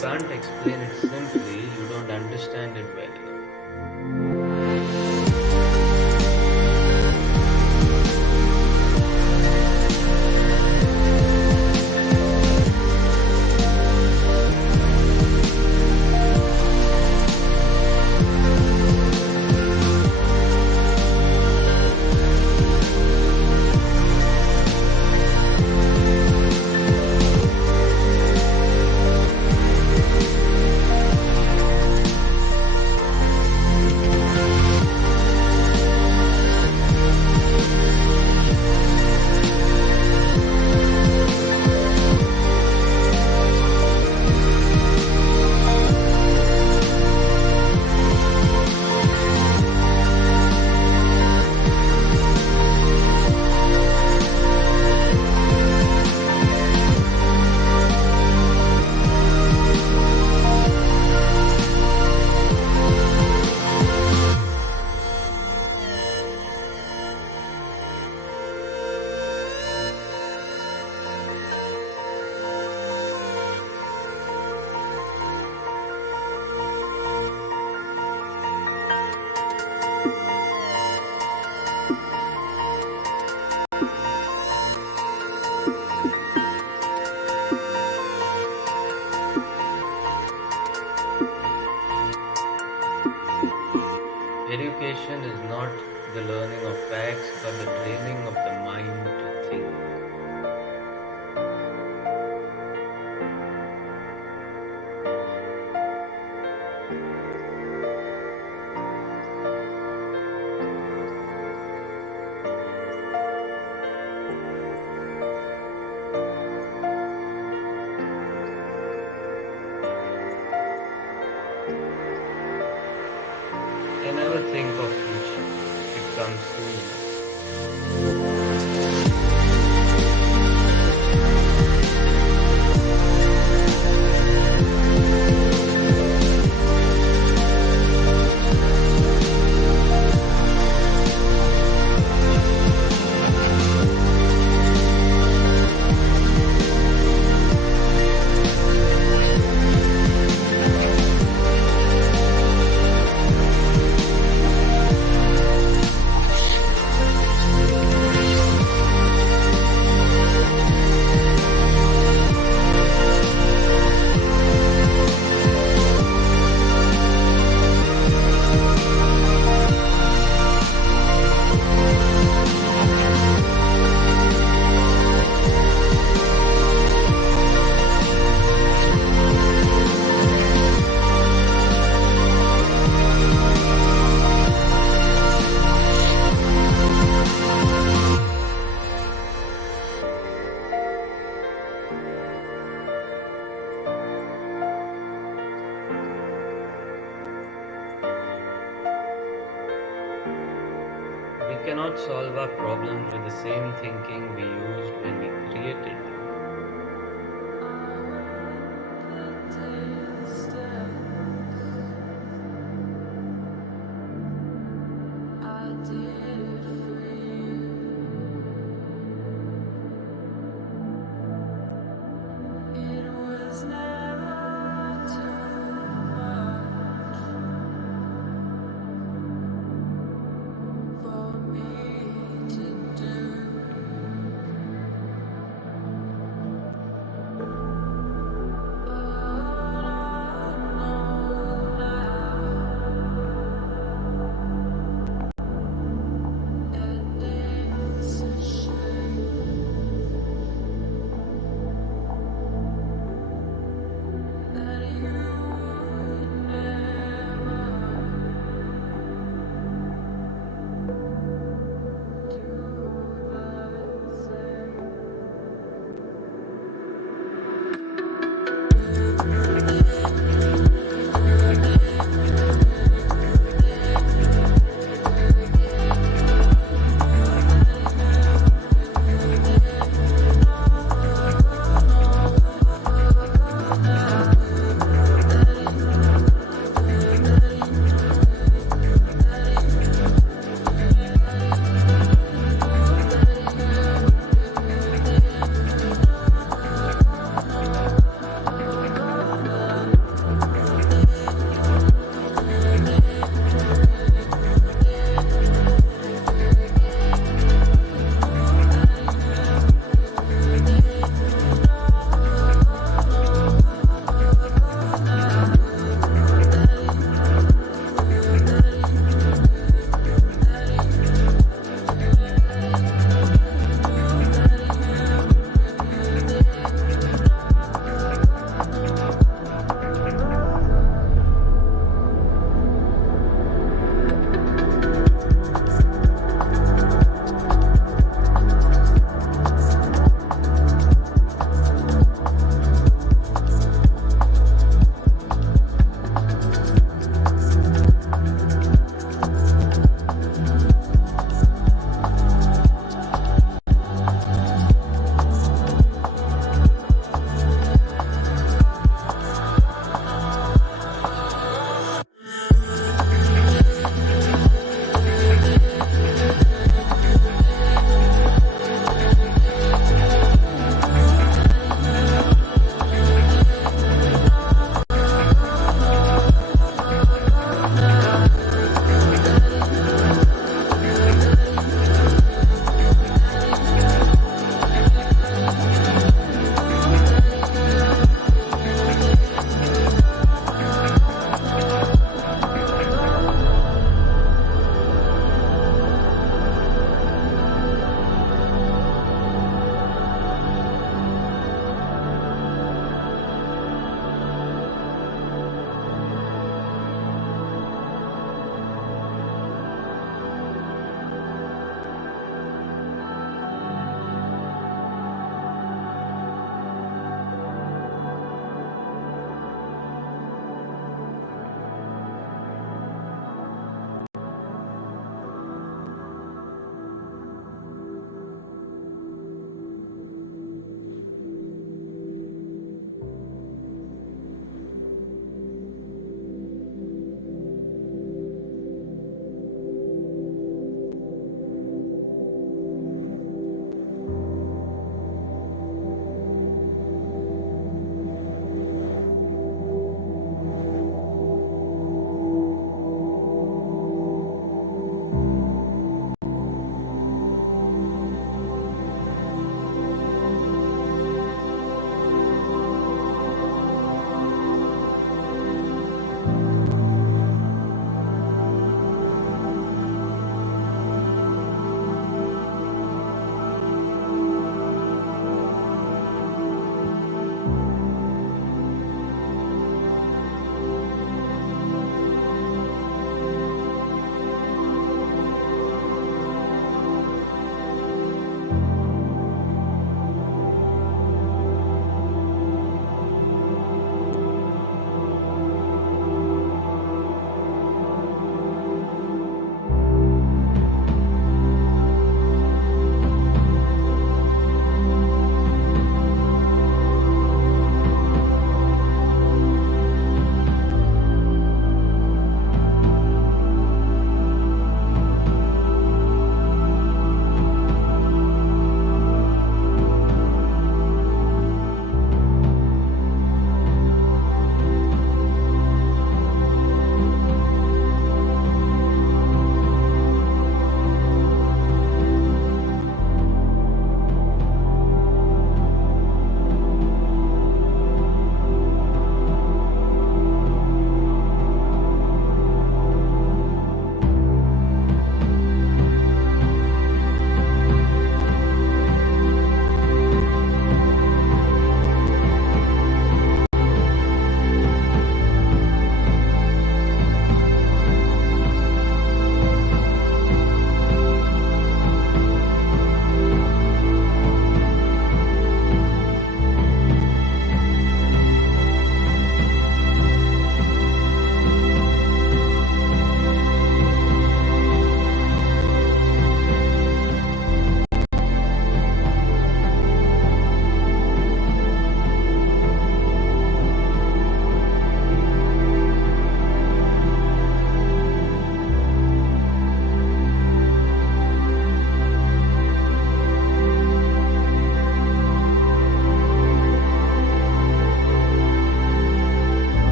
can't explain it simply, you don't understand it well enough. Education is not the learning of facts, but the training of the mind to think. I never think of future, it comes soon. We cannot solve our problems with the same thinking we used when we created them.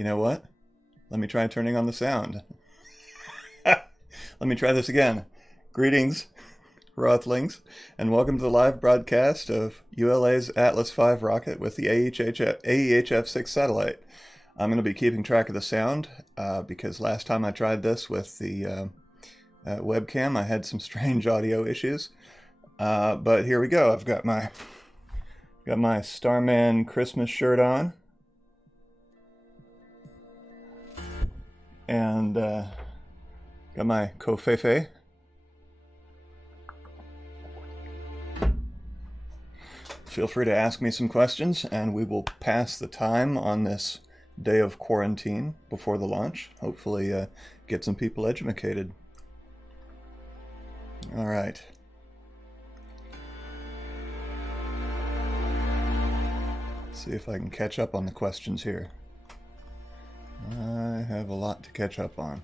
You know what? Let me try turning on the sound. Let me try this again. Greetings, Rothlings, and welcome to the live broadcast of ULA's Atlas V rocket with the AEHF 6 satellite. I'm going to be keeping track of the sound because last time I tried this with the webcam, I had some strange audio issues. But here we go. I've got my Starman Christmas shirt on. And got my kofefe. Feel free to ask me some questions, and we will pass the time on this day of quarantine before the launch. Hopefully get some people educated. All right. Let's see if I can catch up on the questions here. I have a lot to catch up on.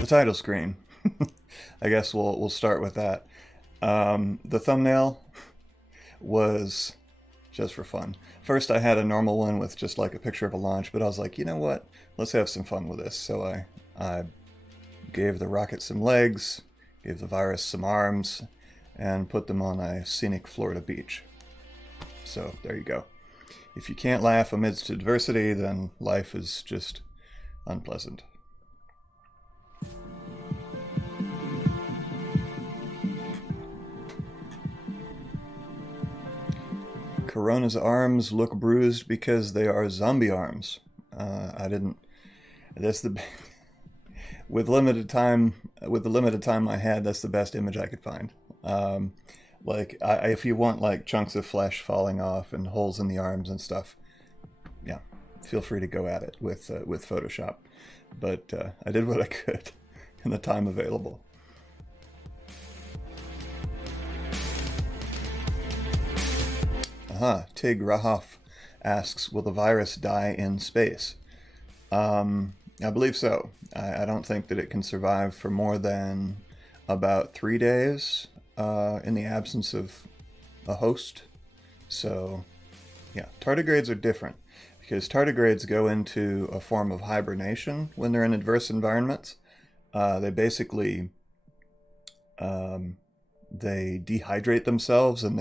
The title screen. I guess we'll start with that. The thumbnail was just for fun. First I had a normal one with just like a picture of a launch, but I was like, you know what? Let's have some fun with this. So I gave the rocket some legs, gave the virus some arms, and put them on a scenic Florida beach. So there you go. If you can't laugh amidst adversity, then life is just unpleasant. Corona's arms look bruised because they are zombie arms. With the limited time I had, that's the best image I could find. If you want like chunks of flesh falling off and holes in the arms and stuff, yeah, feel free to go at it with Photoshop. But I did what I could in the time available. Tig Rahoff asks, will the virus die in space? I believe so. I don't think that it can survive for more than about 3 days in the absence of a host. So, yeah, tardigrades are different because tardigrades go into a form of hibernation when they're in adverse environments. They basically they dehydrate themselves and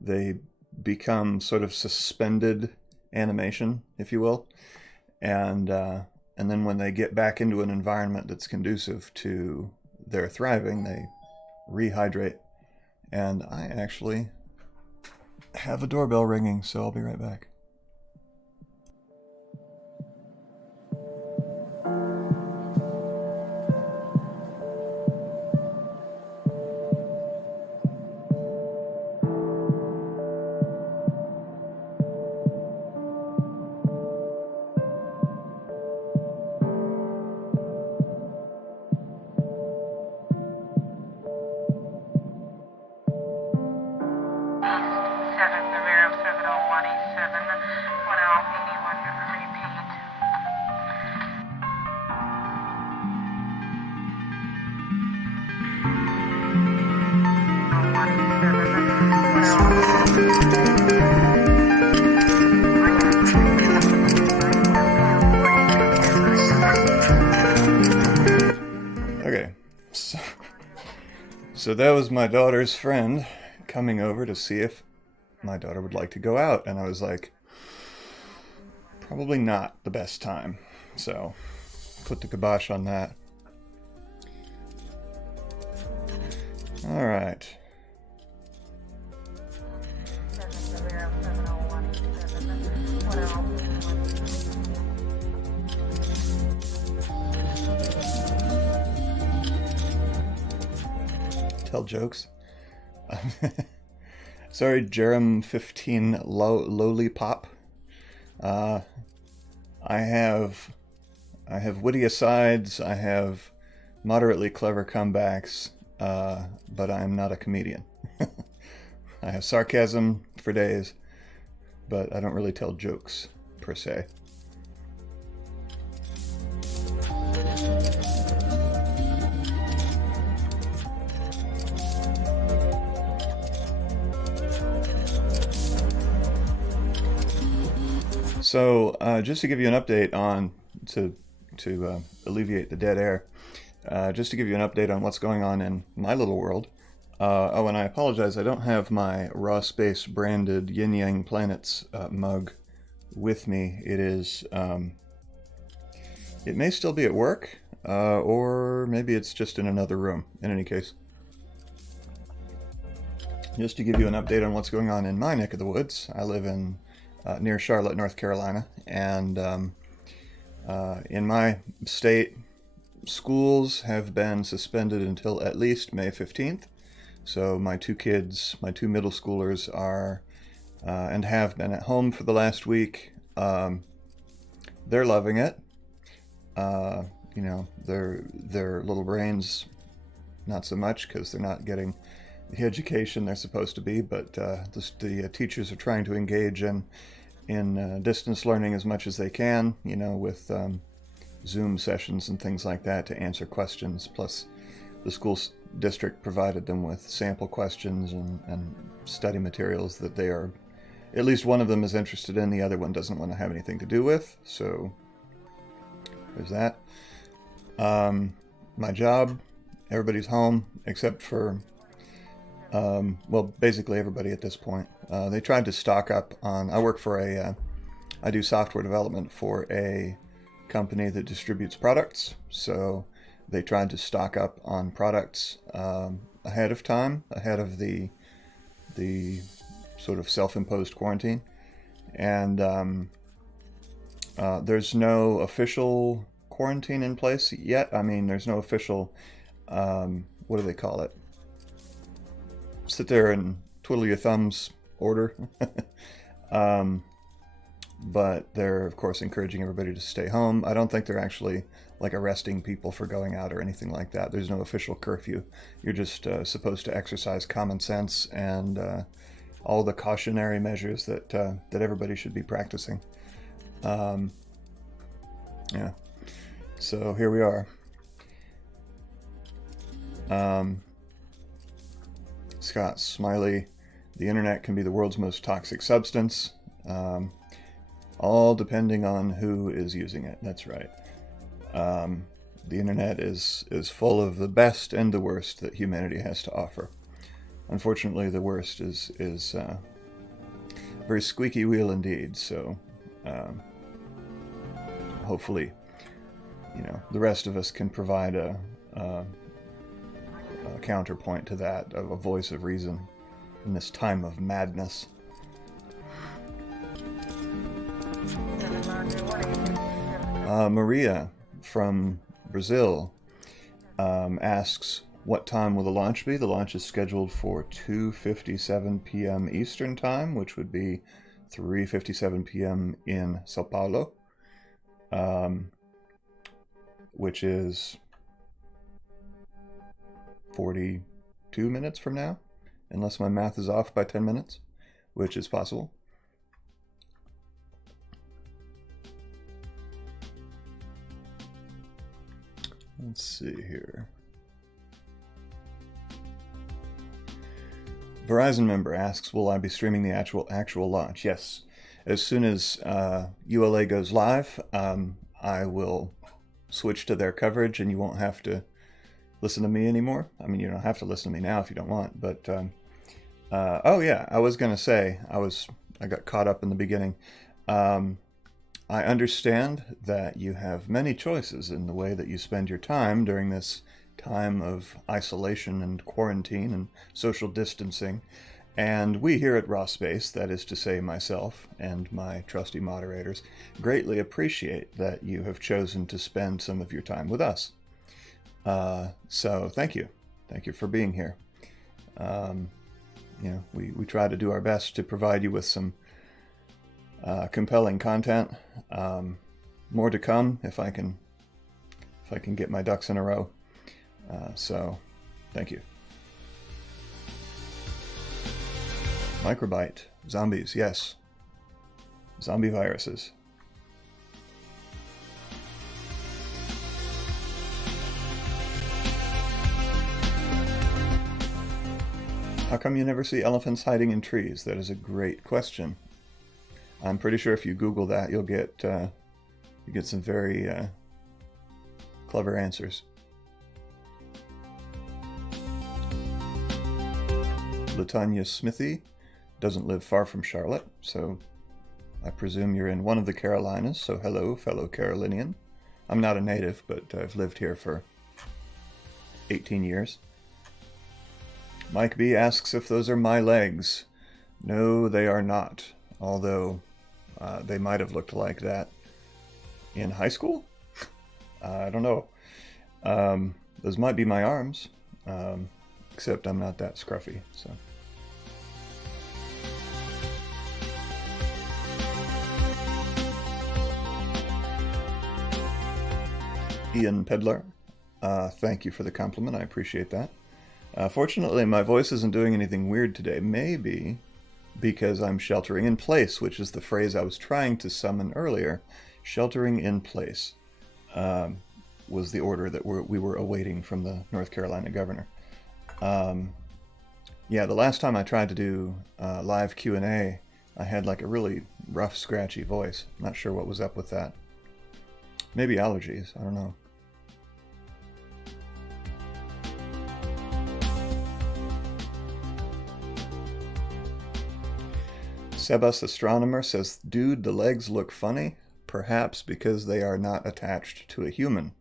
they become sort of suspended animation, if you will, and then when they get back into an environment that's conducive to their thriving, they rehydrate. And I actually have a doorbell ringing, so I'll be right back. Okay, so that was my daughter's friend coming over to see if my daughter would like to go out, and I was like, probably not the best time, so put the kibosh on that. All right. Tell jokes. Sorry, Jerem15 Lollipop. I have witty asides. I have moderately clever comebacks, but I am not a comedian. I have sarcasm for days, but I don't really tell jokes per se. So just to give you an update on to alleviate the dead air, just to give you an update on what's going on in my little world. Oh, and I apologize, I don't have my Raw Space branded Yin Yang Planets mug with me. It is, it may still be at work, or maybe it's just in another room. In any case, just to give you an update on what's going on in my neck of the woods, I live in near Charlotte, North Carolina, and in my state, schools have been suspended until at least May 15th. So my two kids, my two middle schoolers are and have been at home for the last week. They're loving it. You know, their little brains, not so much, because they're not getting the education they're supposed to be. But the teachers are trying to engage in distance learning as much as they can. You know, with Zoom sessions and things like that to answer questions. Plus, the school district provided them with sample questions and study materials that they are, at least one of them is interested in, the other one doesn't want to have anything to do with. So there's that. My job, everybody's home except for, well, basically everybody at this point. They tried to stock up on, I work for I do software development for a company that distributes products. So they tried to stock up on products ahead of time, ahead of the sort of self-imposed quarantine. And there's no official quarantine in place yet. I mean, there's no official, what do they call it? Sit there and twiddle your thumbs order. But they're, of course, encouraging everybody to stay home. I don't think they're actually like arresting people for going out or anything like that. There's no official curfew. You're just supposed to exercise common sense and all the cautionary measures that everybody should be practicing. Yeah. So here we are. Scott Smiley, the internet can be the world's most toxic substance. All depending on who is using it. That's right. The internet is full of the best and the worst that humanity has to offer. Unfortunately, the worst is very squeaky wheel indeed. So hopefully, you know, the rest of us can provide a counterpoint to that, of a voice of reason in this time of madness. Maria from Brazil asks, what time will the launch be? The launch is scheduled for 2:57 p.m. Eastern Time, which would be 3:57 p.m. in Sao Paulo, which is 42 minutes from now, unless my math is off by 10 minutes, which is possible. Let's see here. Verizon member asks, will I be streaming the actual launch? Yes. As soon as ULA goes live, I will switch to their coverage and you won't have to listen to me anymore. I mean, you don't have to listen to me now if you don't want, but oh yeah, I was going to say, I got caught up in the beginning. I understand that you have many choices in the way that you spend your time during this time of isolation and quarantine and social distancing. And we here at Raw Space, that is to say myself and my trusty moderators, greatly appreciate that you have chosen to spend some of your time with us. So thank you. Thank you for being here. You know, we try to do our best to provide you with some compelling content. More to come if I can get my ducks in a row. So thank you. Microbyte. Zombies, yes. Zombie viruses. How come you never see elephants hiding in trees? That is a great question. I'm pretty sure if you Google that, you get some very clever answers. Latanya Smithy doesn't live far from Charlotte, so I presume you're in one of the Carolinas, so hello, fellow Carolinian. I'm not a native, but I've lived here for 18 years. Mike B asks if those are my legs. No, they are not, although they might have looked like that in high school? I don't know. Those might be my arms, except I'm not that scruffy, so... Ian Pedler, thank you for the compliment. I appreciate that. Fortunately, my voice isn't doing anything weird today. Maybe because I'm sheltering in place, which is the phrase I was trying to summon earlier. Sheltering in place was the order that we were awaiting from the North Carolina governor. Yeah, the last time I tried to do live Q&A, I had like a really rough, scratchy voice. Not sure what was up with that. Maybe allergies, I don't know. Sebas Astronomer says, dude, the legs look funny. Perhaps because they are not attached to a human.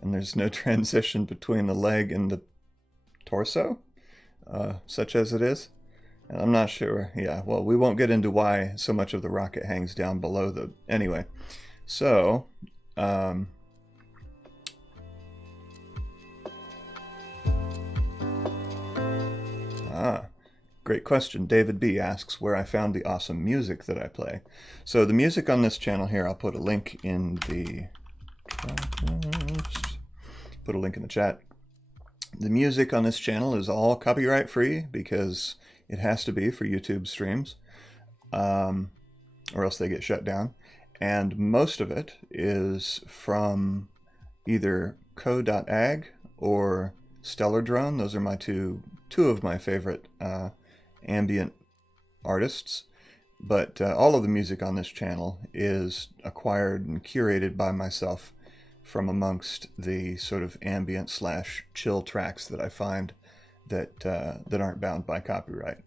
And there's no transition between the leg and the torso, such as it is. And I'm not sure. Yeah, well, we won't get into why so much of the rocket hangs down below the... Anyway. So, great question. David B. asks where I found the awesome music that I play. So the music on this channel here, I'll put a link in the chat. The music on this channel is all copyright free because it has to be for YouTube streams, or else they get shut down. And most of it is from either co.ag or Stellar Drone. Those are my two of my favorite ambient artists. But all of the music on this channel is acquired and curated by myself from amongst the sort of ambient / chill tracks that I find that aren't bound by copyright.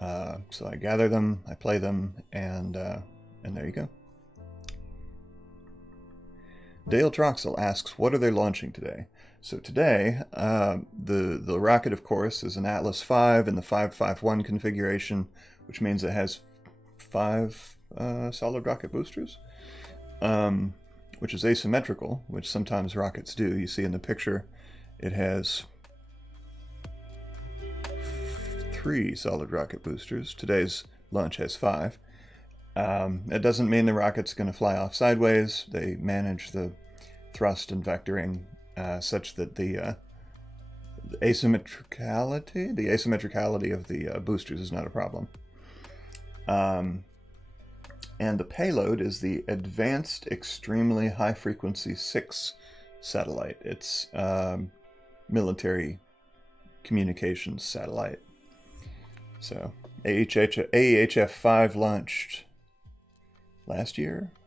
So I gather them, I play them, and there you go. Dale Troxel asks, what are they launching today? So today, the rocket, of course, is an Atlas V in the 551 configuration, which means it has 5 solid rocket boosters, which is asymmetrical, which sometimes rockets do. You see in the picture, it has 3 solid rocket boosters. Today's launch has 5. It doesn't mean the rocket's going to fly off sideways. They manage the thrust and vectoring such that the asymmetricality of the boosters is not a problem. And the payload is the Advanced Extremely High Frequency 6 satellite. It's military communications satellite. So AEHF 5 launched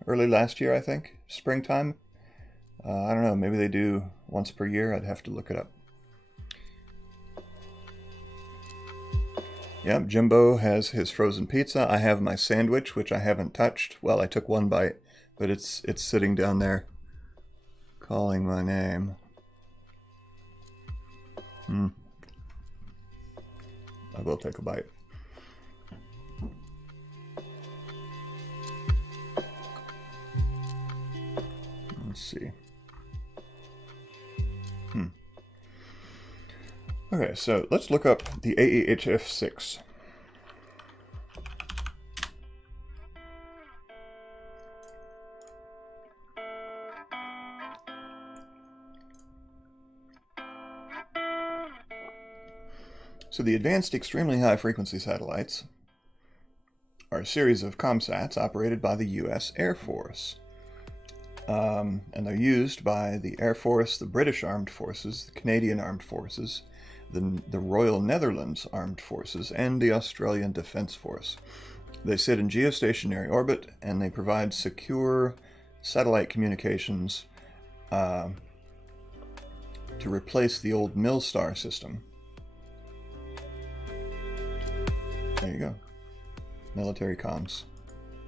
early last year, I think, springtime. I don't know, maybe they do once per year. I'd have to look it up. Yep, Jimbo has his frozen pizza. I have my sandwich, which I haven't touched. Well, I took one bite, but it's sitting down there calling my name. I will take a bite. Let's see. Okay, so let's look up the AEHF 6. So the Advanced Extremely High Frequency satellites are a series of ComSats operated by the U.S. Air Force. And they're used by the Air Force, the British Armed Forces, the Canadian Armed Forces, the Royal Netherlands Armed Forces, and the Australian Defence Force. They sit in geostationary orbit, and they provide secure satellite communications to replace the old Milstar system. There you go. Military comms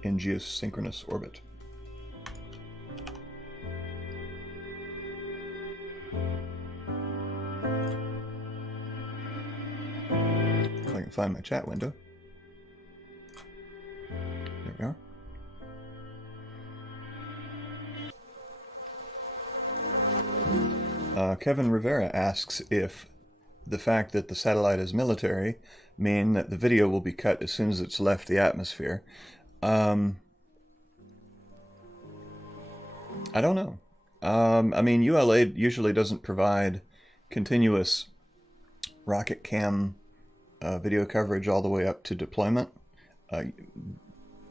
in geosynchronous orbit. If I can find my chat window. There we are. Kevin Rivera asks if the fact that the satellite is military mean that the video will be cut as soon as it's left the atmosphere. I don't know. I mean, ULA usually doesn't provide continuous rocket cam video coverage all the way up to deployment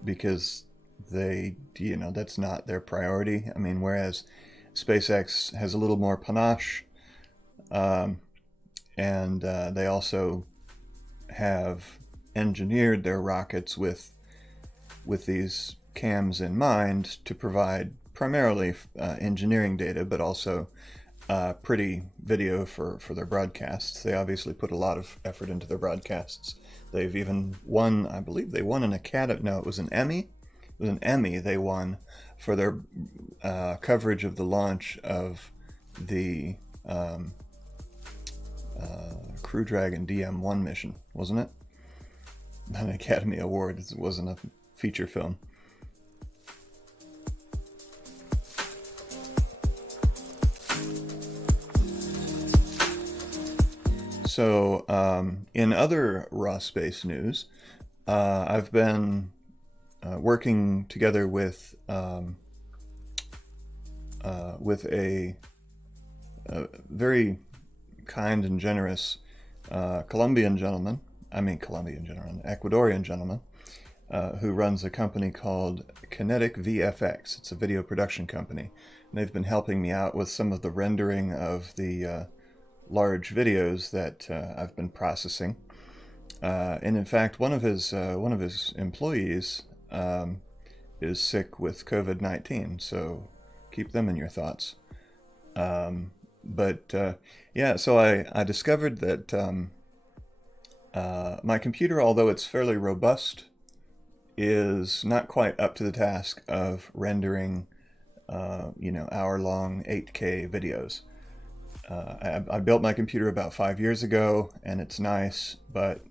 because that's not their priority. I mean, whereas SpaceX has a little more panache, and they also have engineered their rockets with these cams in mind to provide primarily engineering data, but also pretty video for their broadcasts. They obviously put a lot of effort into their broadcasts. They've even won, I believe they won an Academy, no, it was an Emmy. It was an Emmy they won for their coverage of the launch of the Crew Dragon DM-1 mission, wasn't it? Not an Academy Award, it wasn't a feature film. So, in other raw space news, I've been working together with a very kind and generous Ecuadorian gentleman, who runs a company called Kinetic VFX. It's a video production company. And they've been helping me out with some of the rendering of the large videos that I've been processing. And in fact, one of his employees is sick with COVID-19, so keep them in your thoughts. Yeah, so I discovered that my computer, although it's fairly robust, is not quite up to the task of rendering, hour-long 8K videos. I built my computer about 5 years ago, and it's nice, but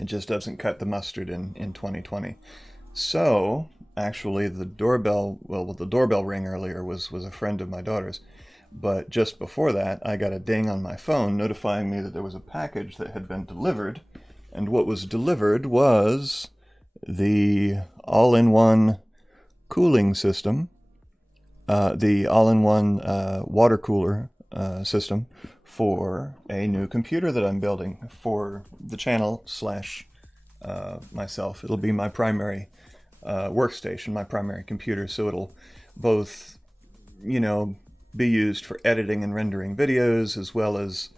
it just doesn't cut the mustard in 2020. So, actually, the doorbell ring earlier was a friend of my daughter's. But just before that, I got a ding on my phone notifying me that there was a package that had been delivered. And what was delivered was the all-in-one cooling system, the all-in-one water cooler system for a new computer that I'm building for the channel / myself. It'll be my primary workstation, my primary computer, so it'll both, be used for editing and rendering videos, as well as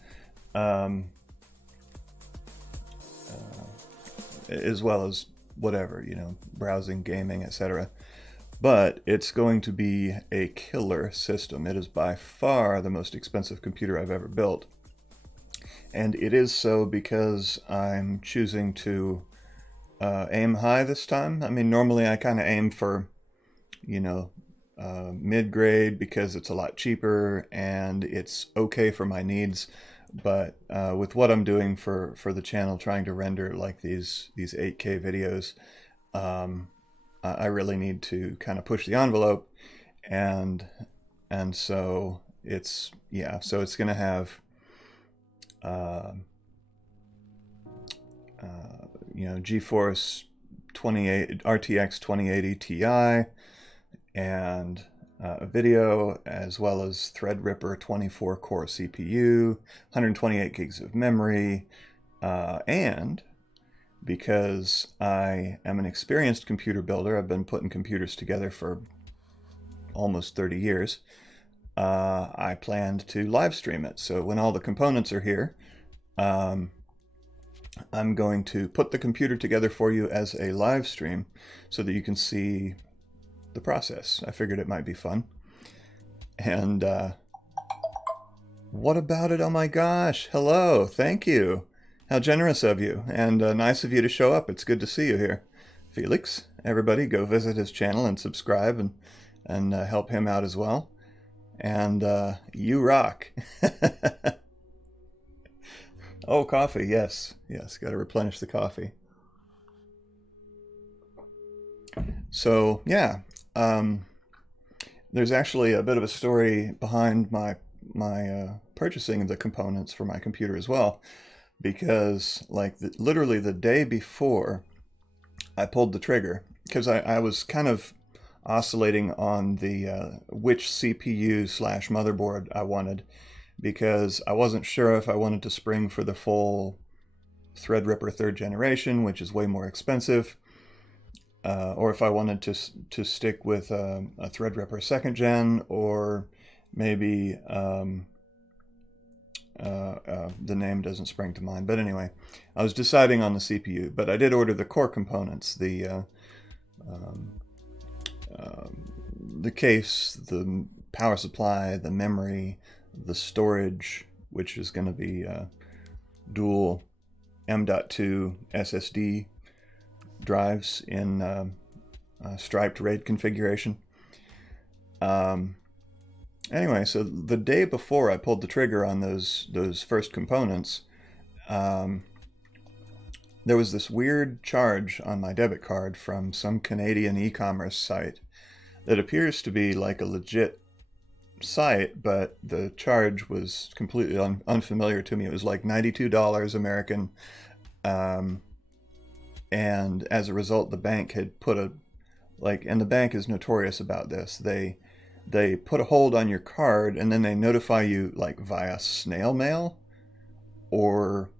whatever, browsing, gaming, etc. But it's going to be a killer system. It is by far the most expensive computer I've ever built. And it is so because I'm choosing to aim high this time. I mean, normally I kind of aim for, mid-grade because it's a lot cheaper and it's okay for my needs. But with what I'm doing for the channel, trying to render like these 8K videos, I really need to kind of push the envelope, and so it's going to have GeForce RTX 2080 Ti and a video, as well as Threadripper 24-core CPU, 128 gigs of memory, and because I am an experienced computer builder, I've been putting computers together for almost 30 years, I planned to live stream it. So when all the components are here, I'm going to put the computer together for you as a live stream so that you can see the process. I figured it might be fun. And what about it? Oh my gosh. Hello. Thank you. How generous of you. And nice of you to show up. It's good to see you here. Felix, everybody go visit his channel and subscribe and help him out as well. And you rock. Oh, coffee. Yes. Yes. Got to replenish the coffee. So, yeah. There's actually a bit of a story behind my purchasing of the components for my computer as well, because like literally the day before I pulled the trigger, because I was kind of oscillating on the which CPU slash motherboard I wanted, because I wasn't sure if I wanted to spring for the full Threadripper 3rd generation, which is way more expensive, or if I wanted to stick with a Threadripper 2nd gen, or maybe the name doesn't spring to mind. But anyway, I was deciding on the CPU, but I did order the core components, the case, the power supply, the memory, the storage, which is going to be dual M.2 SSD drives in striped RAID configuration. Anyway, so the day before I pulled the trigger on those first components, there was this weird charge on my debit card from some Canadian e-commerce site that appears to be like a legit site, but the charge was completely unfamiliar to me. It was like $92 American, and as a result, the bank had put and the bank is notorious about this. They put a hold on your card, and then they notify you like via snail mail, or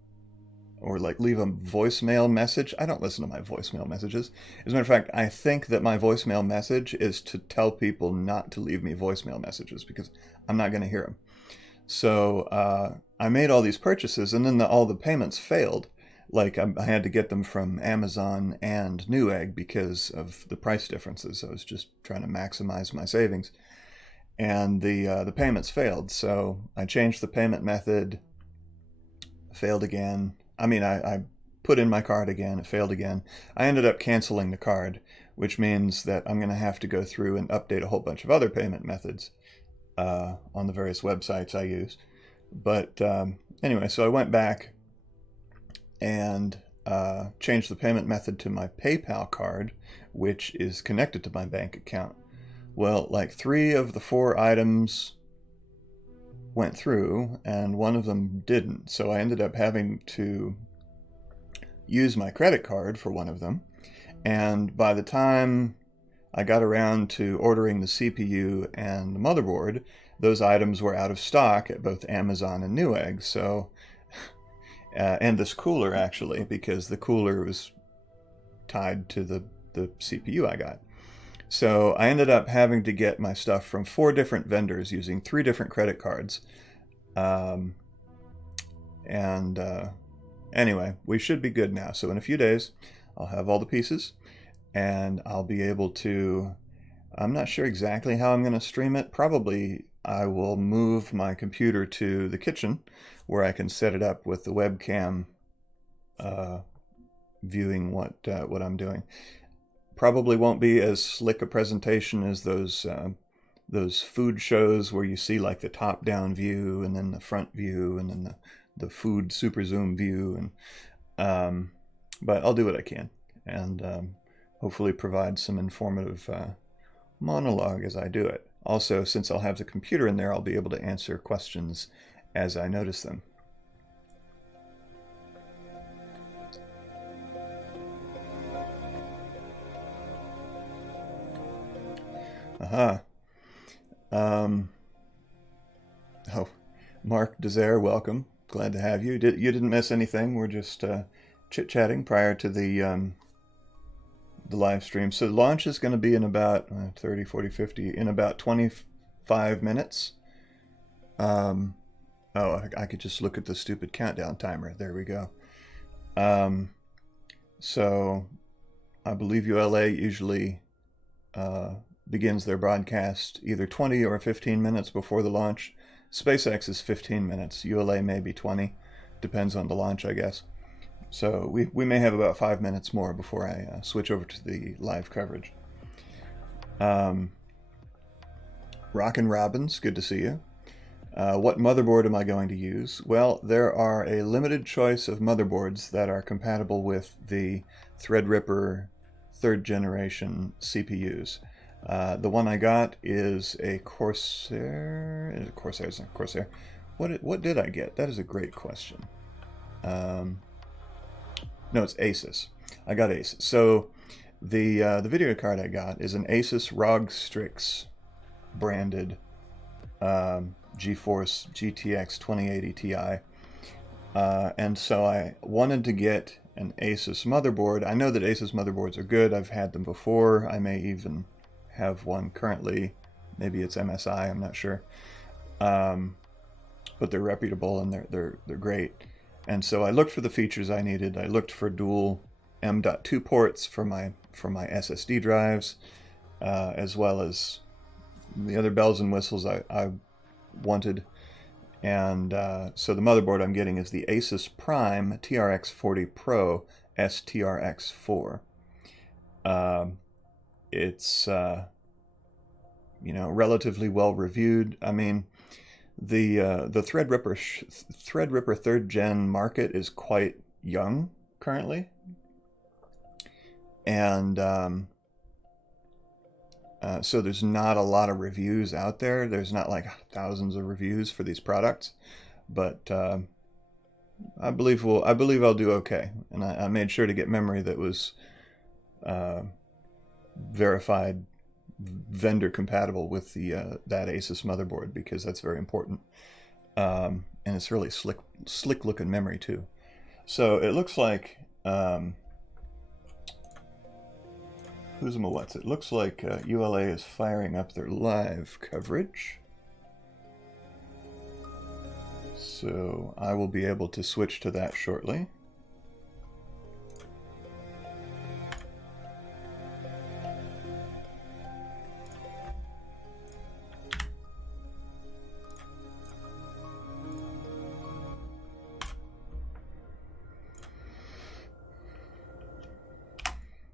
like leave a voicemail message. I don't listen to my voicemail messages. As a matter of fact, I think that my voicemail message is to tell people not to leave me voicemail messages because I'm not going to hear them. So I made all these purchases, and then all the payments failed. Like I had to get them from Amazon and Newegg because of the price differences. I was just trying to maximize my savings, and the payments failed. So I changed the payment method. Failed again. I mean, I put in my card again. It failed again. I ended up canceling the card, which means that I'm going to have to go through and update a whole bunch of other payment methods on the various websites I use. But anyway, so I went back and changed the payment method to my PayPal card, which is connected to my bank account. Well, like 3 of the 4 items went through, and one of them didn't. So I ended up having to use my credit card for one of them. And by the time I got around to ordering the CPU and the motherboard, those items were out of stock at both Amazon and Newegg. So, and this cooler actually, because the cooler was tied to the CPU I got. So I ended up having to get my stuff from 4 different vendors using 3 different credit cards. Anyway, we should be good now. So in a few days, I'll have all the pieces, and I'll be able to, I'm not sure exactly how I'm going to stream it. Probably I will move my computer to the kitchen where I can set it up with the webcam viewing what I'm doing. Probably won't be as slick a presentation as those food shows where you see like the top-down view and then the front view and then the food super zoom view, and but I'll do what I can, and hopefully provide some informative monologue as I do it. Also, since I'll have the computer in there, I'll be able to answer questions as I notice them. Aha. Oh, Mark Desire, welcome. Glad to have you. You didn't miss anything. We're just chit-chatting prior to the live stream. So launch is going to be in about 30, 40, 50, in about 25 minutes. Oh, I could just look at the stupid countdown timer. There we go. So I believe ULA usually begins their broadcast either 20 or 15 minutes before the launch. SpaceX is 15 minutes. ULA may be 20. Depends on the launch, I guess. So we may have about 5 minutes more before I switch over to the live coverage. Rockin' Robbins, good to see you. What motherboard am I going to use? Well, there are a limited choice of motherboards that are compatible with the Threadripper 3rd generation CPUs. The one I got is a Corsair. Is it Corsair? Is it Corsair? What did I get? that is a great question. No, it's Asus. I got Asus. So the video card I got is an Asus ROG Strix branded GeForce GTX 2080 Ti. And so I wanted to get an Asus motherboard. I know that Asus motherboards are good. I've had them before. I may even have one currently. Maybe it's MSI, I'm not sure. But they're reputable and they're great. And so I looked for the features I needed. I looked for dual M.2 ports for my SSD drives, as well as the other bells and whistles I wanted. And so the motherboard I'm getting is the Asus Prime TRX 40 Pro STRX4. It's relatively well reviewed. I mean, the Threadripper 3rd gen market is quite young currently, and so there's not a lot of reviews out there. There's not like thousands of reviews for these products, but I believe I'll do okay. And I made sure to get memory that was verified vendor compatible with the that Asus motherboard, because that's very important. And it's really slick looking memory too. So it looks like who's my what's it looks like ULA is firing up their live coverage. So I will be able to switch to that shortly.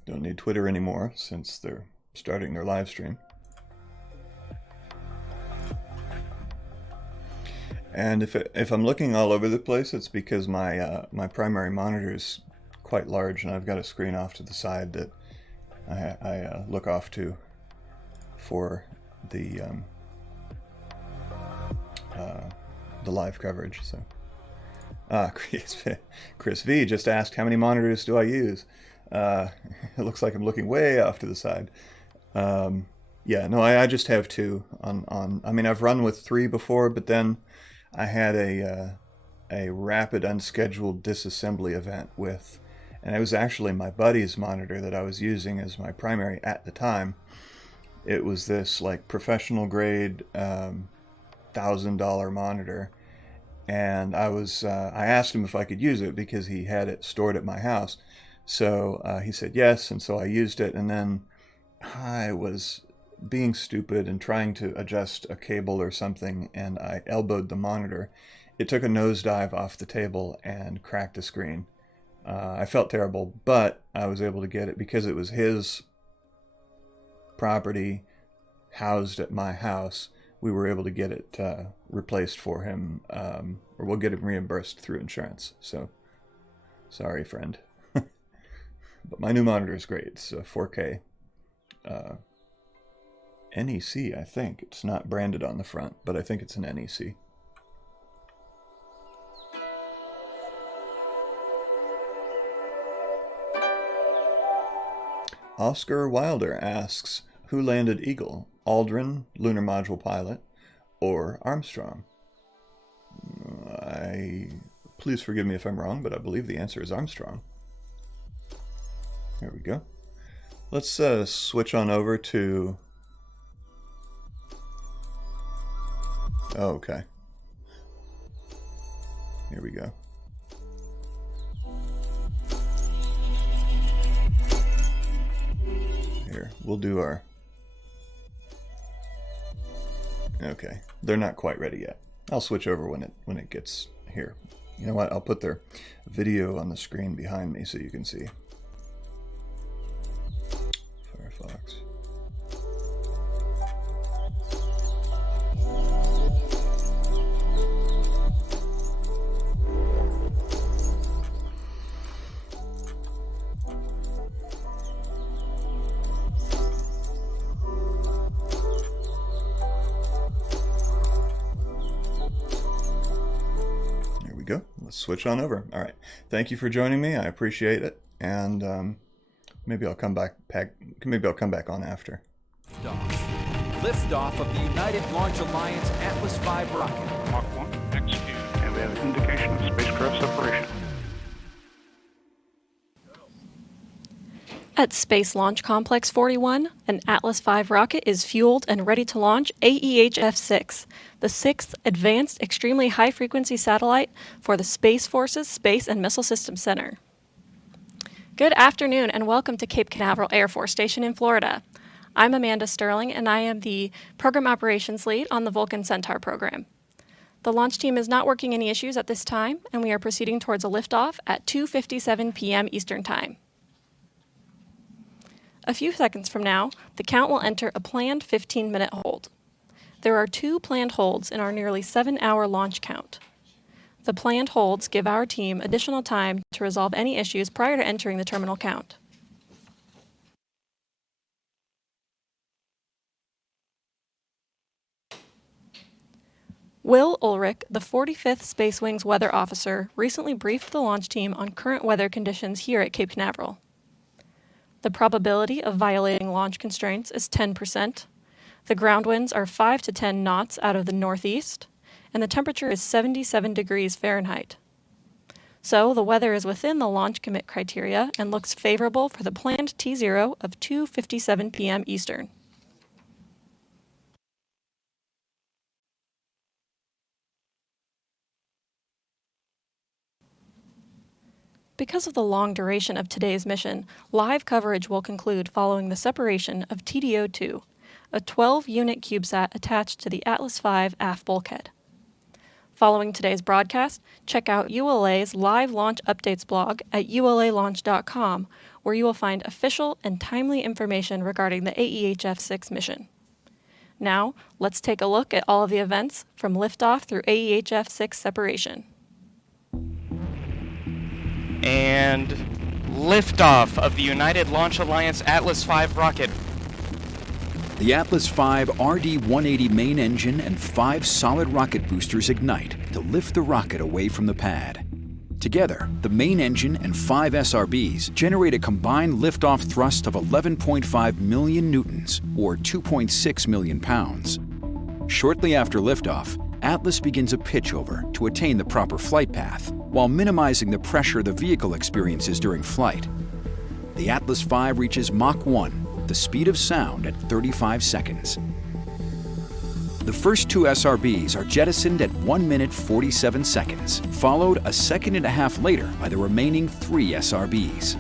Don't need Twitter anymore since they're starting their live stream. And if I'm looking all over the place, it's because my my primary monitor is quite large, and I've got a screen off to the side that I look off to for the live coverage. So, Chris V just asked, how many monitors do I use? It looks like I'm looking way off to the side. Yeah, no, I just have two on. I mean, I've run with three before, but then I had a rapid unscheduled disassembly event with, and it was actually my buddy's monitor that I was using as my primary at the time. It was this like professional grade $1,000 monitor, and I asked him if I could use it because he had it stored at my house. So he said yes, and so I used it, and then I was being stupid and trying to adjust a cable or something, and I elbowed the monitor. It took a nosedive off the table and cracked the screen. I felt terrible, but I was able to get it because it was his property housed at my house. We were able to get it replaced for him, or we'll get it reimbursed through insurance. So, sorry, friend. But my new monitor is great. It's a 4K NEC, I think. It's not branded on the front, but I think it's an NEC. Oscar Wilder asks, who landed Eagle? Aldrin, lunar module pilot, or Armstrong? Please forgive me if I'm wrong, but I believe the answer is Armstrong. There we go. Let's switch on over to... Oh, okay. Here we go. we'll do our... Okay, they're not quite ready yet. I'll switch over when it gets here. You know what? I'll put their video on the screen behind me so you can see. Firefox. Go. Let's switch on over. All right. Thank you for joining me. I appreciate it, and maybe I'll come back. Maybe I'll come back on after. Liftoff of the United Launch Alliance Atlas V rocket. Mach 1 executed, and we have an indication of spacecraft separation. At Space Launch Complex 41, an Atlas V rocket is fueled and ready to launch AEHF-6, the sixth advanced extremely high-frequency satellite for the Space Force's Space and Missile Systems Center. Good afternoon and welcome to Cape Canaveral Air Force Station in Florida. I'm Amanda Sterling and I am the Program Operations Lead on the Vulcan Centaur program. The launch team is not working any issues at this time and we are proceeding towards a liftoff at 2:57 p.m. Eastern Time. A few seconds from now, the count will enter a planned 15-minute hold. There are 2 planned holds in our nearly 7-hour launch count. The planned holds give our team additional time to resolve any issues prior to entering the terminal count. Will Ulrich, the 45th Space Wing's weather officer, recently briefed the launch team on current weather conditions here at Cape Canaveral. The probability of violating launch constraints is 10%. The ground winds are 5 to 10 knots out of the northeast, and the temperature is 77 degrees Fahrenheit. So the weather is within the launch commit criteria and looks favorable for the planned T0 of 2:57 p.m. Eastern. Because of the long duration of today's mission, live coverage will conclude following the separation of TDO-2, a 12-unit CubeSat attached to the Atlas V aft bulkhead. Following today's broadcast, check out ULA's live launch updates blog at ulalaunch.com, where you will find official and timely information regarding the AEHF-6 mission. Now, let's take a look at all of the events from liftoff through AEHF-6 separation. And liftoff of the United Launch Alliance Atlas V rocket. The Atlas V RD-180 main engine and 5 solid rocket boosters ignite to lift the rocket away from the pad. Together, the main engine and 5 SRBs generate a combined liftoff thrust of 11.5 million newtons, or 2.6 million pounds. Shortly after liftoff, Atlas begins a pitchover to attain the proper flight path, while minimizing the pressure the vehicle experiences during flight. The Atlas V reaches Mach 1, the speed of sound, at 35 seconds. The first 2 SRBs are jettisoned at 1 minute 47 seconds, followed a second and a half later by the remaining 3 SRBs.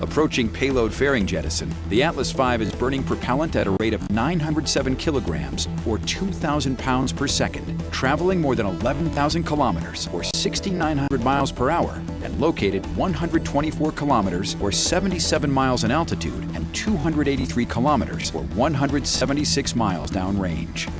Approaching payload fairing jettison, the Atlas V is burning propellant at a rate of 907 kilograms, or 2,000 pounds per second, traveling more than 11,000 kilometers, or 6,900 miles per hour, and located 124 kilometers, or 77 miles in altitude, and 283 kilometers, or 176 miles downrange.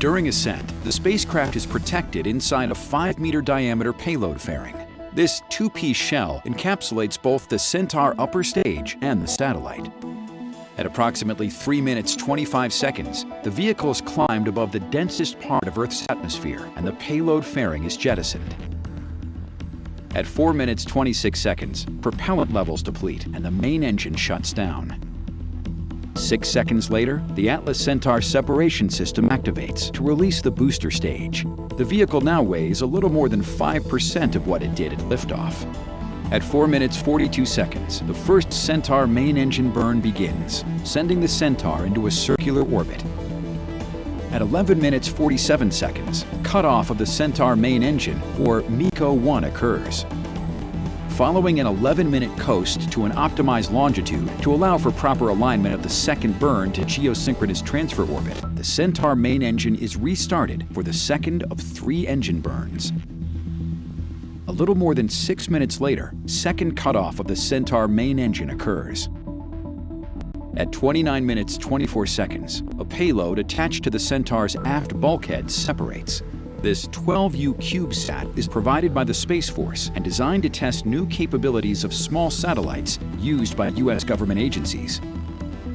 During ascent, the spacecraft is protected inside a 5-meter diameter payload fairing. This 2-piece shell encapsulates both the Centaur upper stage and the satellite. At approximately 3 minutes 25 seconds, the vehicle is climbed above the densest part of Earth's atmosphere and the payload fairing is jettisoned. At 4 minutes 26 seconds, propellant levels deplete and the main engine shuts down. 6 seconds later, the Atlas Centaur separation system activates to release the booster stage. The vehicle now weighs a little more than 5% of what it did at liftoff. At 4 minutes 42 seconds, the first Centaur main engine burn begins, sending the Centaur into a circular orbit. At 11 minutes 47 seconds, cutoff of the Centaur main engine, or MECO-1, occurs. Following an 11-minute coast to an optimized longitude to allow for proper alignment of the second burn to geosynchronous transfer orbit, the Centaur main engine is restarted for the second of 3 engine burns. A little more than 6 minutes later, second cutoff of the Centaur main engine occurs. At 29 minutes 24 seconds, a payload attached to the Centaur's aft bulkhead separates. This 12U CubeSat is provided by the Space Force and designed to test new capabilities of small satellites used by U.S. government agencies.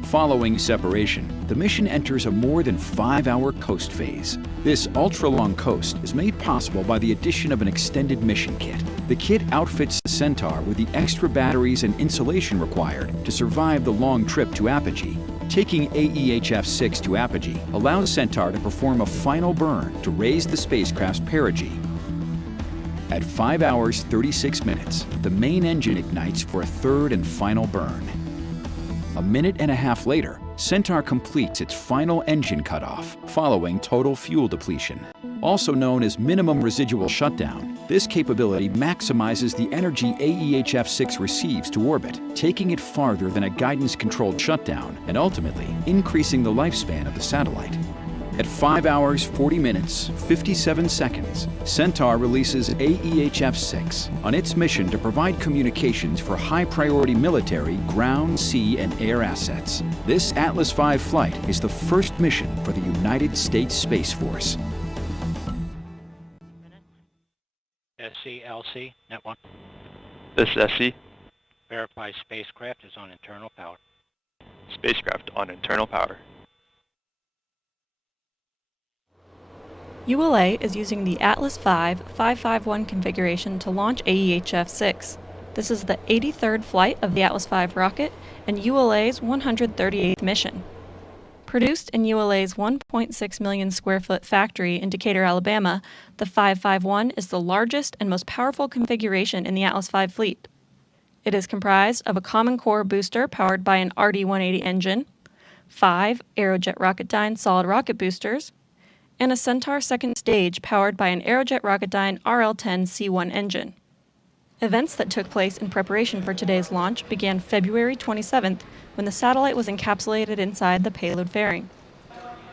Following separation, the mission enters a more than 5-hour coast phase. This ultra-long coast is made possible by the addition of an extended mission kit. The kit outfits the Centaur with the extra batteries and insulation required to survive the long trip to apogee. Taking AEHF-6 to apogee allows Centaur to perform a final burn to raise the spacecraft's perigee. At 5 hours 36 minutes, the main engine ignites for a third and final burn. A minute and a half later, Centaur completes its final engine cutoff, following total fuel depletion. Also known as minimum residual shutdown, this capability maximizes the energy AEHF-6 receives to orbit, taking it farther than a guidance-controlled shutdown and ultimately increasing the lifespan of the satellite. At 5 hours, 40 minutes, 57 seconds, Centaur releases AEHF-6 on its mission to provide communications for high-priority military, ground, sea, and air assets. This Atlas V flight is the first mission for the United States Space Force. SCLC, Net 1. This is SC. Verify spacecraft is on internal power. Spacecraft on internal power. ULA is using the Atlas V 551 configuration to launch AEHF-6. This is the 83rd flight of the Atlas V rocket and ULA's 138th mission. Produced in ULA's 1.6 million square foot factory in Decatur, Alabama, the 551 is the largest and most powerful configuration in the Atlas V fleet. It is comprised of a common core booster powered by an RD-180 engine, 5 Aerojet Rocketdyne solid rocket boosters, and a Centaur second stage powered by an Aerojet Rocketdyne RL-10C1 engine. Events that took place in preparation for today's launch began February 27th when the satellite was encapsulated inside the payload fairing.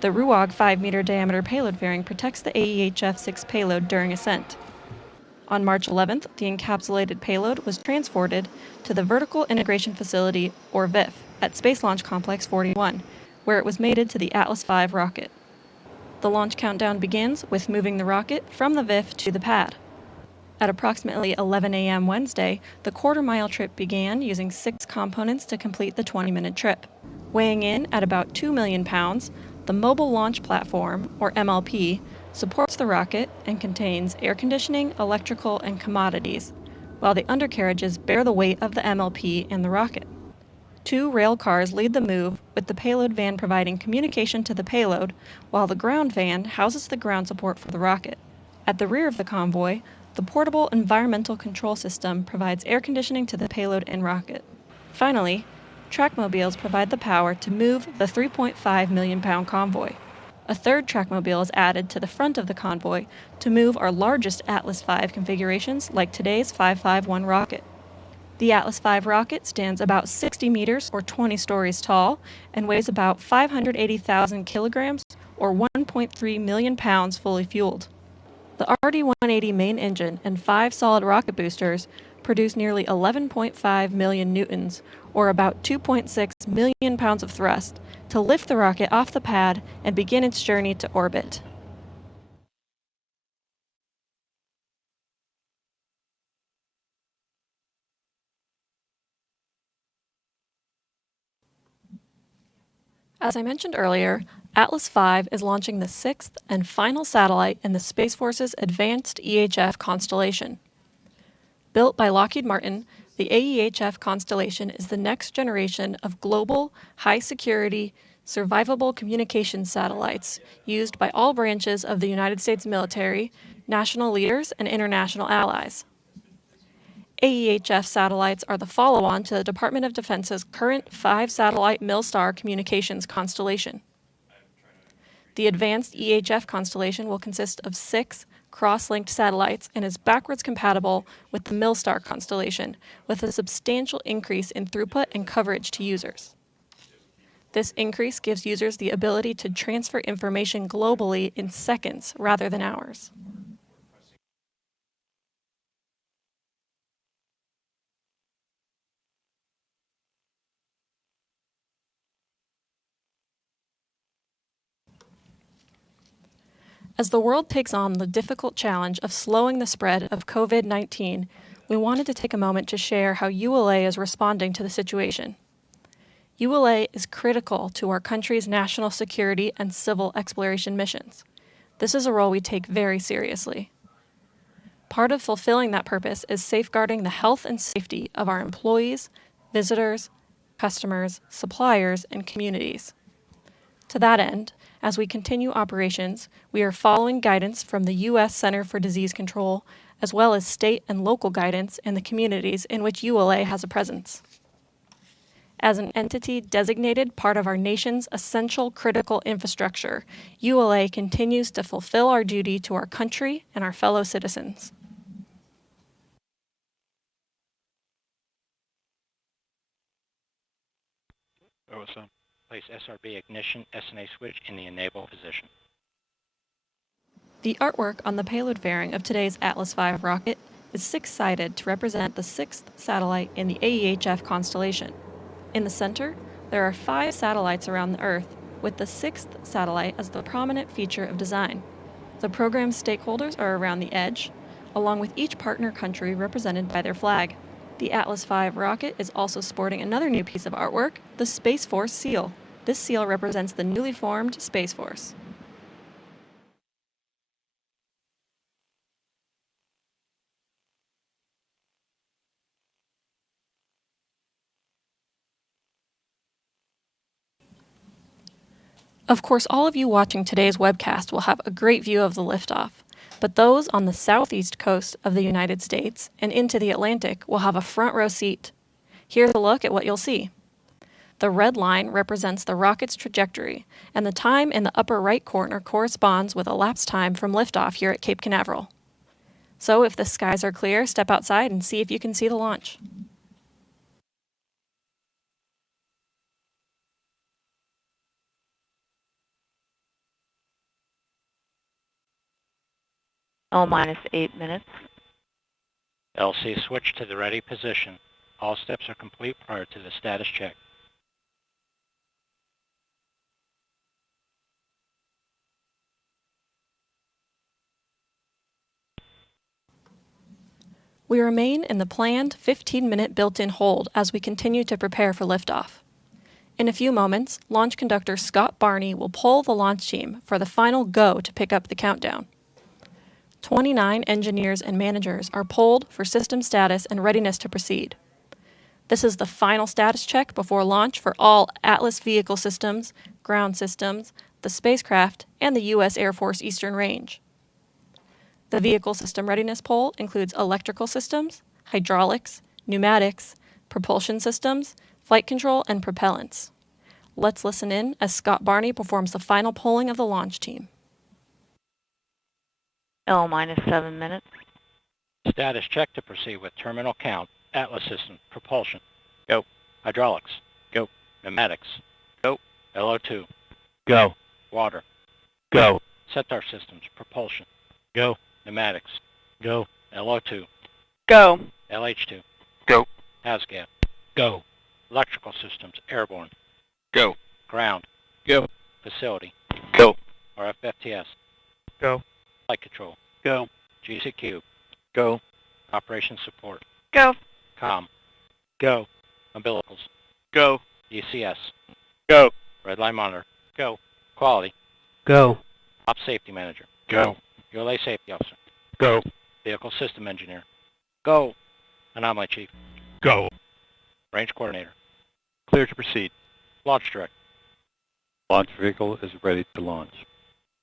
The RUAG 5-meter diameter payload fairing protects the AEHF-6 payload during ascent. On March 11th, the encapsulated payload was transported to the Vertical Integration Facility, or VIF, at Space Launch Complex 41, where it was mated to the Atlas V rocket. The launch countdown begins with moving the rocket from the VIF to the pad. At approximately 11 a.m. Wednesday, the quarter-mile trip began using 6 components to complete the 20-minute trip. Weighing in at about 2 million pounds, the Mobile Launch Platform, or MLP, supports the rocket and contains air conditioning, electrical, and commodities, while the undercarriages bear the weight of the MLP and the rocket. 2 rail cars lead the move, with the payload van providing communication to the payload, while the ground van houses the ground support for the rocket. At the rear of the convoy, the portable environmental control system provides air conditioning to the payload and rocket. Finally, trackmobiles provide the power to move the 3.5 million pound convoy. A third trackmobile is added to the front of the convoy to move our largest Atlas V configurations like today's 551 rocket. The Atlas V rocket stands about 60 meters or 20 stories tall and weighs about 580,000 kilograms or 1.3 million pounds fully fueled. The RD-180 main engine and 5 solid rocket boosters produce nearly 11.5 million newtons, or about 2.6 million pounds of thrust, to lift the rocket off the pad and begin its journey to orbit. As I mentioned earlier, Atlas V is launching the 6th and final satellite in the Space Force's advanced EHF constellation. Built by Lockheed Martin, the AEHF constellation is the next generation of global, high-security, survivable communications satellites used by all branches of the United States military, national leaders, and international allies. AEHF satellites are the follow-on to the Department of Defense's current 5-satellite Milstar communications constellation. The advanced EHF constellation will consist of 6 cross-linked satellites and is backwards compatible with the Milstar constellation, with a substantial increase in throughput and coverage to users. This increase gives users the ability to transfer information globally in seconds rather than hours. As the world takes on the difficult challenge of slowing the spread of COVID-19, we wanted to take a moment to share how ULA is responding to the situation. ULA is critical to our country's national security and civil exploration missions. This is a role we take very seriously. Part of fulfilling that purpose is safeguarding the health and safety of our employees, visitors, customers, suppliers, and communities. To that end, as we continue operations, we are following guidance from the U.S. Center for Disease Control, as well as state and local guidance in the communities in which ULA has a presence. As an entity designated part of our nation's essential critical infrastructure, ULA continues to fulfill our duty to our country and our fellow citizens. OSM. Place SRB ignition SNA switch in the enable position. The artwork on the payload fairing of today's Atlas V rocket is six-sided to represent the sixth satellite in the AEHF constellation. In the center, there are 5 satellites around the Earth, with the sixth satellite as the prominent feature of design. The program's stakeholders are around the edge, along with each partner country represented by their flag. The Atlas V rocket is also sporting another new piece of artwork, the Space Force seal. This seal represents the newly formed Space Force. Of course, all of you watching today's webcast will have a great view of the liftoff, but those on the southeast coast of the United States and into the Atlantic will have a front row seat. Here's a look at what you'll see. The red line represents the rocket's trajectory, and the time in the upper right corner corresponds with elapsed time from liftoff here at Cape Canaveral. So if the skies are clear, step outside and see if you can see the launch. L-8 minutes. LC switch to the ready position. All steps are complete prior to the status check. We remain in the planned 15-minute built-in hold as we continue to prepare for liftoff. In a few moments, launch conductor Scott Barney will poll the launch team for the final go to pick up the countdown. 29 engineers and managers are polled for system status and readiness to proceed. This is the final status check before launch for all Atlas vehicle systems, ground systems, the spacecraft, and the U.S. Air Force Eastern Range. The vehicle system readiness poll includes electrical systems, hydraulics, pneumatics, propulsion systems, flight control, and propellants. Let's listen in as Scott Barney performs the final polling of the launch team. L-7 minutes. Status check to proceed with terminal count. Atlas system, propulsion. Go. Hydraulics. Go. Pneumatics. Go. LO2. Go. Water. Go. Centaur systems, propulsion. Go. Pneumatics. Go. LO2. Go. LH2. Go. HASGAP. Go. Electrical systems, airborne. Go. Ground. Go. Facility. Go. RFFTS. Go. Flight control. Go. GCQ. Go. Operation support. Go. COM. Go. Umbilicals. Go. ECS. Go. Red line monitor. Go. Quality. Go. Op safety manager. Go. ULA safety officer. Go. Vehicle system engineer. Go. Anomaly chief. Go. Range coordinator. Clear to proceed. Launch director. Launch vehicle is ready to launch.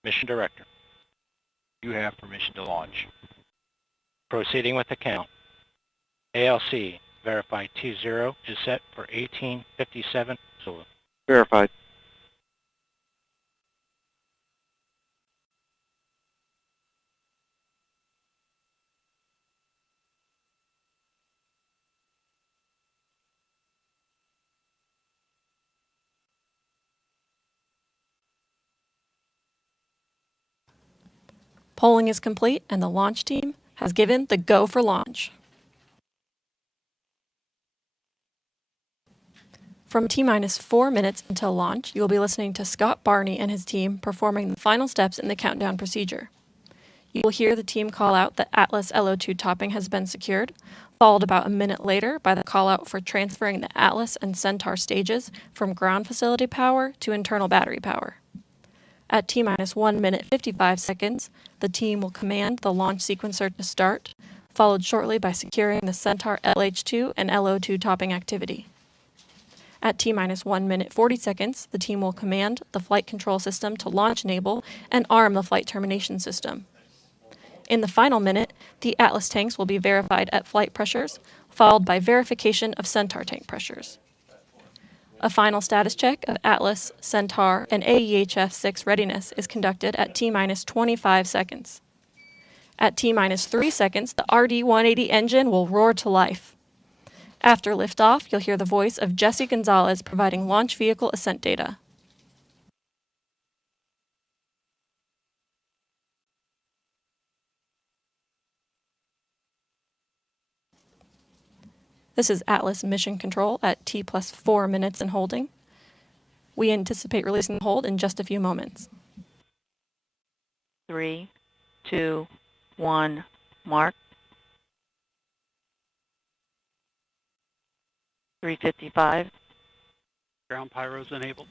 Mission director. You have permission to launch. Proceeding with the count. ALC. Verified T0 is set for 1857 Zulu. Verified. Polling is complete and the launch team has given the go for launch. From T-minus 4 minutes until launch, you will be listening to Scott Barney and his team performing the final steps in the countdown procedure. You will hear the team call out that Atlas LO2 topping has been secured, followed about a minute later by the call out for transferring the Atlas and Centaur stages from ground facility power to internal battery power. At T-minus 1 minute 55 seconds, the team will command the launch sequencer to start, followed shortly by securing the Centaur LH2 and LO2 topping activity. At T-minus 1 minute 40 seconds, the team will command the flight control system to launch enable and arm the flight termination system. In the final minute, the Atlas tanks will be verified at flight pressures, followed by verification of Centaur tank pressures. A final status check of Atlas, Centaur, and AEHF 6 readiness is conducted at T-minus 25 seconds. At T-minus 3 seconds, the RD-180 engine will roar to life. After liftoff, you'll hear the voice of Jesse Gonzalez providing launch vehicle ascent data. This is Atlas Mission Control at T plus 4 minutes and holding. We anticipate releasing the hold in just a few moments. 3, 2, 1, mark. 3:55. Ground pyros enabled.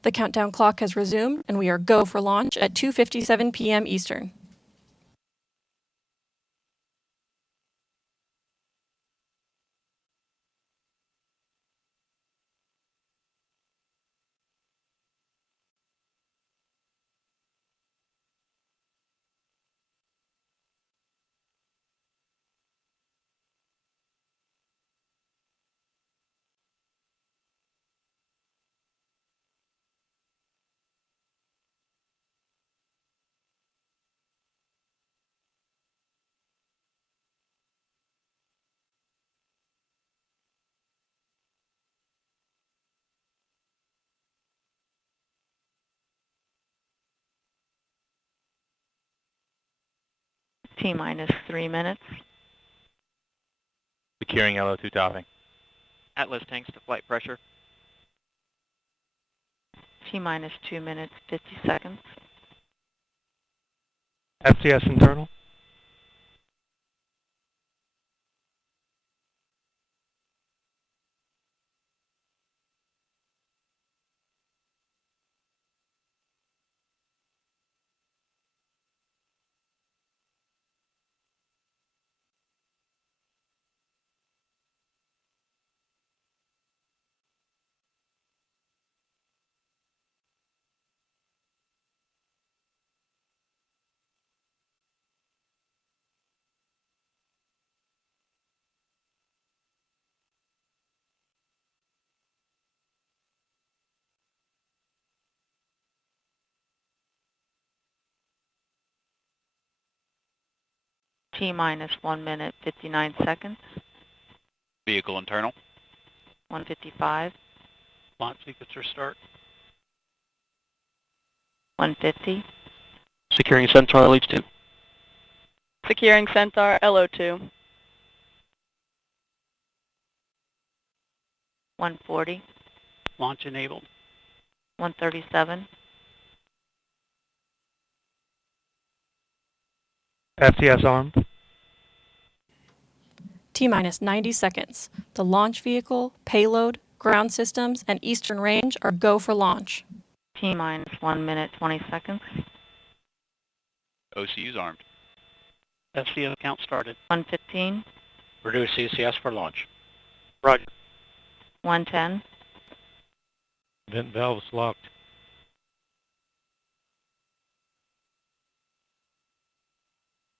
The countdown clock has resumed, and we are go for launch at 2:57 p.m. Eastern. T-minus 3 minutes. Securing LO2 topping. Atlas tanks to flight pressure. T-minus 2 minutes, 50 seconds. FCS internal. T-minus 1 minute, 59 seconds. Vehicle internal. 1:55. Launch sequencer start. 1:50. Securing Centaur LH2. Securing Centaur LO2. 1:40. Launch enabled. 1:37. FCS armed. T-minus 90 seconds. The launch vehicle, payload, ground systems, and eastern range are go for launch. T-minus 1 minute, 20 seconds. OCU's armed. FCS count started. 1:15. Reduce CCS for launch. Roger. 1:10. Vent valves locked.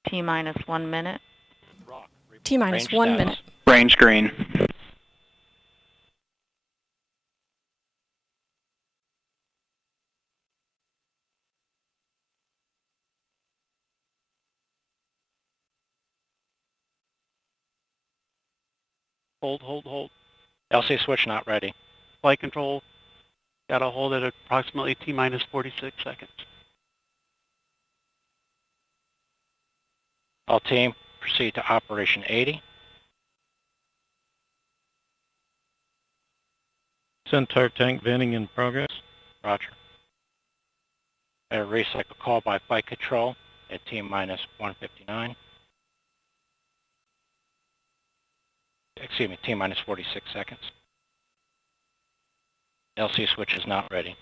T-minus 1 minute. T-minus Range 1 status. minute. Range green. Hold. LC switch not ready. Flight control. Got to hold at approximately T-minus 46 seconds. All team, proceed to Operation 80. Centaur tank venting in progress. Roger. A recycle call by flight control at T-minus 159. Excuse me, T-minus 46 seconds. LC switch is not ready.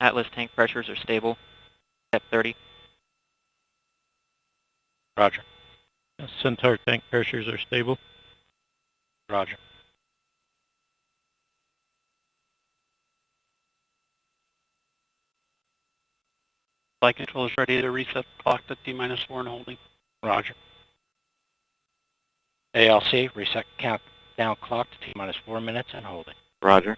Atlas tank pressures are stable. Step 30. Roger. Centaur tank pressures are stable. Roger. Flight control is ready to reset the clock to T-minus 4 and holding. Roger. ALC, reset countdown clock to T-minus 4 minutes and holding. Roger.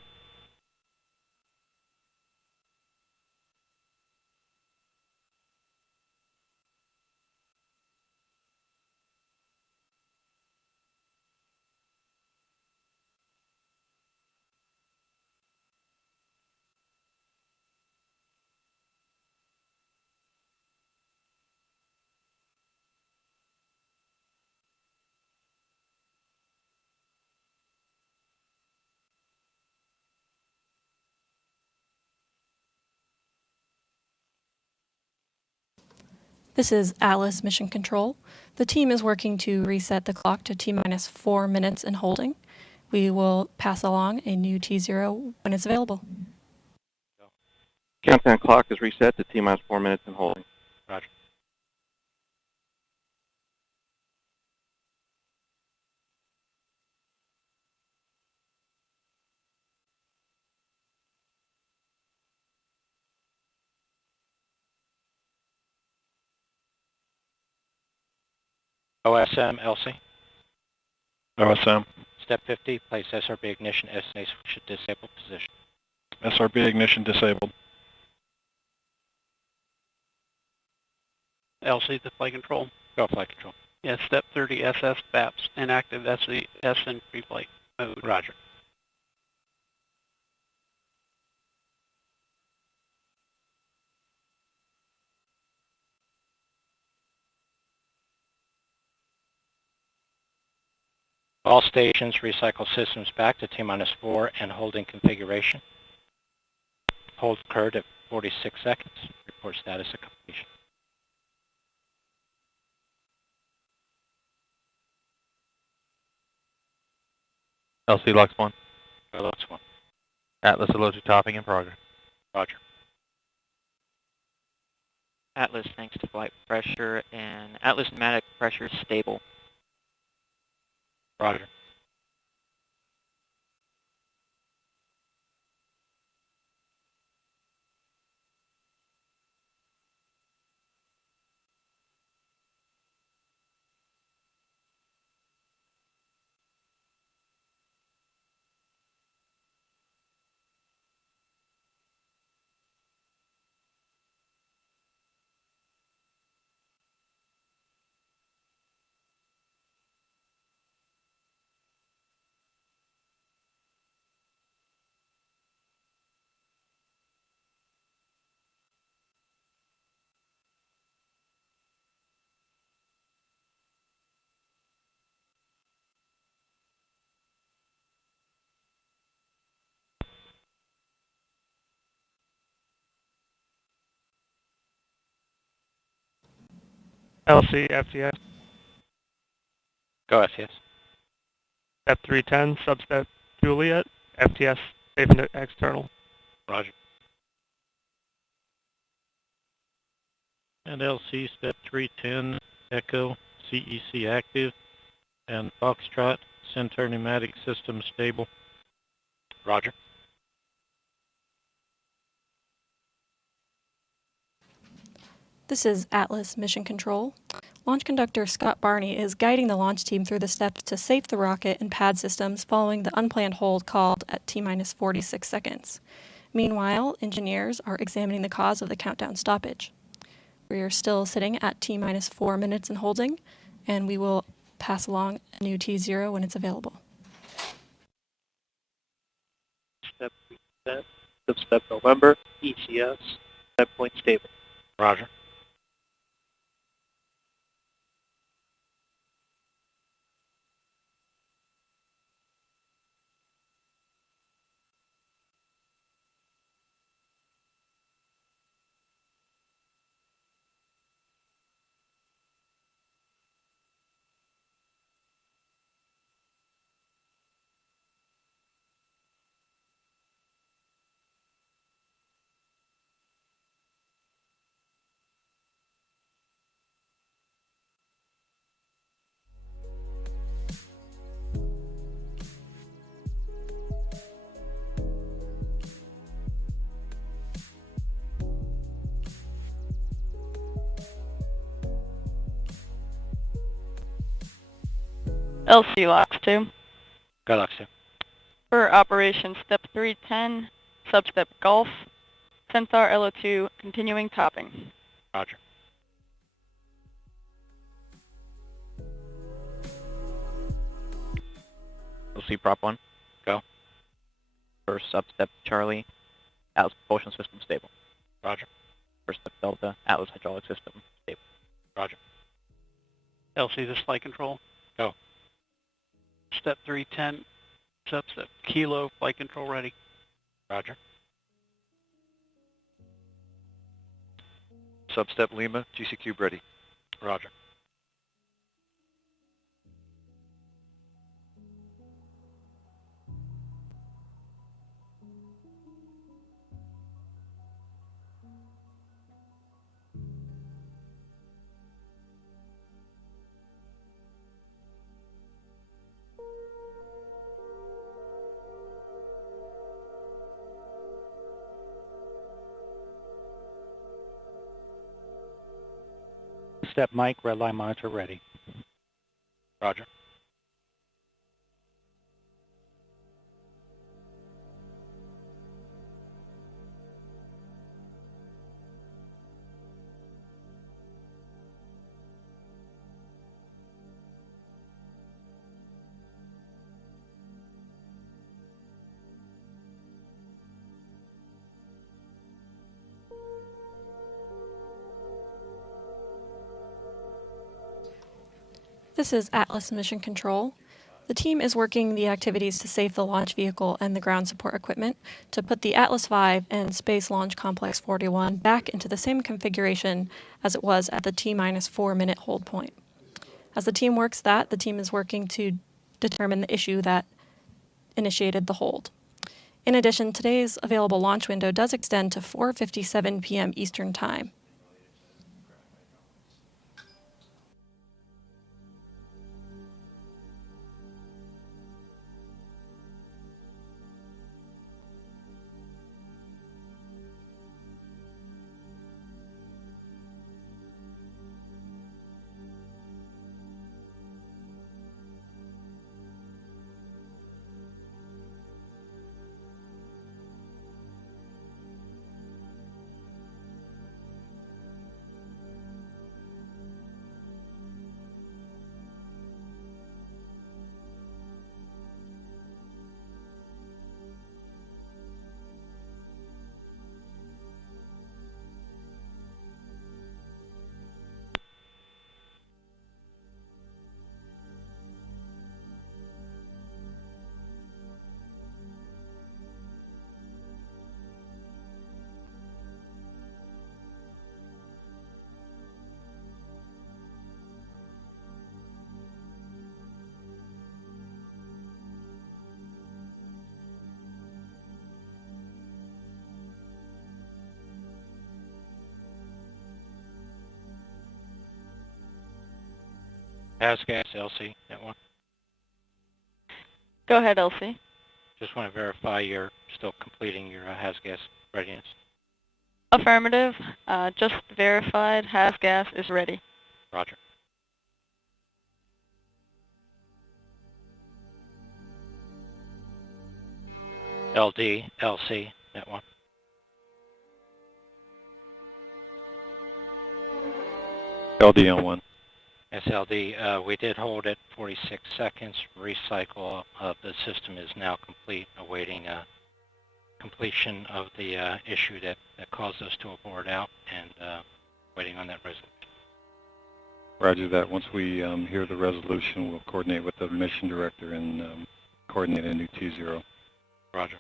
This is Atlas Mission Control. The team is working to reset the clock to T-minus 4 minutes and holding. We will pass along a new T0 when it's available. Countdown clock is reset to T-minus 4 minutes and holding. Roger. OSM, LC. OSM. Step 50, place SRB ignition SA switch at disabled position. SRB ignition disabled. LC to flight control. Go flight control. Yeah, step 30 SS FAPS inactive SES in pre-flight mode. Roger. All stations recycle systems back to T-minus 4 and holding configuration. Hold occurred at 46 seconds. Report status of completion. LC Lux 1. Lux 1. Atlas Alo 2 topping in progress. Roger. Atlas thanks to flight pressure and Atlas pneumatic pressure is stable. Roger. LC FTS. Go FTS. Step 310 substep Juliet. FTS safe and external. Roger. And LC step 310, Echo, CEC active, and Foxtrot, Centaur pneumatic system stable. Roger. This is Atlas Mission Control. Launch conductor Scott Barney is guiding the launch team through the steps to safe the rocket and pad systems following the unplanned hold called at T-minus 46 seconds. Meanwhile, engineers are examining the cause of the countdown stoppage. We are still sitting at T-minus 4 minutes and holding, and we will pass along a new T0 when it's available. Step reset. Step November. ECS. Set point stable. Roger. LC locks 2. Go, Lux 2. For operation step 310, substep Golf, Centaur LO2 continuing topping. Roger. LC prop 1. Go. First substep Charlie, Atlas propulsion system stable. Roger. First step Delta, Atlas hydraulic system stable. Roger. LC, this flight control. Go. Step 310. Substep Kilo, flight control ready. Roger. Substep Lima, GC cube ready. Roger. Step Mike, red line monitor ready. Roger. This is Atlas Mission Control. The team is working the activities to save the launch vehicle and the ground support equipment to put the Atlas V and Space Launch Complex 41 back into the same configuration as it was at the T-minus 4 minute hold point. As the team works that, the team is working to determine the issue that initiated the hold. In addition, today's available launch window does extend to 4:57 p.m. Eastern Time. Gas LC, that one. Go ahead, LC. Just want to verify you're still completing your gas readiness. Affirmative. Just verified. Gas is ready. Roger. LD, LC, that one. LD on 1. SLD, we did hold it 46 seconds. Recycle of the system is now complete, awaiting completion of the issue that caused us to abort out, and waiting on that resolution. Roger that. Once we hear the resolution, we'll coordinate with the mission director and coordinate a new T0. Roger.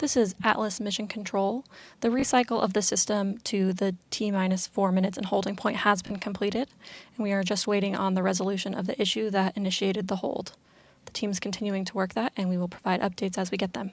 This is Atlas Mission Control. The recycle of the system to the T-minus 4 minutes and holding point has been completed, and we are just waiting on the resolution of the issue that initiated the hold. The team is continuing to work that, and we will provide updates as we get them.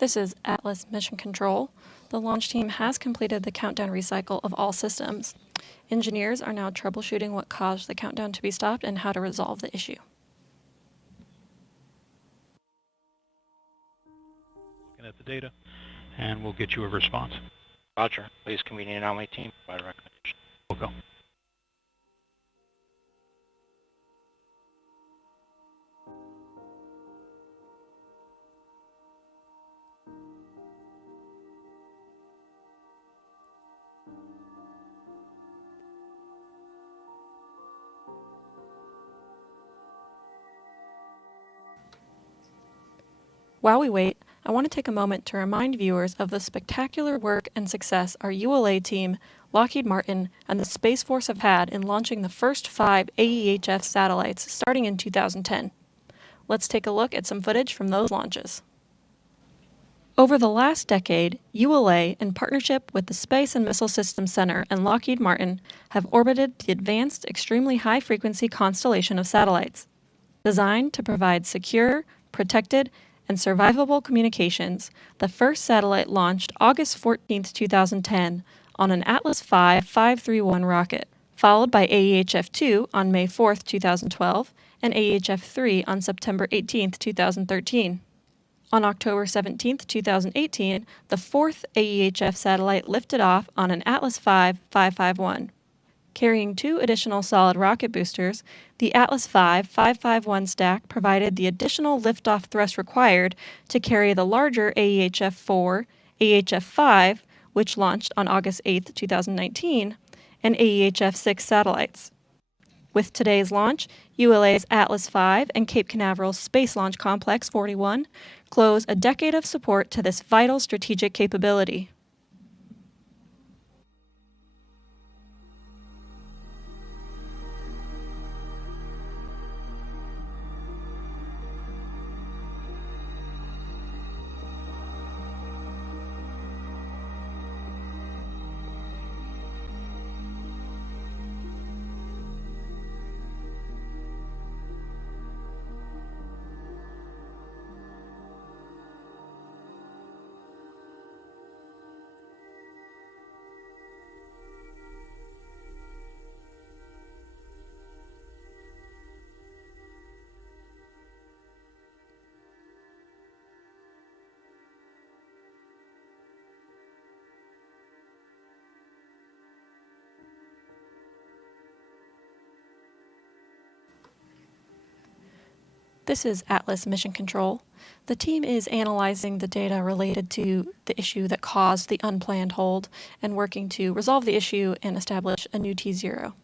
This is Atlas Mission Control. The launch team has completed the countdown recycle of all systems. Engineers are now troubleshooting what caused the countdown to be stopped and how to resolve the issue. Looking at the data, and we'll get you a response. Roger. Please convene an anomaly team. Provide a recommendation. We'll go. While we wait, I want to take a moment to remind viewers of the spectacular work and success our ULA team, Lockheed Martin, and the Space Force have had in launching the first 5 AEHF satellites starting in 2010. Let's take a look at some footage from those launches. Over the last decade, ULA, in partnership with the Space and Missile Systems Center and Lockheed Martin, have orbited the Advanced Extremely High-Frequency constellation of satellites. Designed to provide secure, protected, and survivable communications, the first satellite launched August 14, 2010, on an Atlas V 531 rocket, followed by AEHF-2 on May 4, 2012, and AEHF-3 on September 18, 2013. On October 17, 2018, the fourth AEHF satellite lifted off on an Atlas V 551. Carrying 2 additional solid rocket boosters, the Atlas V 551 stack provided the additional liftoff thrust required to carry the larger AEHF-4, AEHF-5, which launched on August 8, 2019, and AEHF-6 satellites. With today's launch, ULA's Atlas V and Cape Canaveral's Space Launch Complex 41 close a decade of support to this vital strategic capability. This is Atlas Mission Control. The team is analyzing the data related to the issue that caused the unplanned hold and working to resolve the issue and establish a new T0.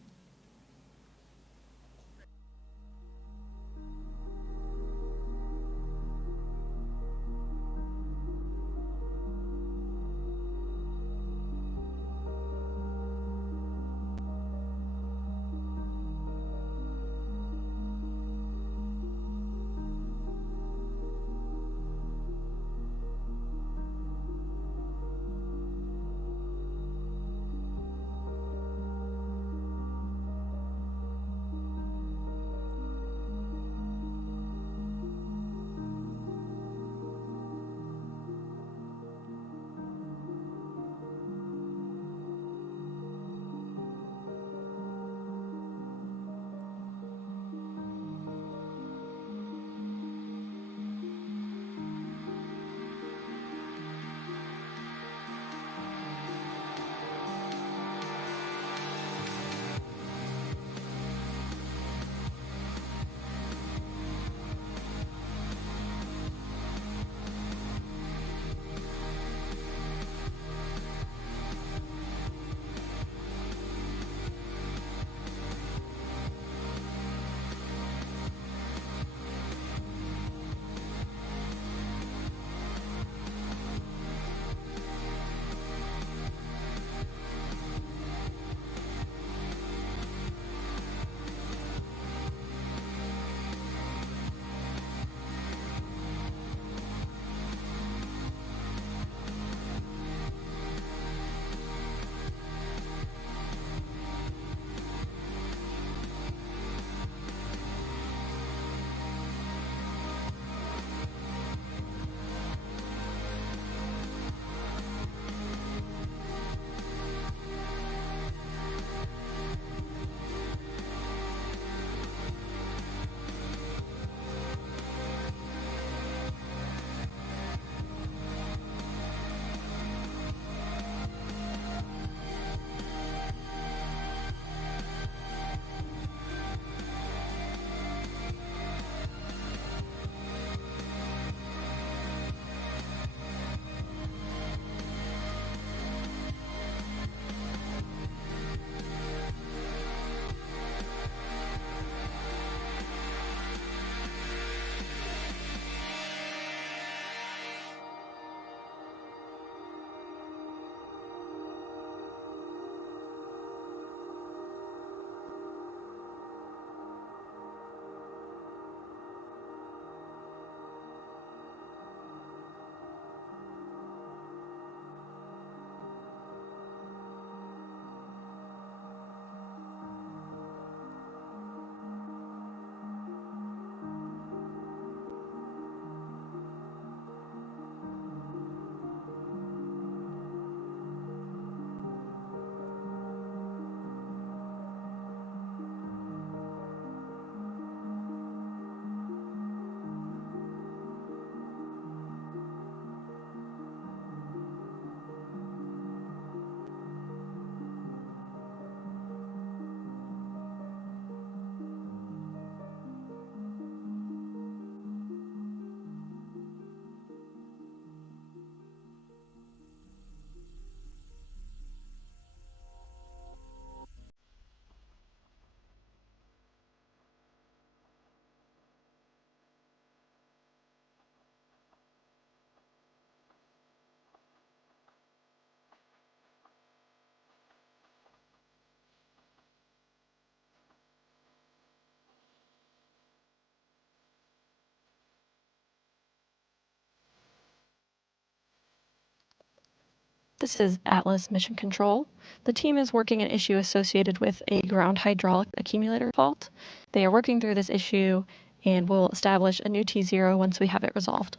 This is Atlas Mission Control. The team is working an issue associated with a ground hydraulic accumulator fault. They are working through this issue and will establish a new T0 once we have it resolved.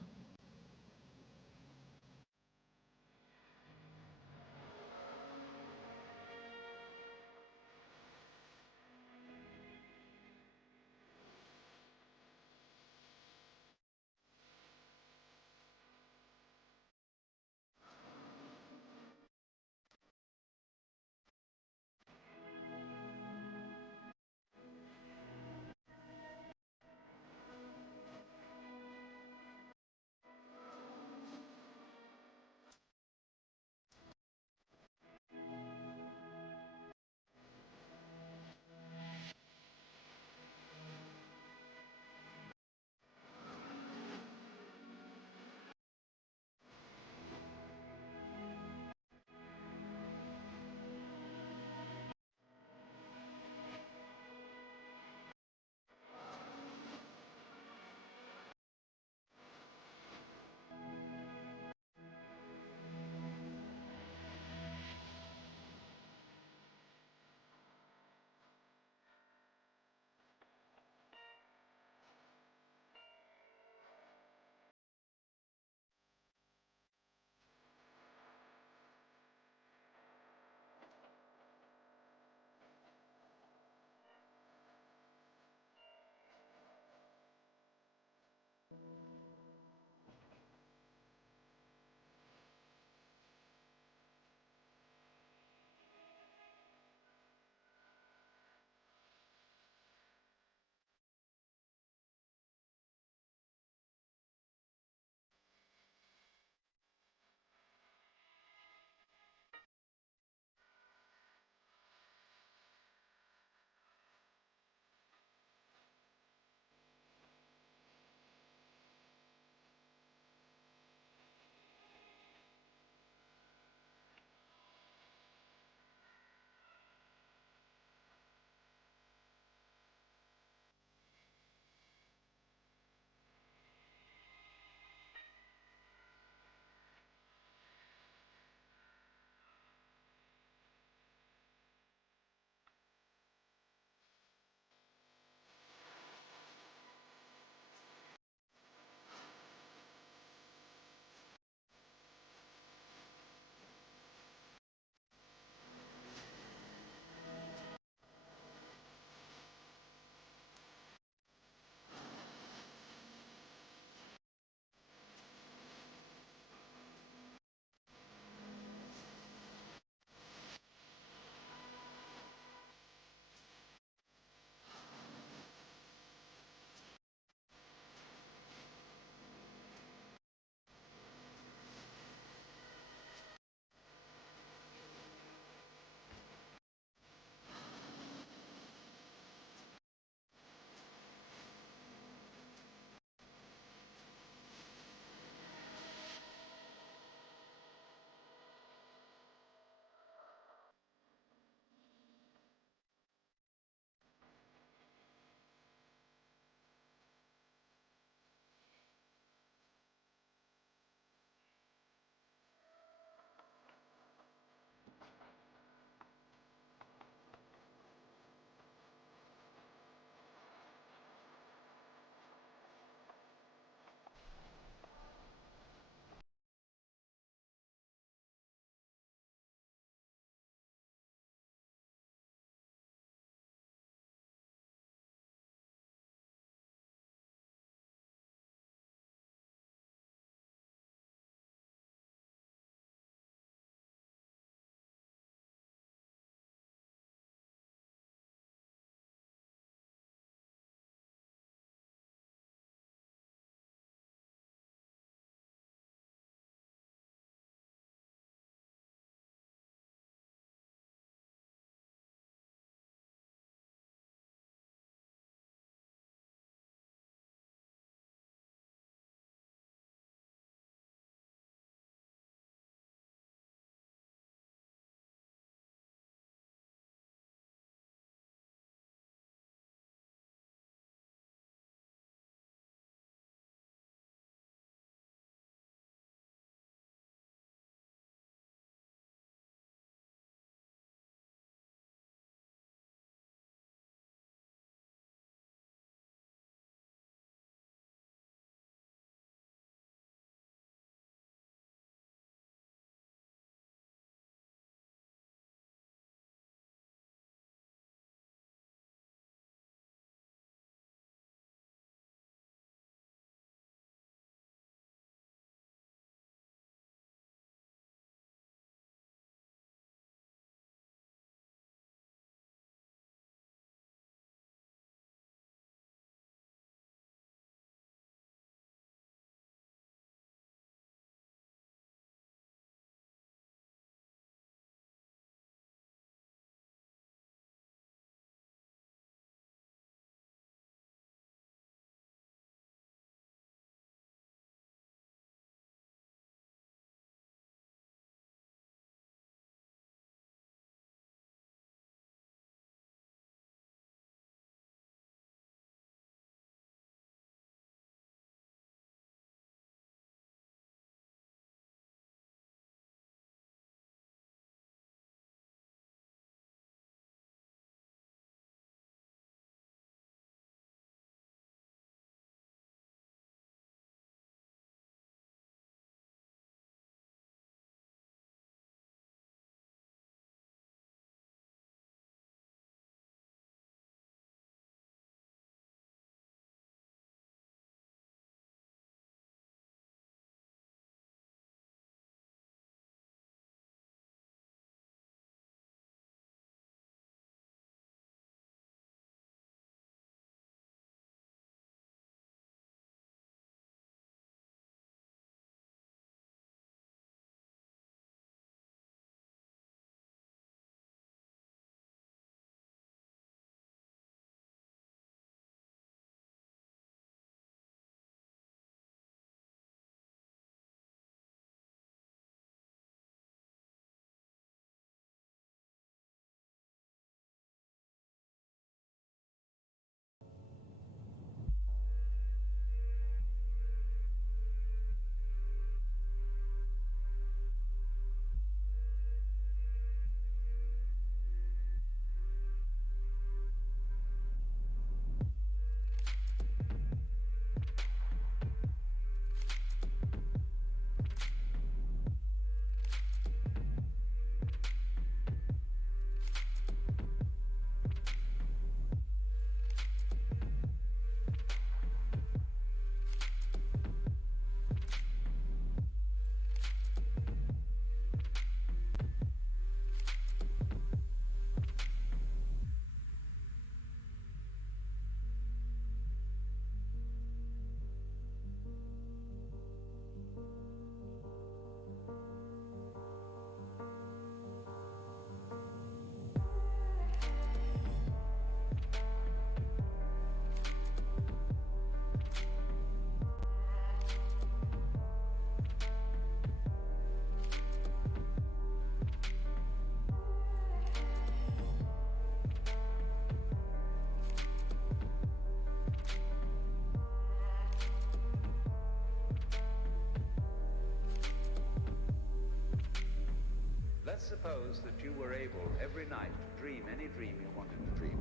suppose that you were able every night to dream any dream you wanted to dream.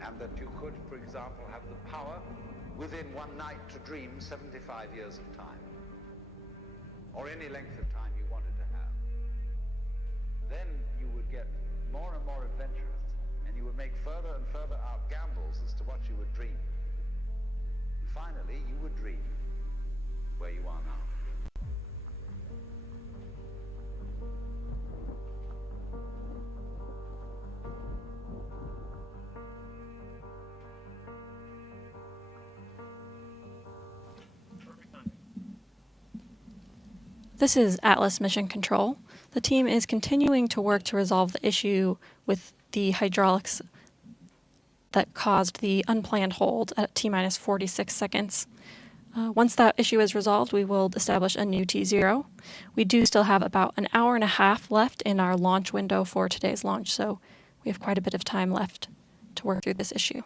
And that you could, for example, have the power within one night to dream 75 years of time. Or any length of time you wanted to have. Then you would get more and more adventurous, and you would make further and further out gambles as to what you would dream. And finally, you would dream where you are now. This is Atlas Mission Control. The team is continuing to work to resolve the issue with the hydraulics that caused the unplanned hold at T-minus 46 seconds. Once that issue is resolved, we will establish a new T0. We do still have about an hour and a half left in our launch window for today's launch, so we have quite a bit of time left to work through this issue.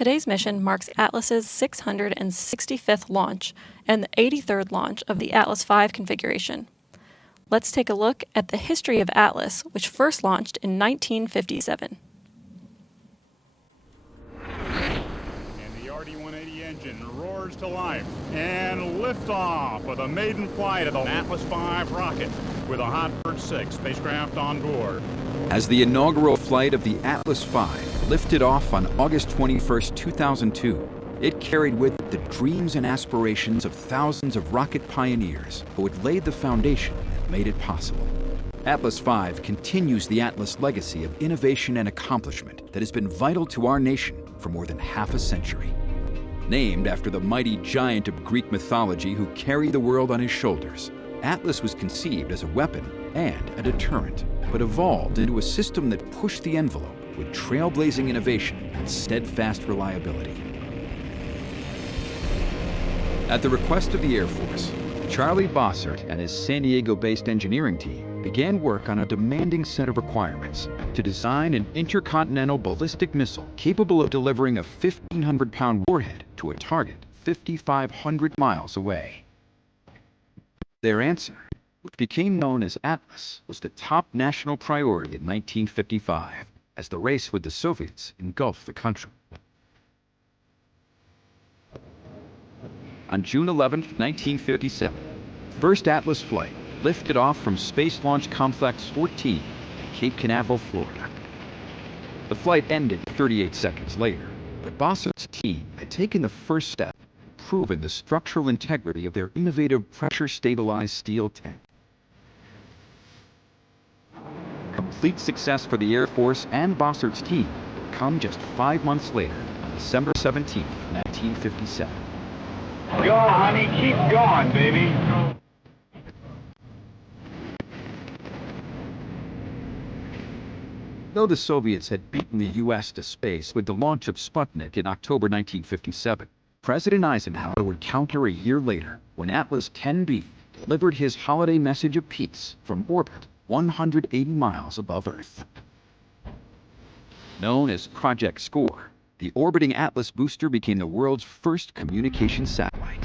Today's mission marks Atlas's 665th launch and the 83rd launch of the Atlas V configuration. Let's take a look at the history of Atlas, which first launched in 1957. And the RD-180 engine roars to life and liftoff of the maiden flight of the Atlas V rocket with a Hot Bird 6 spacecraft on board. As the inaugural flight of the Atlas V lifted off on August 21, 2002, it carried with it the dreams and aspirations of thousands of rocket pioneers who had laid the foundation and made it possible. Atlas V continues the Atlas legacy of innovation and accomplishment that has been vital to our nation for more than half a century. Named after the mighty giant of Greek mythology who carried the world on his shoulders, Atlas was conceived as a weapon and a deterrent, but evolved into a system that pushed the envelope with trailblazing innovation and steadfast reliability. At the request of the Air Force, Charlie Bossert and his San Diego-based engineering team began work on a demanding set of requirements to design an intercontinental ballistic missile capable of delivering a 1,500-pound warhead to a target 5,500 miles away. Their answer, which became known as Atlas, was the top national priority in 1955 as the race with the Soviets engulfed the country. On June 11, 1957, first Atlas flight lifted off from Space Launch Complex 14 at Cape Canaveral, Florida. The flight ended 38 seconds later, but Bossert's team had taken the first step, proving the structural integrity of their innovative pressure-stabilized steel tank. Complete success for the Air Force and Bossert's team would come just 5 months later, on December 17, 1957. Go, honey, keep going, baby. Though the Soviets had beaten the U.S. to space with the launch of Sputnik in October 1957, President Eisenhower would counter a year later when Atlas 10B delivered his holiday message of peace from orbit 180 miles above Earth. Known as Project SCORE, the orbiting Atlas booster became the world's first communication satellite.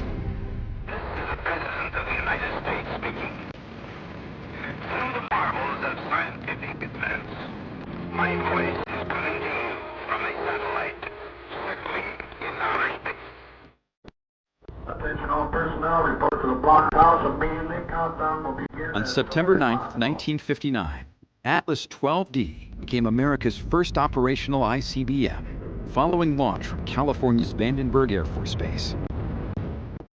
This is the President of the United States speaking. Through the marvels of scientific advance, my voice is coming to you from a satellite circling in outer space. Attention all personnel, report to the blockhouse. Immediately, countdown will begin. On September 9, 1959, Atlas 12D became America's first operational ICBM, following launch from California's Vandenberg Air Force Base.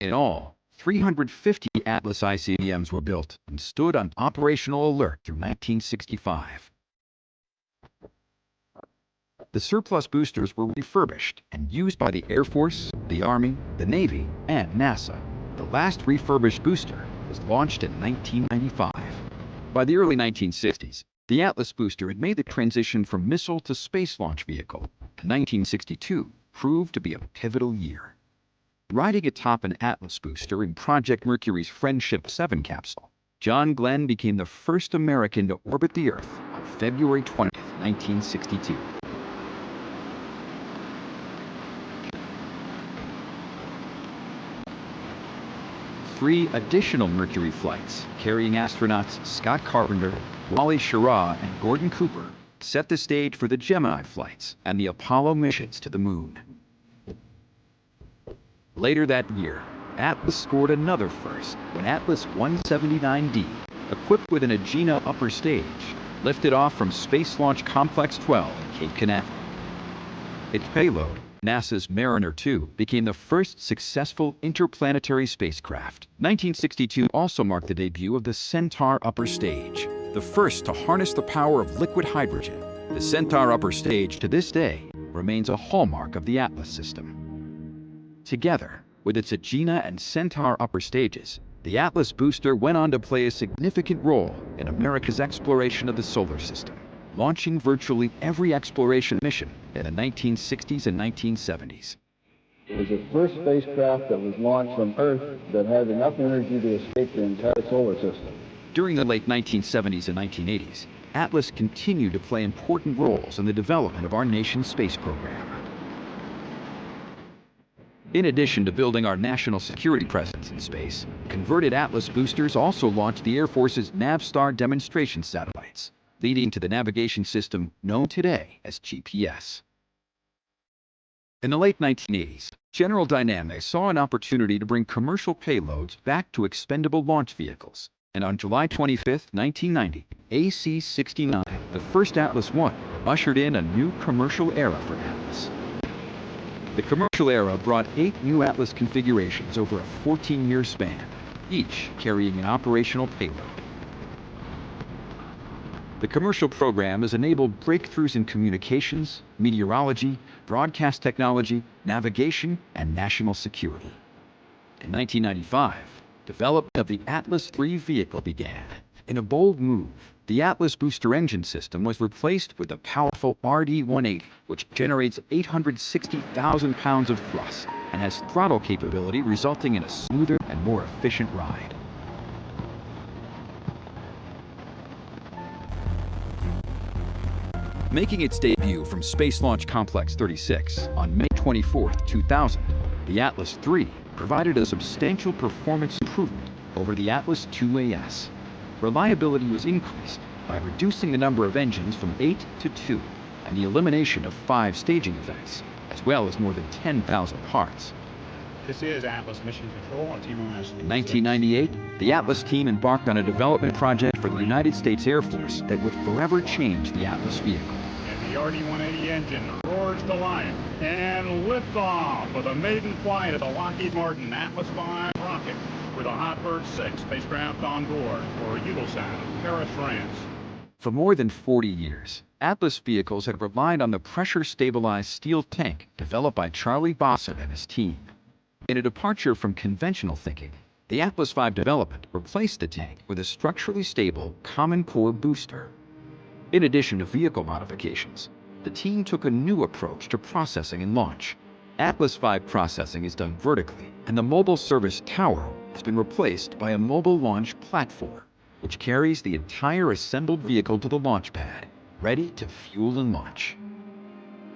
In all, 350 Atlas ICBMs were built and stood on operational alert through 1965. The surplus boosters were refurbished and used by the Air Force, the Army, the Navy, and NASA. The last refurbished booster was launched in 1995. By the early 1960s, the Atlas booster had made the transition from missile to space launch vehicle, and 1962 proved to be a pivotal year. Riding atop an Atlas booster in Project Mercury's Friendship 7 capsule, John Glenn became the first American to orbit the Earth on February 20, 1962. Three additional Mercury flights, carrying astronauts Scott Carpenter, Wally Schirra, and Gordon Cooper, set the stage for the Gemini flights and the Apollo missions to the Moon. Later that year, Atlas scored another first when Atlas 179D, equipped with an Agena upper stage, lifted off from Space Launch Complex 12 at Cape Canaveral. Its payload, NASA's Mariner 2, became the first successful interplanetary spacecraft. 1962 also marked the debut of the Centaur upper stage, the first to harness the power of liquid hydrogen. The Centaur upper stage, to this day, remains a hallmark of the Atlas system. Together, with its Agena and Centaur upper stages, the Atlas booster went on to play a significant role in America's exploration of the solar system, launching virtually every exploration mission in the 1960s and 1970s. It was the first spacecraft that was launched from Earth that had enough energy to escape the entire solar system. During the late 1970s and 1980s, Atlas continued to play important roles in the development of our nation's space program. In addition to building our national security presence in space, converted Atlas boosters also launched the Air Force's Navstar demonstration satellites, leading to the navigation system known today as GPS. In the late 1980s, General Dynamics saw an opportunity to bring commercial payloads back to expendable launch vehicles, and on July 25, 1990, AC-69, the first Atlas I, ushered in a new commercial era for Atlas. The commercial era brought 8 new Atlas configurations over a 14-year span, each carrying an operational payload. The commercial program has enabled breakthroughs in communications, meteorology, broadcast technology, navigation, and national security. In 1995, development of the Atlas III vehicle began. In a bold move, the Atlas booster engine system was replaced with the powerful RD-180, which generates 860,000 pounds of thrust and has throttle capability resulting in a smoother and more efficient ride. Making its debut from Space Launch Complex 36 on May 24, 2000, the Atlas III provided a substantial performance improvement over the Atlas IIAS. Reliability was increased by reducing the number of engines from 8 to 2 and the elimination of 5 staging events, as well as more than 10,000 parts. This is Atlas Mission Control on T-minus. In 1998, the Atlas team embarked on a development project for the United States Air Force that would forever change the Atlas vehicle. And the RD-180 engine roars to life and liftoff of the maiden flight of the Lockheed Martin Atlas V rocket with a Hot Bird 6 spacecraft on board for Eutelsat, Paris, France. For more than 40 years, Atlas vehicles have relied on the pressure-stabilized steel tank developed by Charlie Bosson and his team. In a departure from conventional thinking, the Atlas V development replaced the tank with a structurally stable common core booster. In addition to vehicle modifications, the team took a new approach to processing and launch. Atlas V processing is done vertically, and the mobile service tower has been replaced by a mobile launch platform, which carries the entire assembled vehicle to the launch pad, ready to fuel and launch.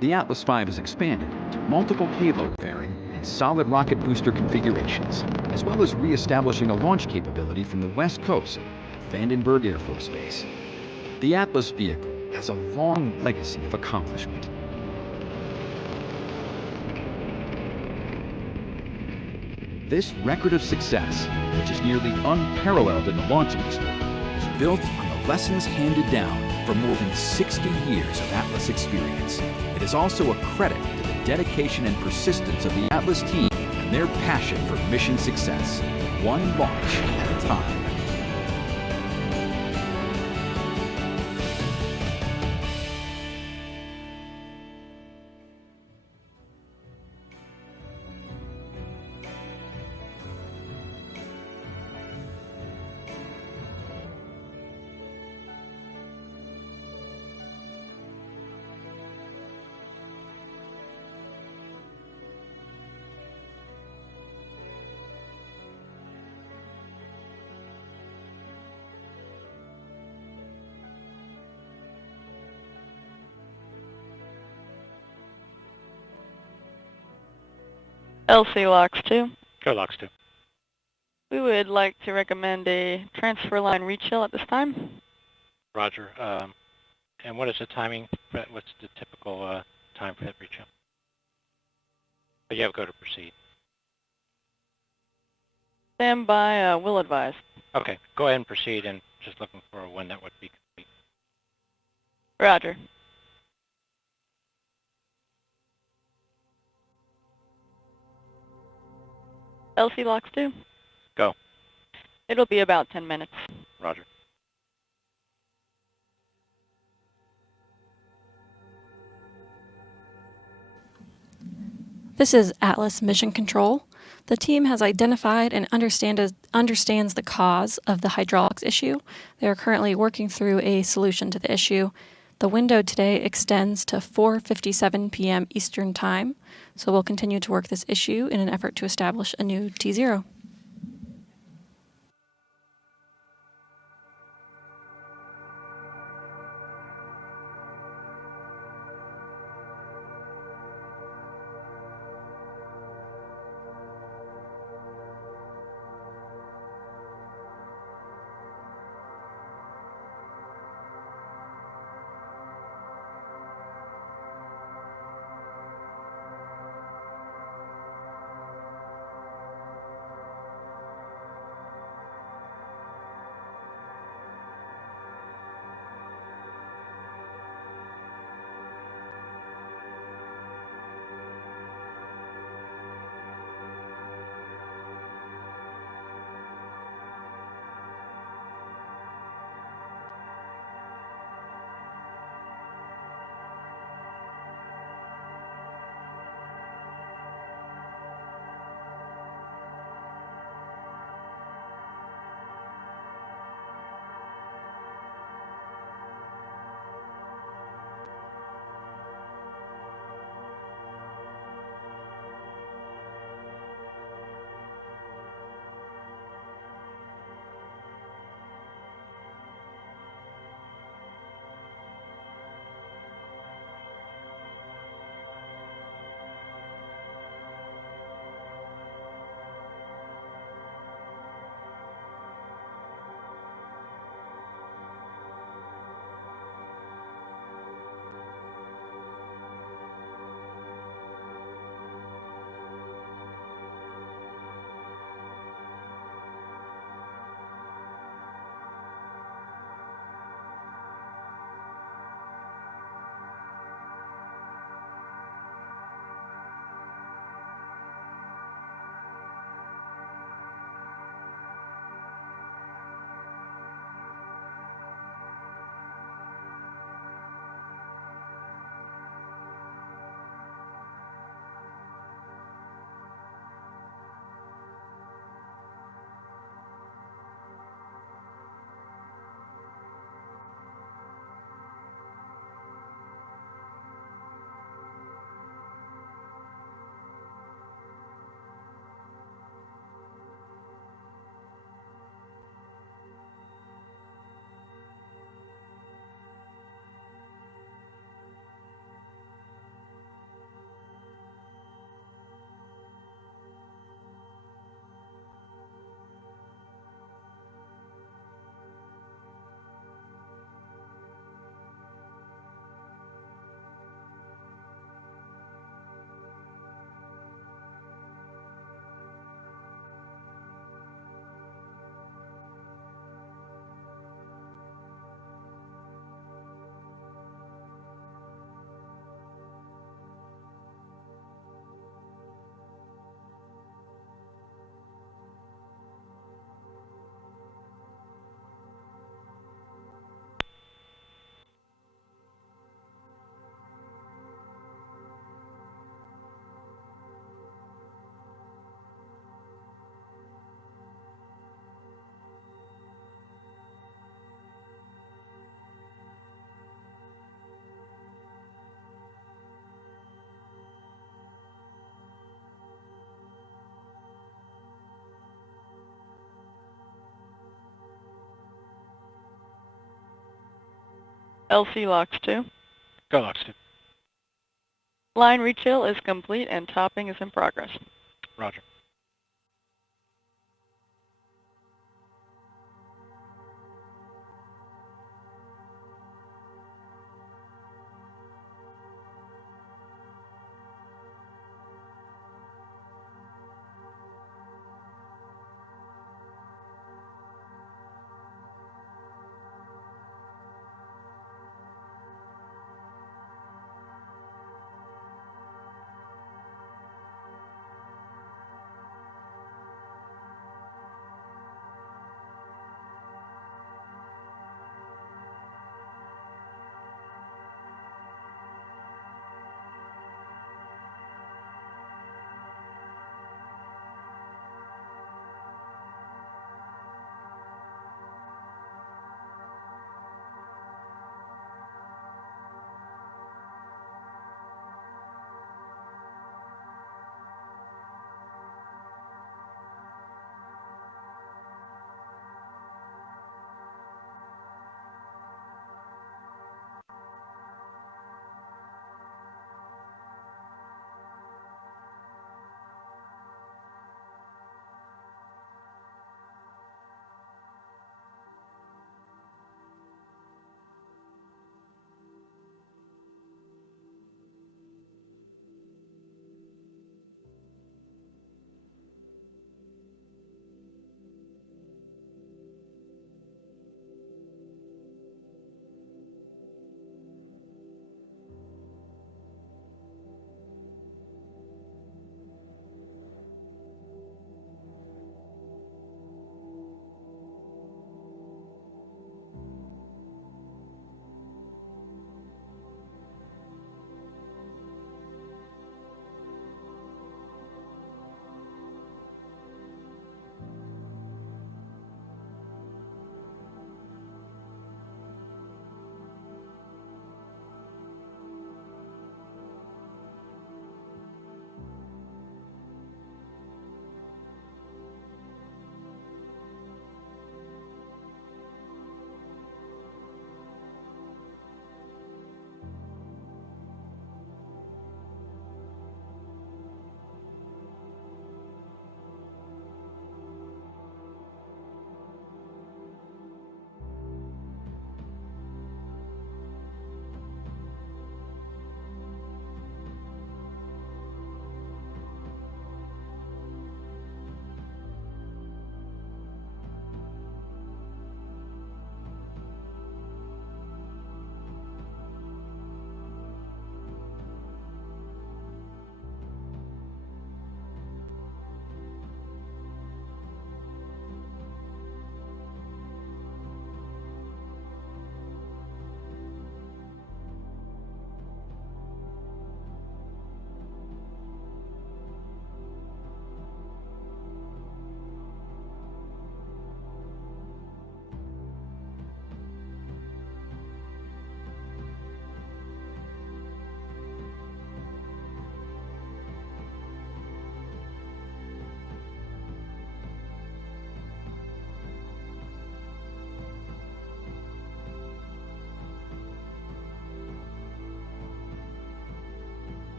The Atlas V is expanded to multiple payload bearing and solid rocket booster configurations, as well as re-establishing a launch capability from the west coast at Vandenberg Air Force Base. The Atlas vehicle has a long legacy of accomplishment. This record of success, which is nearly unparalleled in the launch industry, is built on the lessons handed down from more than 60 years of Atlas experience. It is also a credit to the dedication and persistence of the Atlas team and their passion for mission success, one launch at a time. LC Locks 2. Go Locks 2. We would like to recommend a transfer line rechill at this time. Roger. And what is the timing? What's the typical time for that rechill? But yeah, go to proceed. Stand by, will advise. Okay, go ahead and proceed, and just looking for when that would be complete. Roger. LC Locks 2. Go. It'll be about 10 minutes. Roger. This is Atlas Mission Control. The team has identified and understands the cause of the hydraulics issue. They are currently working through a solution to the issue. The window today extends to 4:57 p.m. Eastern Time, so we'll continue to work this issue in an effort to establish a new T0. LC Locks 2. Go Locks 2. Line rechill is complete and topping is in progress. Roger.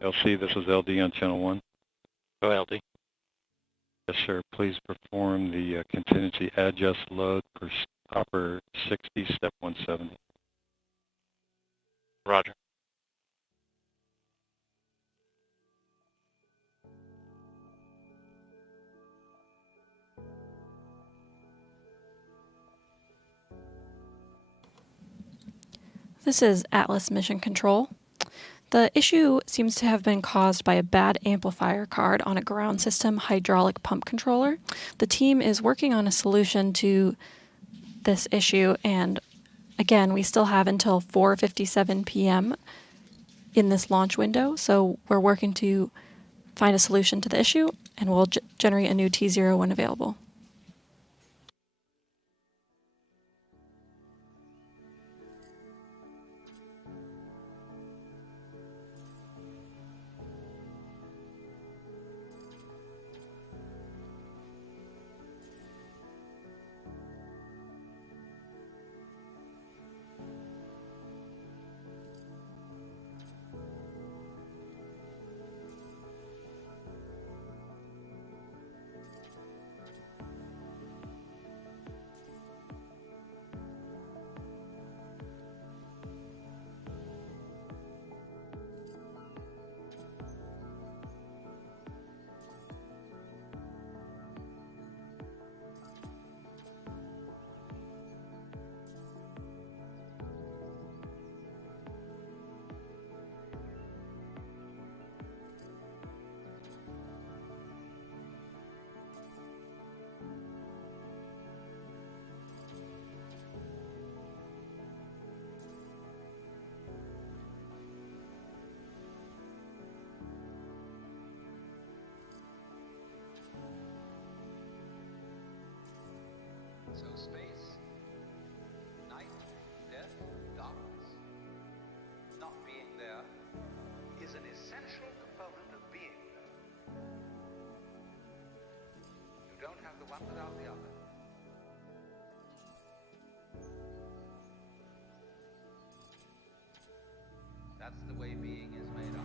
LC, this is LD on channel 1. Go LD. Yes, sir. Please perform the contingency adjust load for hopper 60, step 170. Roger. This is Atlas Mission Control. The issue seems to have been caused by a bad amplifier card on a ground system hydraulic pump controller. The team is working on a solution to this issue, and again, we still have until 4:57 p.m. in this launch window, so we're working to find a solution to the issue, and we'll generate a new T0 when available. So space, night, death, darkness, not being there is an essential component of being there. You don't have the one without the other. That's the way being is made up.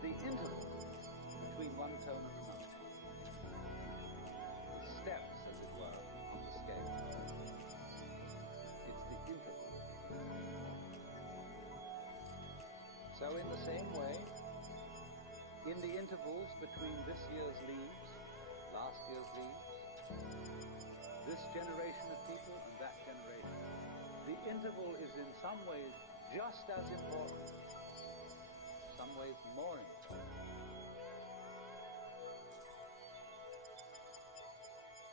the interval between one tone and another. The steps, as it were, on the scale. It's the interval. So in the same way, in the intervals between this year's leaves, last year's leaves, this generation of people and that generation, the interval is in some ways just as important, in some ways more important,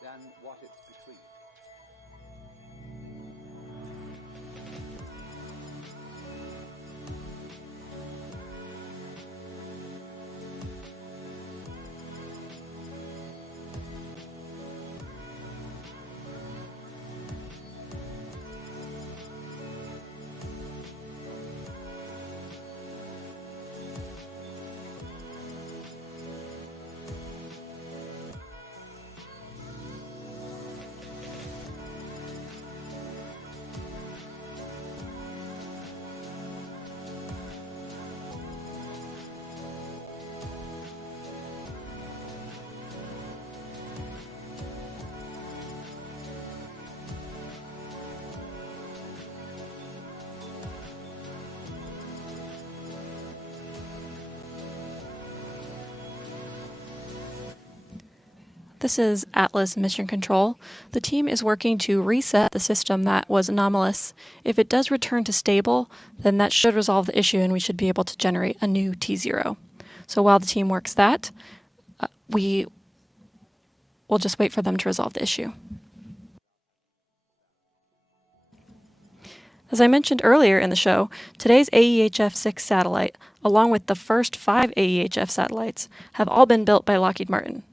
than what it's between. This is Atlas Mission Control. The team is working to reset the system that was anomalous. If it does return to stable, then that should resolve the issue and we should be able to generate a new T0. So while the team works that, we will just wait for them to resolve the issue. As I mentioned earlier in the show, today's AEHF-6 satellite, along with the first 5 AEHF satellites, have all been built by Lockheed Martin.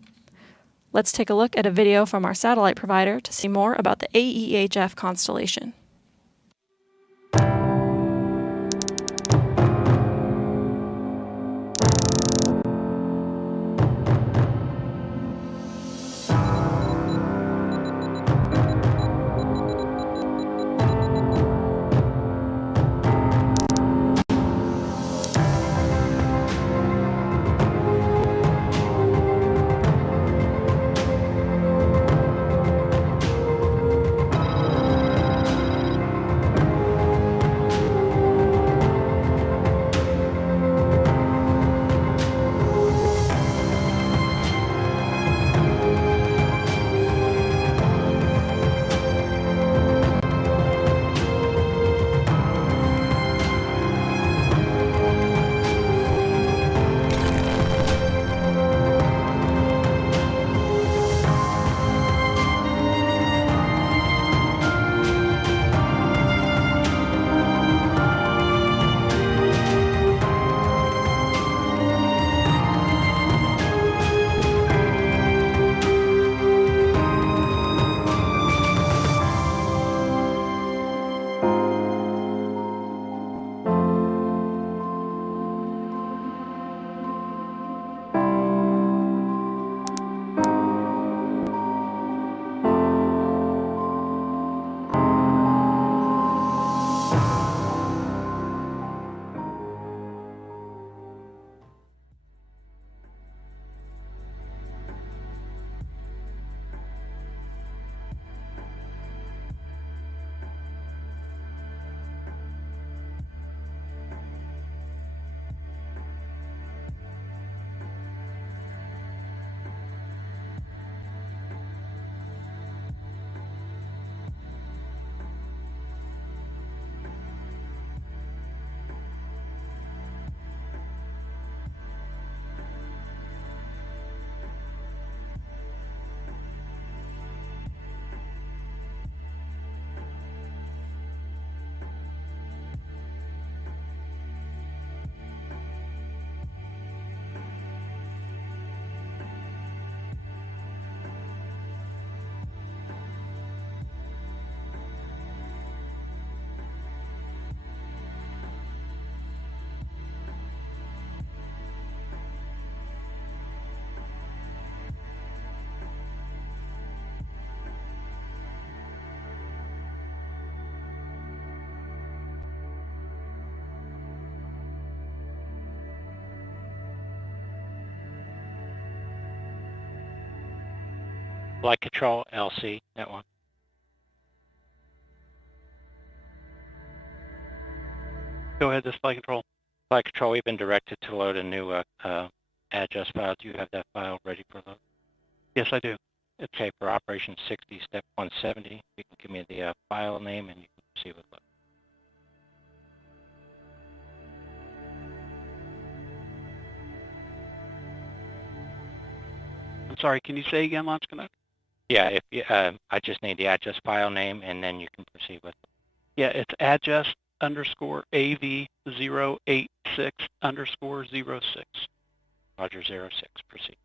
Let's take a look at a video from our satellite provider to see more about the AEHF constellation. Flight Control, LC, that one. Go ahead, this Flight Control. Flight Control, we've been directed to load a new address file. Do you have that file ready for load? Yes, I do. Okay, for Operation 60, Step 170, you can give me the file name and you can proceed with load. I'm sorry, can you say again, Launch Connect? Yeah, if you, I just need the address file name and then you can proceed with it. Yeah, it's address_AV086_06. Roger, 06, proceed.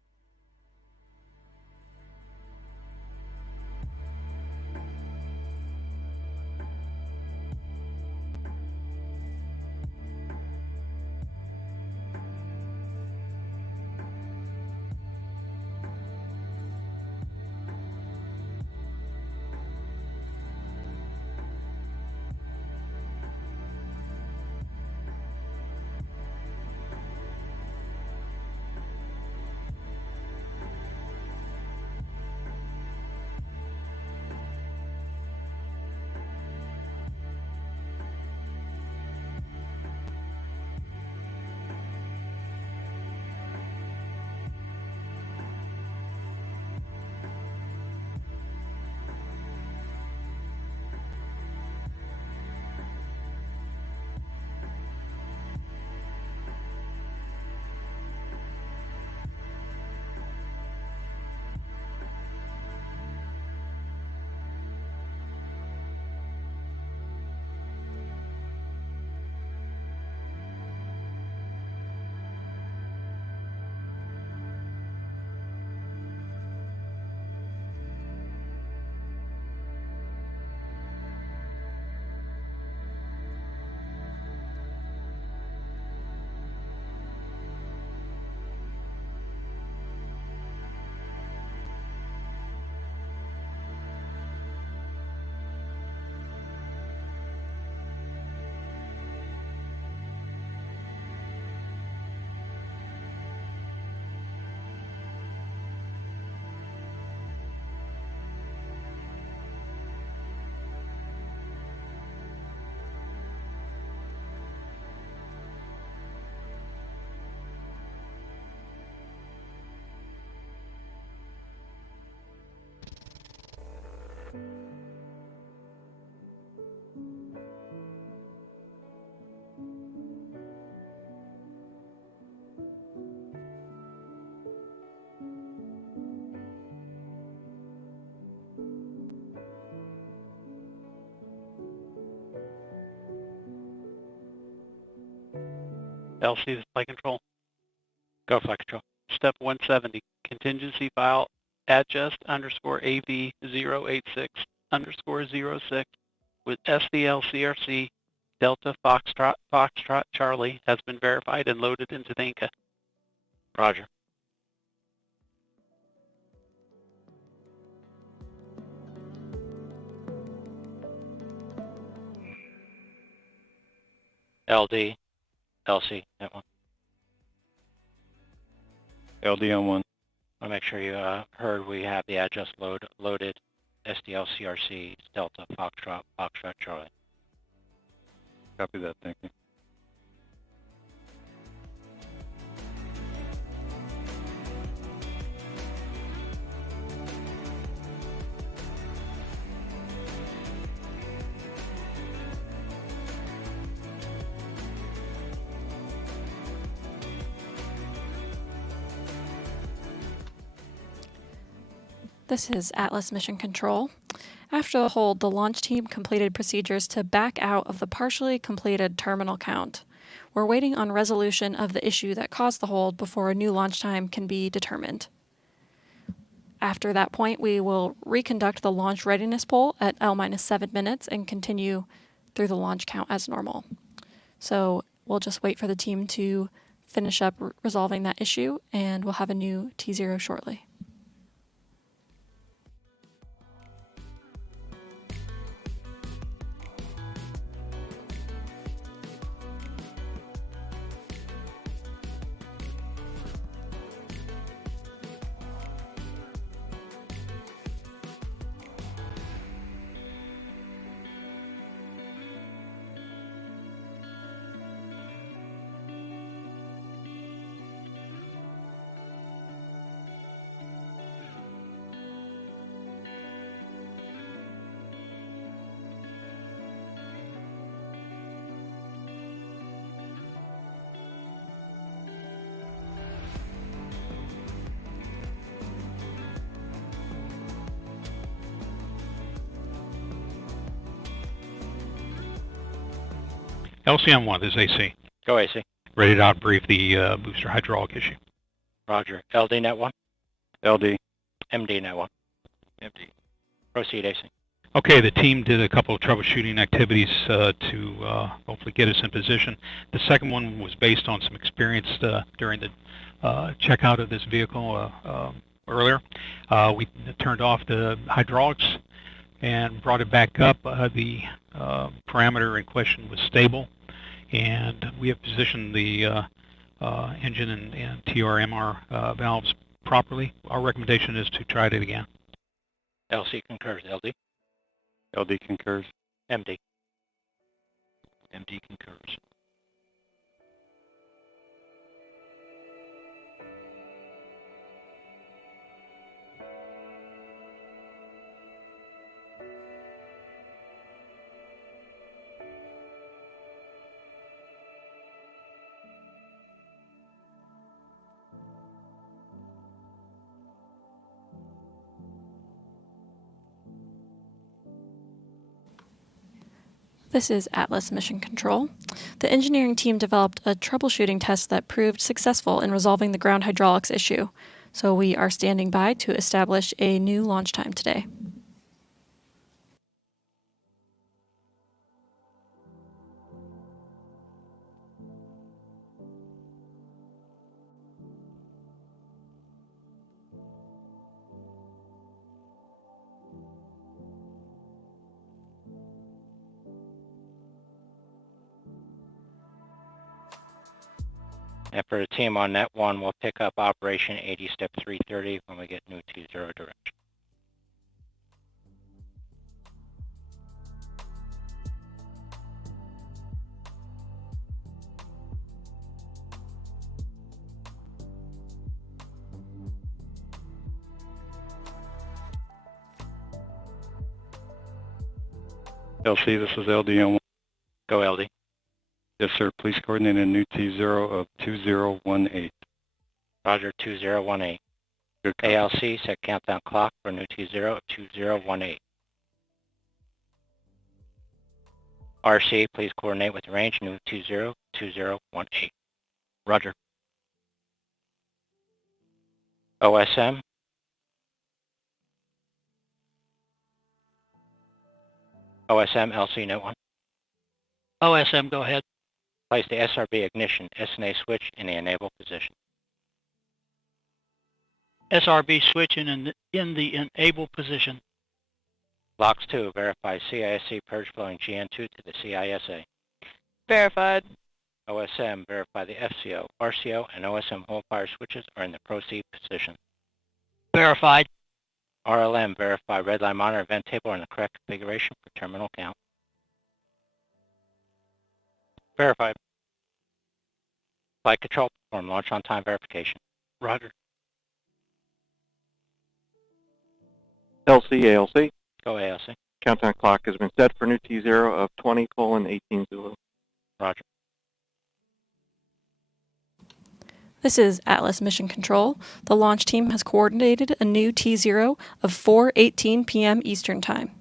LC, this Flight Control. Go, Flight Control. Step 170, contingency file adjust_AV086_06 with SDLCRC Delta Foxtrot Charlie has been verified and loaded into the Inca. Roger. LD, LC, that one. LD on 1. I'll make sure you heard we have the address loaded. SDLCRC Delta Foxtrot Charlie. Copy that, thank you. This is Atlas Mission Control. After the hold, the launch team completed procedures to back out of the partially completed terminal count. We're waiting on resolution of the issue that caused the hold before a new launch time can be determined. After that point, we will reconduct the launch readiness poll at L-7 minutes and continue through the launch count as normal. So we'll just wait for the team to finish up resolving that issue, and we'll have a new T0 shortly. LCM-1, this is AC. Go AC. Ready to outbrief the booster hydraulic issue. Roger. LD Net 1. LD. MD Net 1. MD. Proceed AC. Okay, the team did a couple of troubleshooting activities to hopefully get us in position. The second one was based on some experience during the checkout of this vehicle earlier. We turned off the hydraulics and brought it back up. The parameter in question was stable, and we have positioned the engine and TR-MR valves properly. Our recommendation is to try it again. LC concurs. LD. LD concurs. MD. MD concurs. This is Atlas Mission Control. The engineering team developed a troubleshooting test that proved successful in resolving the ground hydraulics issue, so we are standing by to establish a new launch time today. And for the team on Net 1, we'll pick up Operation 80 Step 330 when we get new T0 direction. LC, this is LD on 1. Go LD. Yes, sir. Please coordinate a new T0 of 2018. Roger, 2018. Good copy. ALC, set countdown clock for new T0 of 2018. RC, please coordinate with the range new 2018. Roger. OSM. OSM, LC, Net 1. OSM, go ahead. Place the SRB ignition SNA switch in the enable position. SRB switch in the enable position. LOX 2, verify CISC purge flowing GN2 to the CISA. Verified. OSM, verify the FCO, RCO, and OSM hold fire switches are in the proceed position. Verified. RLM, verify red line monitor vent table are in the correct configuration for terminal count. Verified. Flight control, perform launch on time verification. Roger. LC, ALC. Go ALC. Countdown clock has been set for new T0 of 20:18 Zulu. Roger. This is Atlas Mission Control. The launch team has coordinated a new T0 of 4:18 p.m. Eastern Time.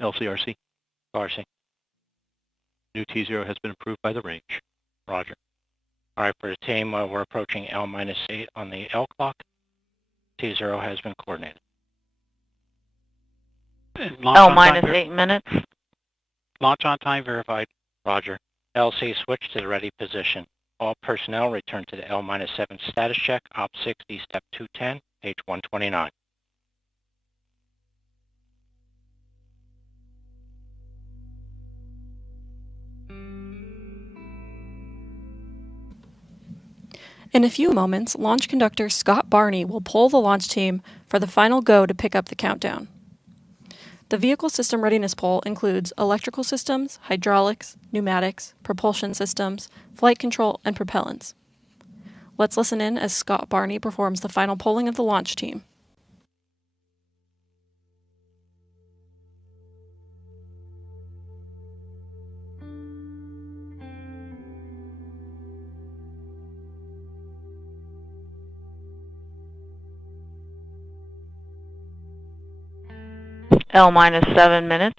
LCRC. RC. New T0 has been approved by the range. Roger. All right, for the team, we're approaching L-8 on the L clock. T0 has been coordinated. L-8 minutes. Launch on time verified. Roger. LC switch to the ready position. All personnel return to the L-7 status check, Op 60, Step 210, page 129. In a few moments, launch conductor Scott Barney will poll the launch team for the final go to pick up the countdown. The vehicle system readiness poll includes electrical systems, hydraulics, pneumatics, propulsion systems, flight control, and propellants. Let's listen in as Scott Barney performs the final polling of the launch team. L minus 7 minutes.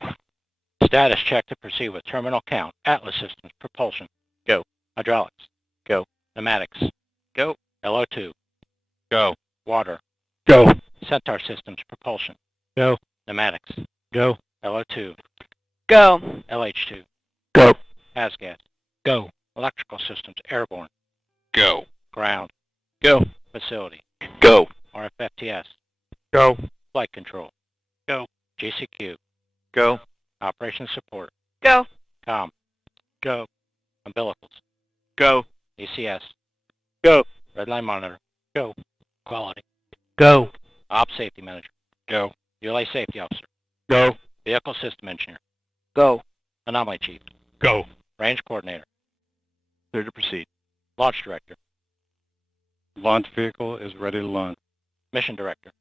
Status check to proceed with terminal count. Atlas systems, propulsion. Go. Hydraulics. Go. Pneumatics. Go. LO2. Go. Water. Go. Centaur systems, propulsion. Go. Pneumatics. Go. LO2. Go. LH2. Go. Hazgas. Go. Electrical systems, airborne. Go. Ground. Go. Facility. Go. RFFTS. Go. Flight control. Go. GCQ. Go. Operations support. Go. Com. Go. Umbilicals. Go. ECS. Go. Redline monitor. Go. Quality. Go. Op safety manager. Go. ULA safety officer. Go. Vehicle system engineer. Go. Anomaly chief. Go. Range coordinator. Clear to proceed. Launch director. Launch vehicle is ready to launch. Mission director.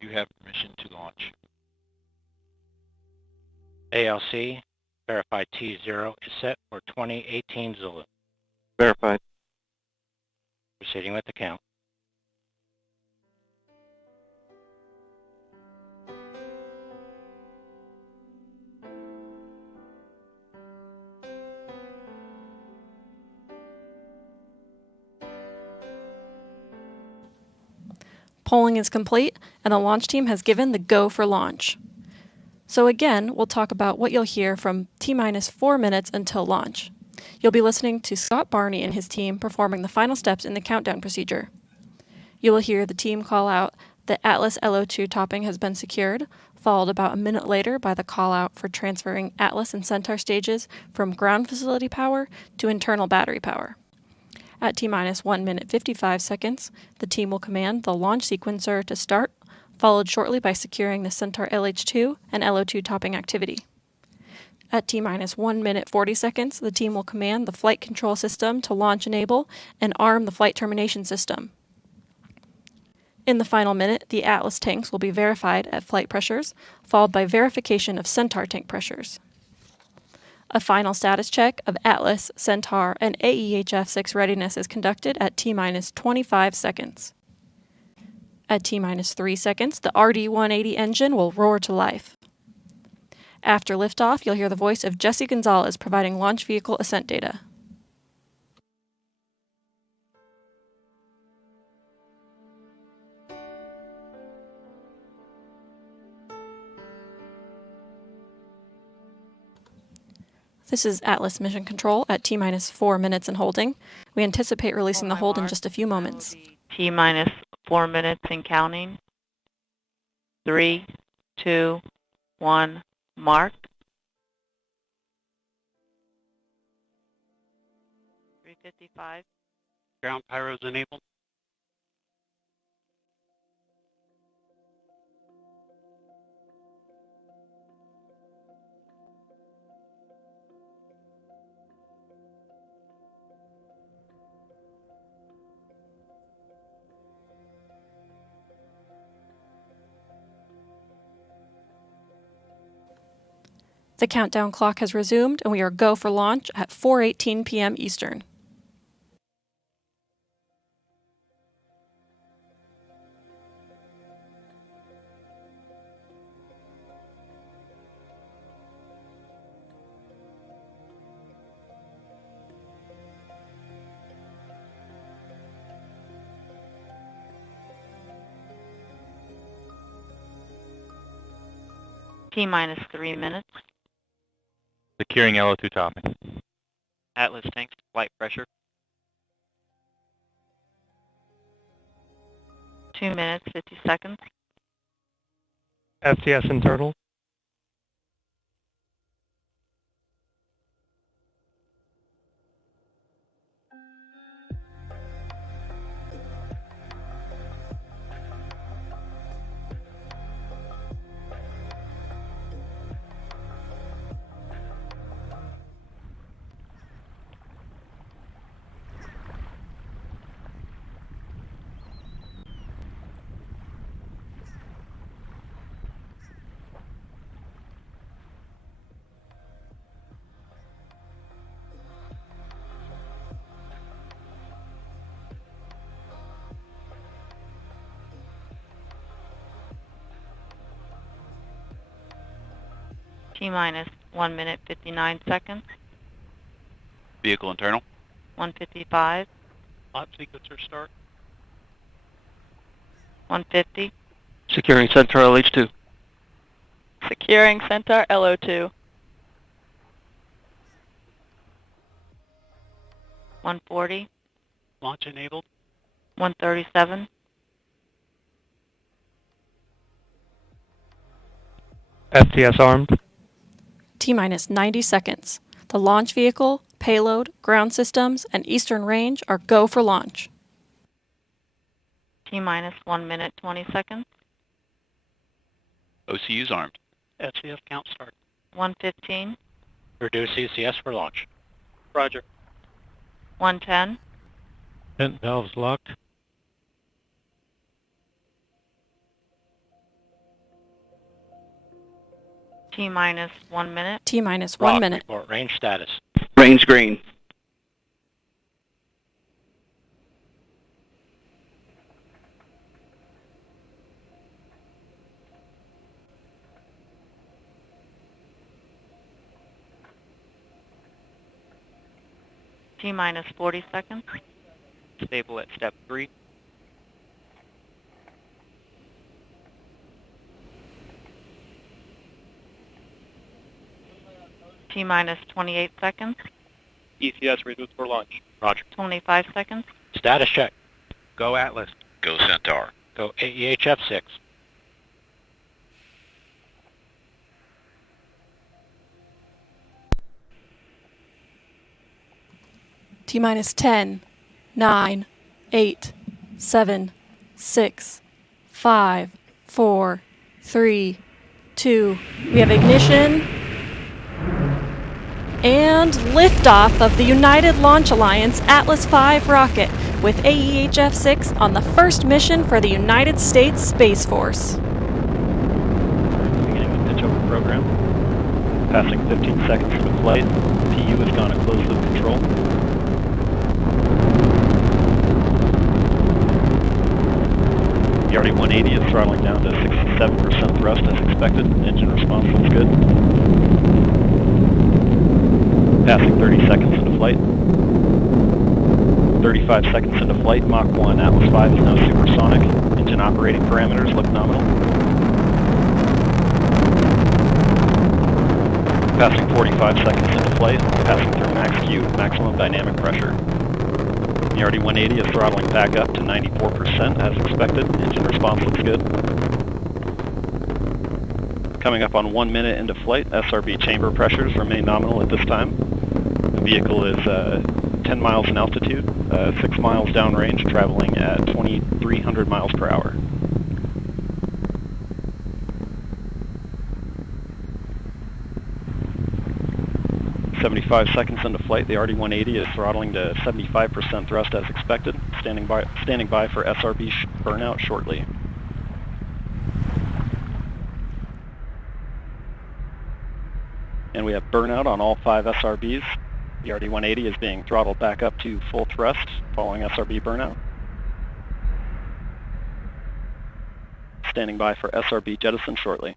You have permission to launch. ALC. Verified T0 is set for 2018 Zulu. Verified. Proceeding with the count. Polling is complete, and the launch team has given the go for launch. So again, we'll talk about what you'll hear from T-minus 4 minutes until launch. You'll be listening to Scott Barney and his team performing the final steps in the countdown procedure. You will hear the team call out that Atlas LO2 topping has been secured, followed about a minute later by the call out for transferring Atlas and Centaur stages from ground facility power to internal battery power. At T-minus 1 minute 55 seconds, the team will command the launch sequencer to start, followed shortly by securing the Centaur LH2 and LO2 topping activity. At T-minus 1 minute 40 seconds, the team will command the flight control system to launch enable and arm the flight termination system. In the final minute, the Atlas tanks will be verified at flight pressures, followed by verification of Centaur tank pressures. A final status check of Atlas, Centaur, and AEHF-6 readiness is conducted at T-minus 25 seconds. At T-minus 3 seconds, the RD-180 engine will roar to life. After liftoff, you'll hear the voice of Jesse Gonzalez providing launch vehicle ascent data. This is Atlas Mission Control at T-minus 4 minutes and holding. We anticipate releasing the hold in just a few moments. T-minus 4 minutes and counting. 3, 2, 1, mark. 355. Ground pyros enabled. The countdown clock has resumed, and we are go for launch at 4:18 p.m. Eastern. T-minus 3 minutes. Securing LO2 topping. Atlas tanks, flight pressure. 2 minutes, 50 seconds. FTS internal. T-minus 1 minute 59 seconds. Vehicle internal. 155. Launch sequencer start. 150. Securing Centaur LH2. Securing Centaur LO2. 140. Launch enabled. 137. STS armed. T-minus 90 seconds. The launch vehicle, payload, ground systems, and eastern range are go for launch. T-minus 1 minute 20 seconds. OCU's armed. SCS count start. 115. Reduce CCS for launch. Roger. 110. Vent valves locked. T-minus 1 minute. T-minus 1 minute. Report range status. Range green. T-minus 40 seconds. Stable at step 3. T-minus 28 seconds. ECS reduced for launch. Roger. 25 seconds. Status check. Go Atlas. Go Centaur. Go AEHF 6. T-minus 10, 9, 8, 7, 6, 5, 4, 3, 2. We have ignition and liftoff of the United Launch Alliance Atlas V rocket with AEHF 6 on the first mission for the United States Space Force. Beginning the pitch over program. Passing 15 seconds to flight. PU has gone to closed loop control. The RD-180 is throttling down to 67% thrust as expected. Engine response looks good. Passing 30 seconds into flight. 35 seconds into flight, Mach 1. Atlas V is now supersonic. Engine operating parameters look nominal. Passing 45 seconds into flight, passing through max Q, maximum dynamic pressure. The RD-180 is throttling back up to 94% as expected. Engine response looks good. Coming up on 1 minute into flight, SRB chamber pressures remain nominal at this time. The vehicle is 10 miles in altitude, 6 miles downrange, traveling at 2,300 miles per hour. "75 seconds into flight, the RD-180 is throttling to 75% thrust as expected, standing by for SRB burnout shortly. And we have burnout on all 5 SRBs. The RD-180 is being throttled back up to full thrust following SRB burnout. Standing by for SRB jettison shortly.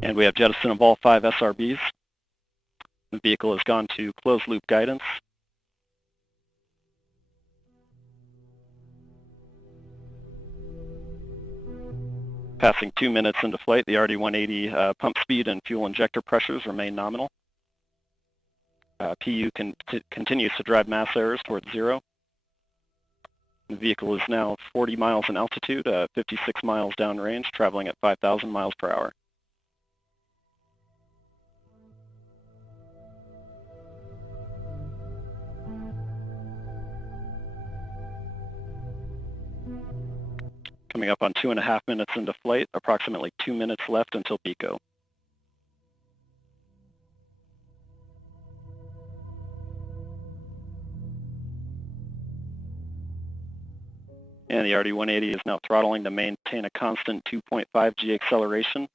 And we have jettison of all 5 SRBs. The vehicle has gone to closed loop guidance. Passing 2 minutes into flight, the RD-180 pump speed and fuel injector pressures remain nominal. PU continues to drive mass errors towards 0. The vehicle is now 40 miles in altitude, 56 miles downrange, traveling at 5,000 miles per hour. Coming up on 2.5 minutes into flight, approximately 2 minutes left until BECO. And the RD-180 is now throttling to maintain a constant 2.5 G acceleration,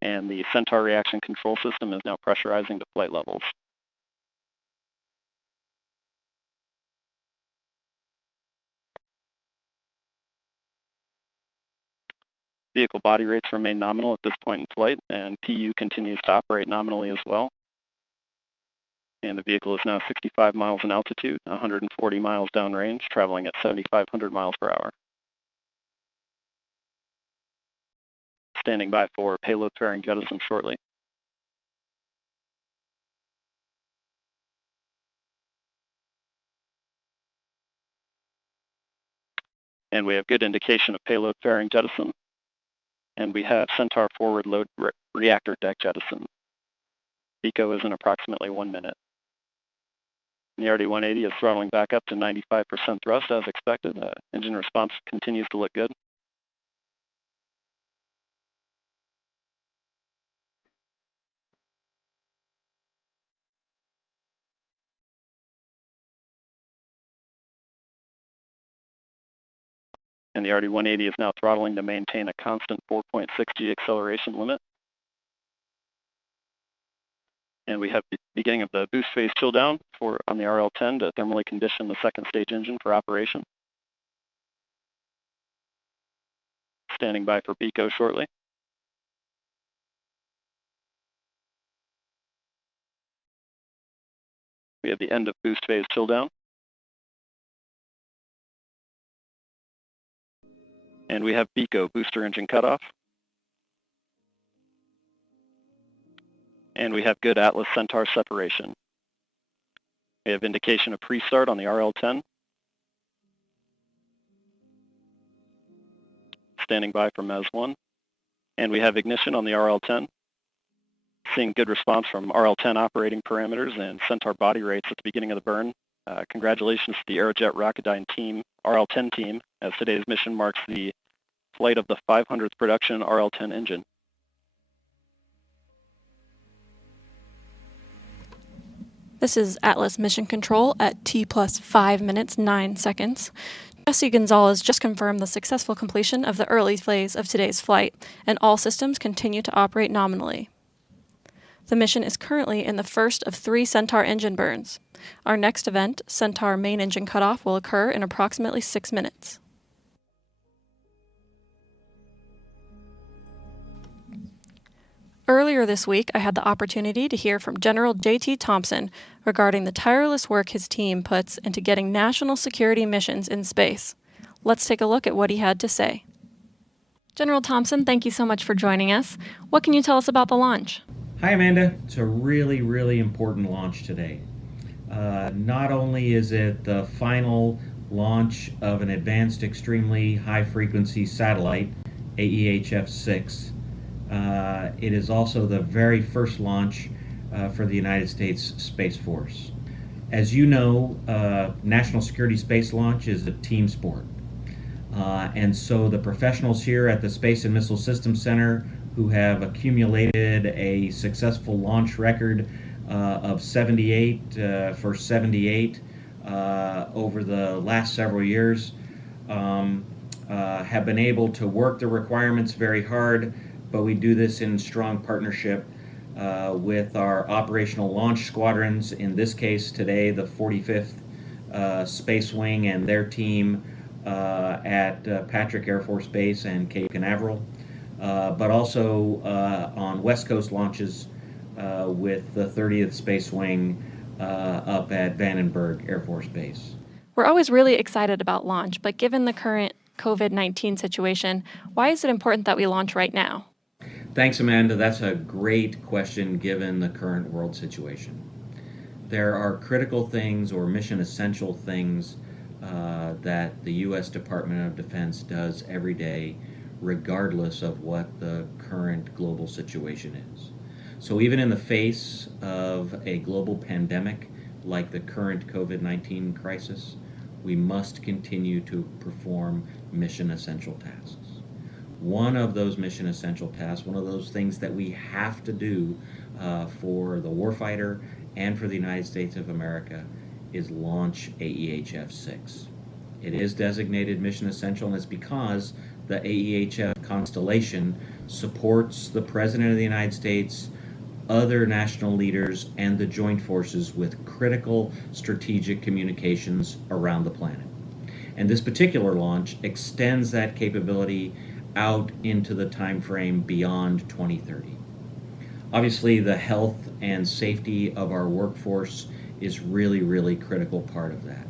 and the Centaur reaction control system is now pressurizing to flight levels. Vehicle body rates remain nominal at this point in flight, and PU continues to operate nominally as well. And the vehicle is now 65 miles in altitude, 140 miles downrange, traveling at 7,500 miles per hour. Standing by for payload fairing jettison shortly. And we have good indication of payload fairing jettison. And we have Centaur forward load reactor deck jettison. ECO is in approximately 1 minute. The RD-180 is throttling back up to 95% thrust as expected. Engine response continues to look good. And the RD-180 is now throttling to maintain a constant 4.6 G acceleration limit. And we have the beginning of the boost phase chill down on the RL-10 to thermally condition the second stage engine for operation. Standing by for BECO shortly. We have the end of boost phase chill down. And we have BECO booster engine cutoff. And we have good Atlas Centaur separation. We have indication of pre-start on the RL-10. Standing by for MES-1. And we have ignition on the RL-10. Seeing good response from RL-10 operating parameters and Centaur body rates at the beginning of the burn. Congratulations to the Aerojet Rocketdyne team, RL-10 team, as today's mission marks the flight of the 500th production RL-10 engine. This is Atlas Mission Control at T plus 5 minutes 9 seconds. Jesse Gonzalez just confirmed the successful completion of the early phase of today's flight, and all systems continue to operate nominally. The mission is currently in the first of 3 Centaur engine burns. Our next event, Centaur main engine cutoff, will occur in approximately 6 minutes. Earlier this week, I had the opportunity to hear from General J.T. Thompson regarding the tireless work his team puts into getting national security missions in space. Let's take a look at what he had to say. General Thompson, thank you so much for joining us. What can you tell us about the launch? Hi, Amanda. It's a really important launch today. Not only is it the final launch of an advanced extremely high-frequency satellite, AEHF 6, it is also the very first launch for the United States Space Force. As you know, national security space launch is a team sport. And so the professionals here at the Space and Missile Systems Center, who have accumulated a successful launch record of 78 for 78 over the last several years, have been able to work the requirements very hard, but we do this in strong partnership with our operational launch squadrons, in this case today the 45th Space Wing and their team at Patrick Air Force Base and Cape Canaveral, but also on West Coast launches with the 30th Space Wing up at Vandenberg Air Force Base. We're always really excited about launch, but given the current COVID-19 situation, why is it important that we launch right now? Thanks, Amanda. That's a great question given the current world situation. There are critical things or mission essential things that the U.S. Department of Defense does every day, regardless of what the current global situation is. So even in the face of a global pandemic like the current COVID-19 crisis, we must continue to perform mission essential tasks. One of those mission essential tasks, one of those things that we have to do for the warfighter and for the United States of America, is launch AEHF 6. It is designated mission essential, and it's because the AEHF constellation supports the President of the United States, other national leaders, and the joint forces with critical strategic communications around the planet. And this particular launch extends that capability out into the time frame beyond 2030. Obviously, the health and safety of our workforce is really critical part of that.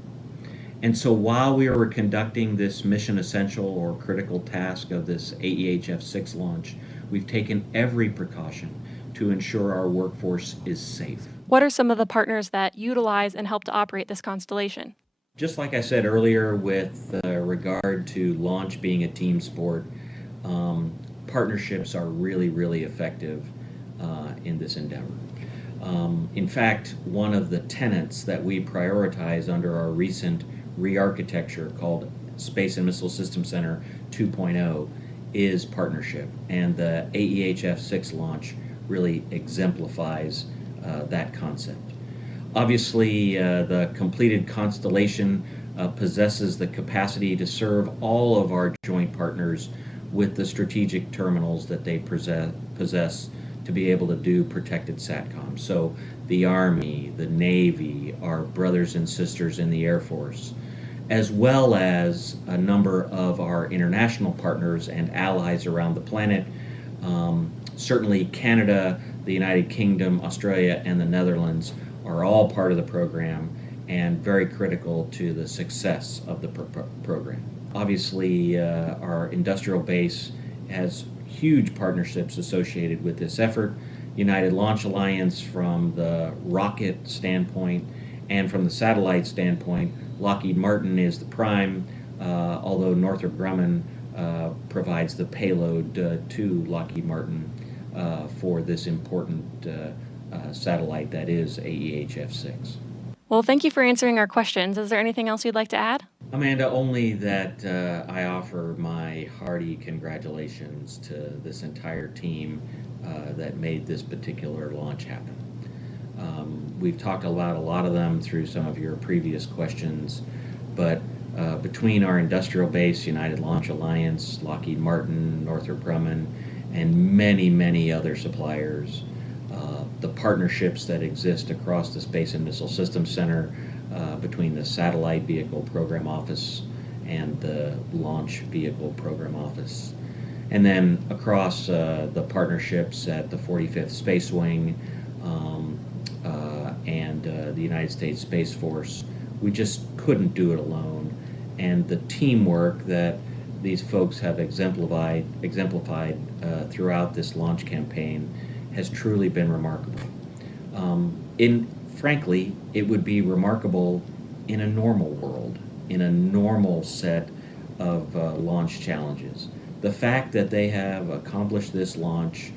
And so while we were conducting this mission essential or critical task of this AEHF 6 launch, we've taken every precaution to ensure our workforce is safe. What are some of the partners that utilize and help to operate this constellation? Just like I said earlier with regard to launch being a team sport, partnerships are really effective in this endeavor. In fact, one of the tenets that we prioritize under our recent re-architecture called Space and Missile System Center 2.0 is partnership, and the AEHF 6 launch really exemplifies that concept. Obviously, the completed constellation possesses the capacity to serve all of our joint partners with the strategic terminals that they possess to be able to do protected SATCOM. So the Army, the Navy, our brothers and sisters in the Air Force, as well as a number of our international partners and allies around the planet. Certainly Canada, the United Kingdom, Australia, and the Netherlands are all part of the program and very critical to the success of the program. Obviously, our industrial base has huge partnerships associated with this effort. United Launch Alliance from the rocket standpoint and from the satellite standpoint, Lockheed Martin is the prime, although Northrop Grumman provides the payload to Lockheed Martin for this important satellite that is AEHF 6. Well, thank you for answering our questions. Is there anything else you'd like to add? Amanda, only that I offer my hearty congratulations to this entire team that made this particular launch happen. We've talked about a lot of them through some of your previous questions, but between our industrial base, United Launch Alliance, Lockheed Martin, Northrop Grumman, and many other suppliers, the partnerships that exist across the Space and Missile Systems Center between the Satellite Vehicle Program Office and the Launch Vehicle Program Office. And then across the partnerships at the 45th Space Wing and the United States Space Force, we just couldn't do it alone. And the teamwork that these folks have exemplified throughout this launch campaign has truly been remarkable. Frankly, it would be remarkable in a normal world, in a normal set of launch challenges. The fact that they have accomplished this launch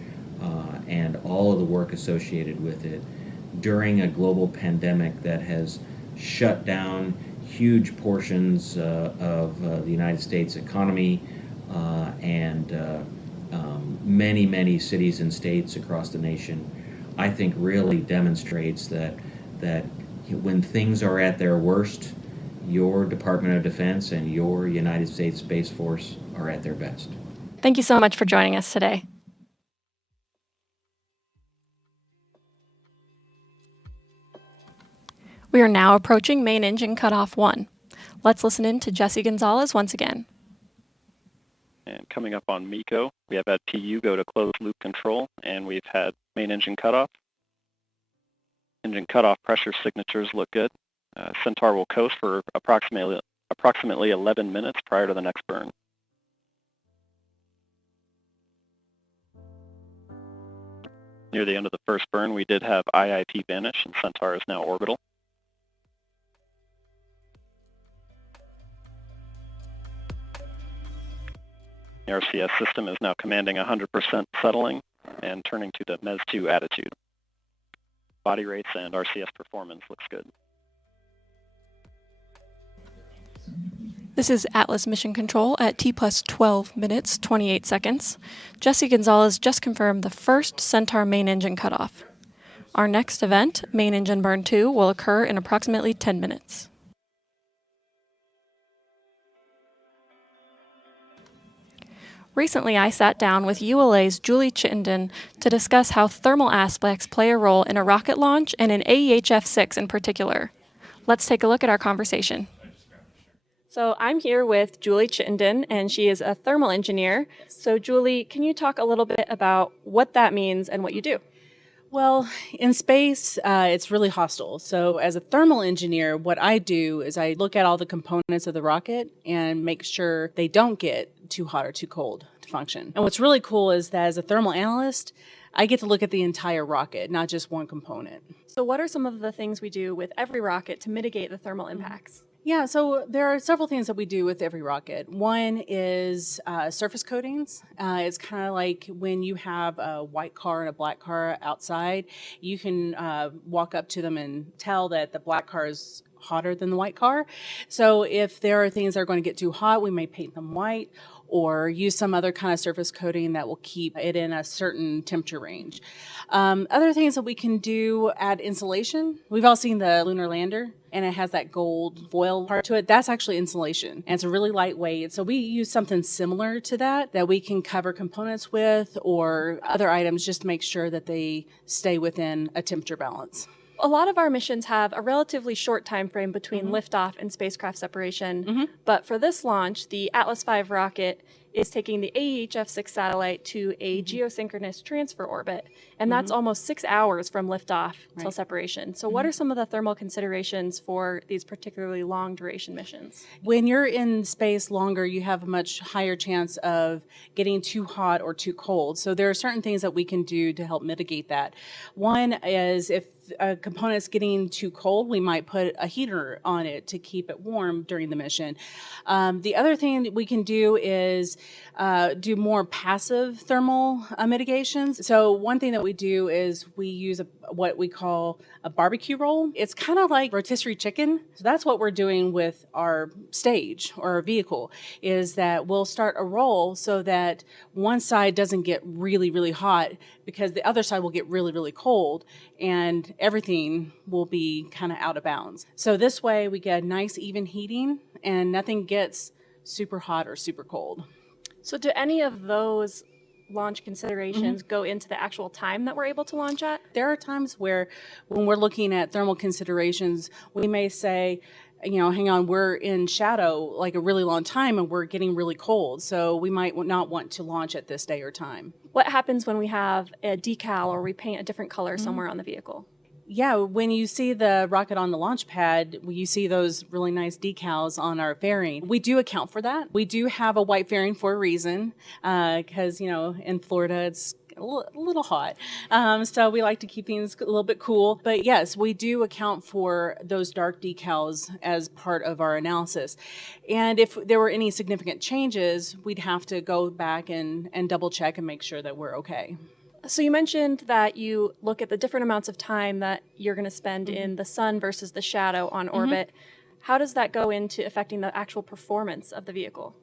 and all of the work associated with it during a global pandemic that has shut down huge portions of the United States economy and many cities and states across the nation, I think really demonstrates that when things are at their worst, your Department of Defense and your United States Space Force are at their best. Thank you so much for joining us today. We are now approaching main engine cutoff 1. Let's listen in to Jesse Gonzalez once again. And coming up on MECO, we have had PU go to closed loop control, and we've had main engine cutoff. Engine cutoff pressure signatures look good. Centaur will coast for approximately 11 minutes prior to the next burn. Near the end of the first burn, we did have IIP vanish, and Centaur is now orbital. The RCS system is now commanding 100% settling and turning to the MES-2 attitude. Body rates and RCS performance looks good. This is Atlas Mission Control at T plus 12 minutes, 28 seconds. Jesse Gonzalez just confirmed the first Centaur main engine cutoff. Our next event, main engine burn 2, will occur in approximately 10 minutes. Recently, I sat down with ULA's Julie Chittenden to discuss how thermal aspects play a role in a rocket launch and in AEHF 6 in particular. Let's take a look at our conversation. So I'm here with Julie Chittenden, and she is a thermal engineer. So Julie, can you talk a little bit about what that means and what you do? Well, in space, it's really hostile. So as a thermal engineer, what I do is I look at all the components of the rocket and make sure they don't get too hot or too cold to function. And what's really cool is that as a thermal analyst, I get to look at the entire rocket, not just one component. So what are some of the things we do with every rocket to mitigate the thermal impacts? Yeah, so there are several things that we do with every rocket. One is surface coatings. It's kind of like when you have a white car and a black car outside, you can walk up to them and tell that the black car is hotter than the white car. So if there are things that are going to get too hot, we may paint them white or use some other kind of surface coating that will keep it in a certain temperature range. Other things that we can do, add insulation. We've all seen the lunar lander, and it has that gold foil part to it. That's actually insulation, and it's a really lightweight. So we use something similar to that we can cover components with or other items just to make sure that they stay within a temperature balance. A lot of our missions have a relatively short time frame between liftoff and spacecraft separation, but for this launch, the Atlas V rocket is taking the AEHF-6 satellite to a geosynchronous transfer orbit, and that's almost 6 hours from liftoff till separation. So what are some of the thermal considerations for these particularly long duration missions? When you're in space longer, you have a much higher chance of getting too hot or too cold. So there are certain things that we can do to help mitigate that. One is if a component's getting too cold, we might put a heater on it to keep it warm during the mission. The other thing that we can do is do more passive thermal mitigations. So one thing that we do is we use what we call a barbecue roll. It's kind of like rotisserie chicken. So that's what we're doing with our stage or our vehicle, is that we'll start a roll so that one side doesn't get really, really hot because the other side will get really, really cold, and everything will be kind of out of bounds. So this way we get nice even heating and nothing gets super hot or super cold. So do any of those launch considerations go into the actual time that we're able to launch at? There are times where when we're looking at thermal considerations, we may say, you know, hang on, we're in shadow like a really long time and we're getting really cold. So we might not want to launch at this day or time. What happens when we have a decal or we paint a different color somewhere on the vehicle? Yeah, when you see the rocket on the launch pad, you see those really nice decals on our fairing. We do account for that. We do have a white fairing for a reason, because, you know, in Florida it's a little hot. So we like to keep things a little bit cool. But yes, we do account for those dark decals as part of our analysis. And if there were any significant changes, we'd have to go back and double check and make sure that we're okay. So you mentioned that you look at the different amounts of time that you're going to spend in the sun versus the shadow on orbit. How does that go into affecting the actual performance of the vehicle?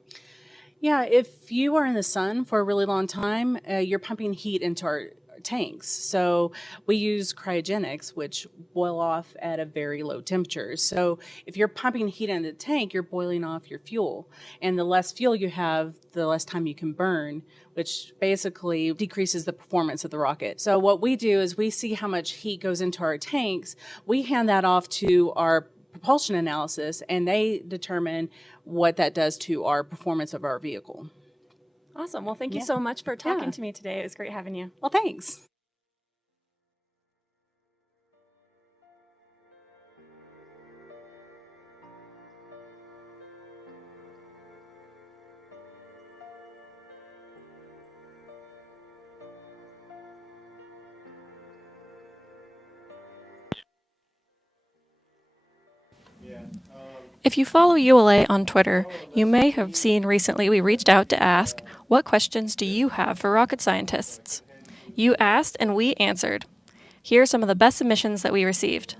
Yeah, if you are in the sun for a really long time, you're pumping heat into our tanks. So we use cryogenics, which boil off at a very low temperature. So if you're pumping heat into the tank, you're boiling off your fuel. And the less fuel you have, the less time you can burn, which basically decreases the performance of the rocket. So what we do is we see how much heat goes into our tanks. We hand that off to our propulsion analysis, and they determine what that does to our performance of our vehicle. Awesome. Well, thank you so much for talking to me today. It was great having you. Well, thanks. If you follow ULA on Twitter, you may have seen recently we reached out to ask, what questions do you have for rocket scientists? You asked and we answered. Here are some of the best submissions that we received.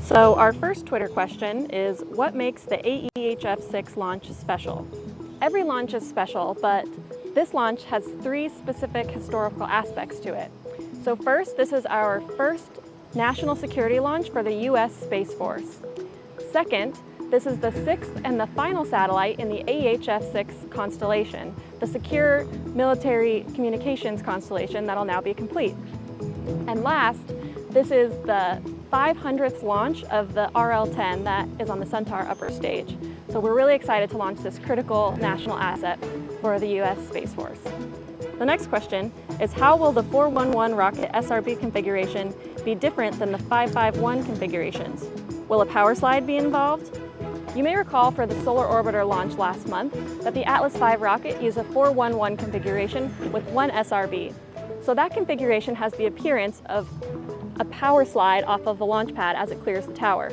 So our first Twitter question is, what makes the AEHF-6 launch special? Every launch is special, but this launch has 3 specific historical aspects to it. So first, this is our first national security launch for the U.S. Space Force. Second, this is the 6th and the final satellite in the AEHF-6 constellation, the secure military communications constellation that'll now be complete. And last, this is the 500th launch of the RL-10 that is on the Centaur upper stage. So we're really excited to launch this critical national asset for the U.S. Space Force. The next question is, how will the 411 rocket SRB configuration be different than the 551 configurations? Will a power slide be involved? You may recall for the Solar Orbiter launch last month that the Atlas V rocket used a 411 configuration with one SRB. So that configuration has the appearance of a power slide off of the launch pad as it clears the tower.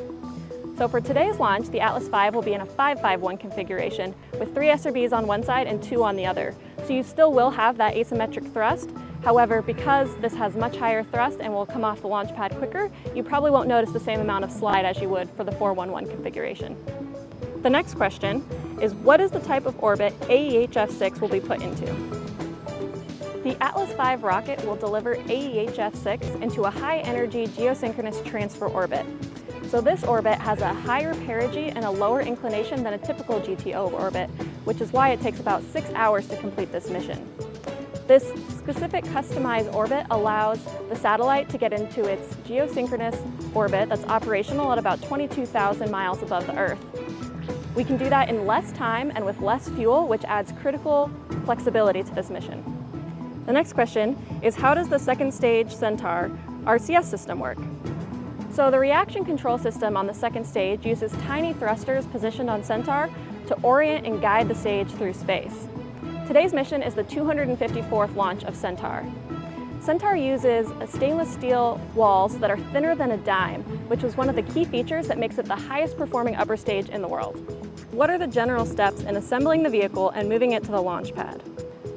So for today's launch, the Atlas V will be in a 551 configuration with 3 SRBs on one side and 2 on the other. So you still will have that asymmetric thrust. However, because this has much higher thrust and will come off the launch pad quicker, you probably won't notice the same amount of slide as you would for the 411 configuration. The next question is, what is the type of orbit AEHF-6 will be put into? The Atlas V rocket will deliver AEHF-6 into a high-energy geosynchronous transfer orbit. So this orbit has a higher perigee and a lower inclination than a typical GTO orbit, which is why it takes about 6 hours to complete this mission. This specific customized orbit allows the satellite to get into its geosynchronous orbit that's operational at about 22,000 miles above the Earth. We can do that in less time and with less fuel, which adds critical flexibility to this mission. The next question is, how does the second stage Centaur RCS system work? So the reaction control system on the second stage uses tiny thrusters positioned on Centaur to orient and guide the stage through space. Today's mission is the 254th launch of Centaur. Centaur uses stainless steel walls that are thinner than a dime, which was one of the key features that makes it the highest performing upper stage in the world. What are the general steps in assembling the vehicle and moving it to the launch pad?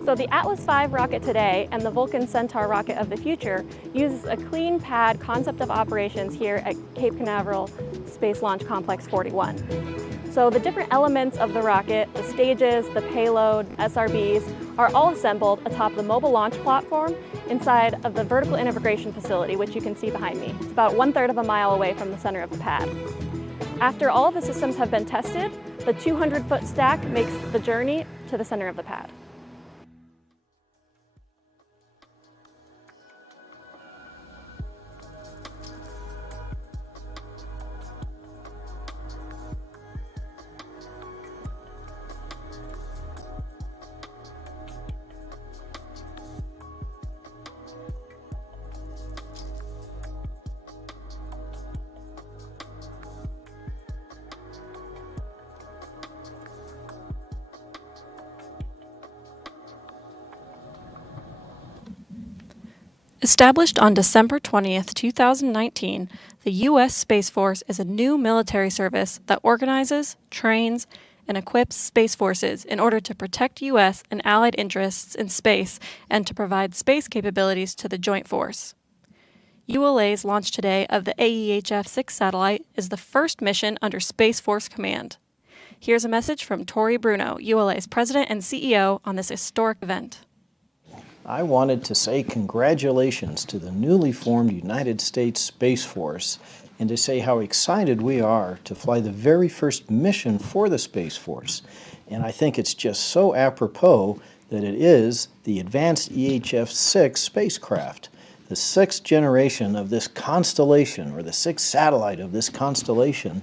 So the Atlas V rocket today and the Vulcan Centaur rocket of the future uses a clean pad concept of operations here at Cape Canaveral Space Launch Complex 41. So the different elements of the rocket, the stages, the payload, SRBs, are all assembled atop the mobile launch platform inside of the vertical integration facility, which you can see behind me. It's about 1/3 of a mile away from the center of the pad. After all of the systems have been tested, the 200-foot stack makes the journey to the center of the pad. Established on December 20th, 2019, the U.S. Space Force is a new military service that organizes, trains, and equips space forces in order to protect U.S. and allied interests in space and to provide space capabilities to the joint force. ULA's launch today of the AEHF-6 satellite is the first mission under Space Force Command. Here's a message from Tori Bruno, ULA's president and CEO, on this historic event. I wanted to say congratulations to the newly formed United States Space Force and to say how excited we are to fly the very first mission for the Space Force. And I think it's just so apropos that it is the Advanced EHF-6 spacecraft, the 6th generation of this constellation, or the 6th satellite of this constellation,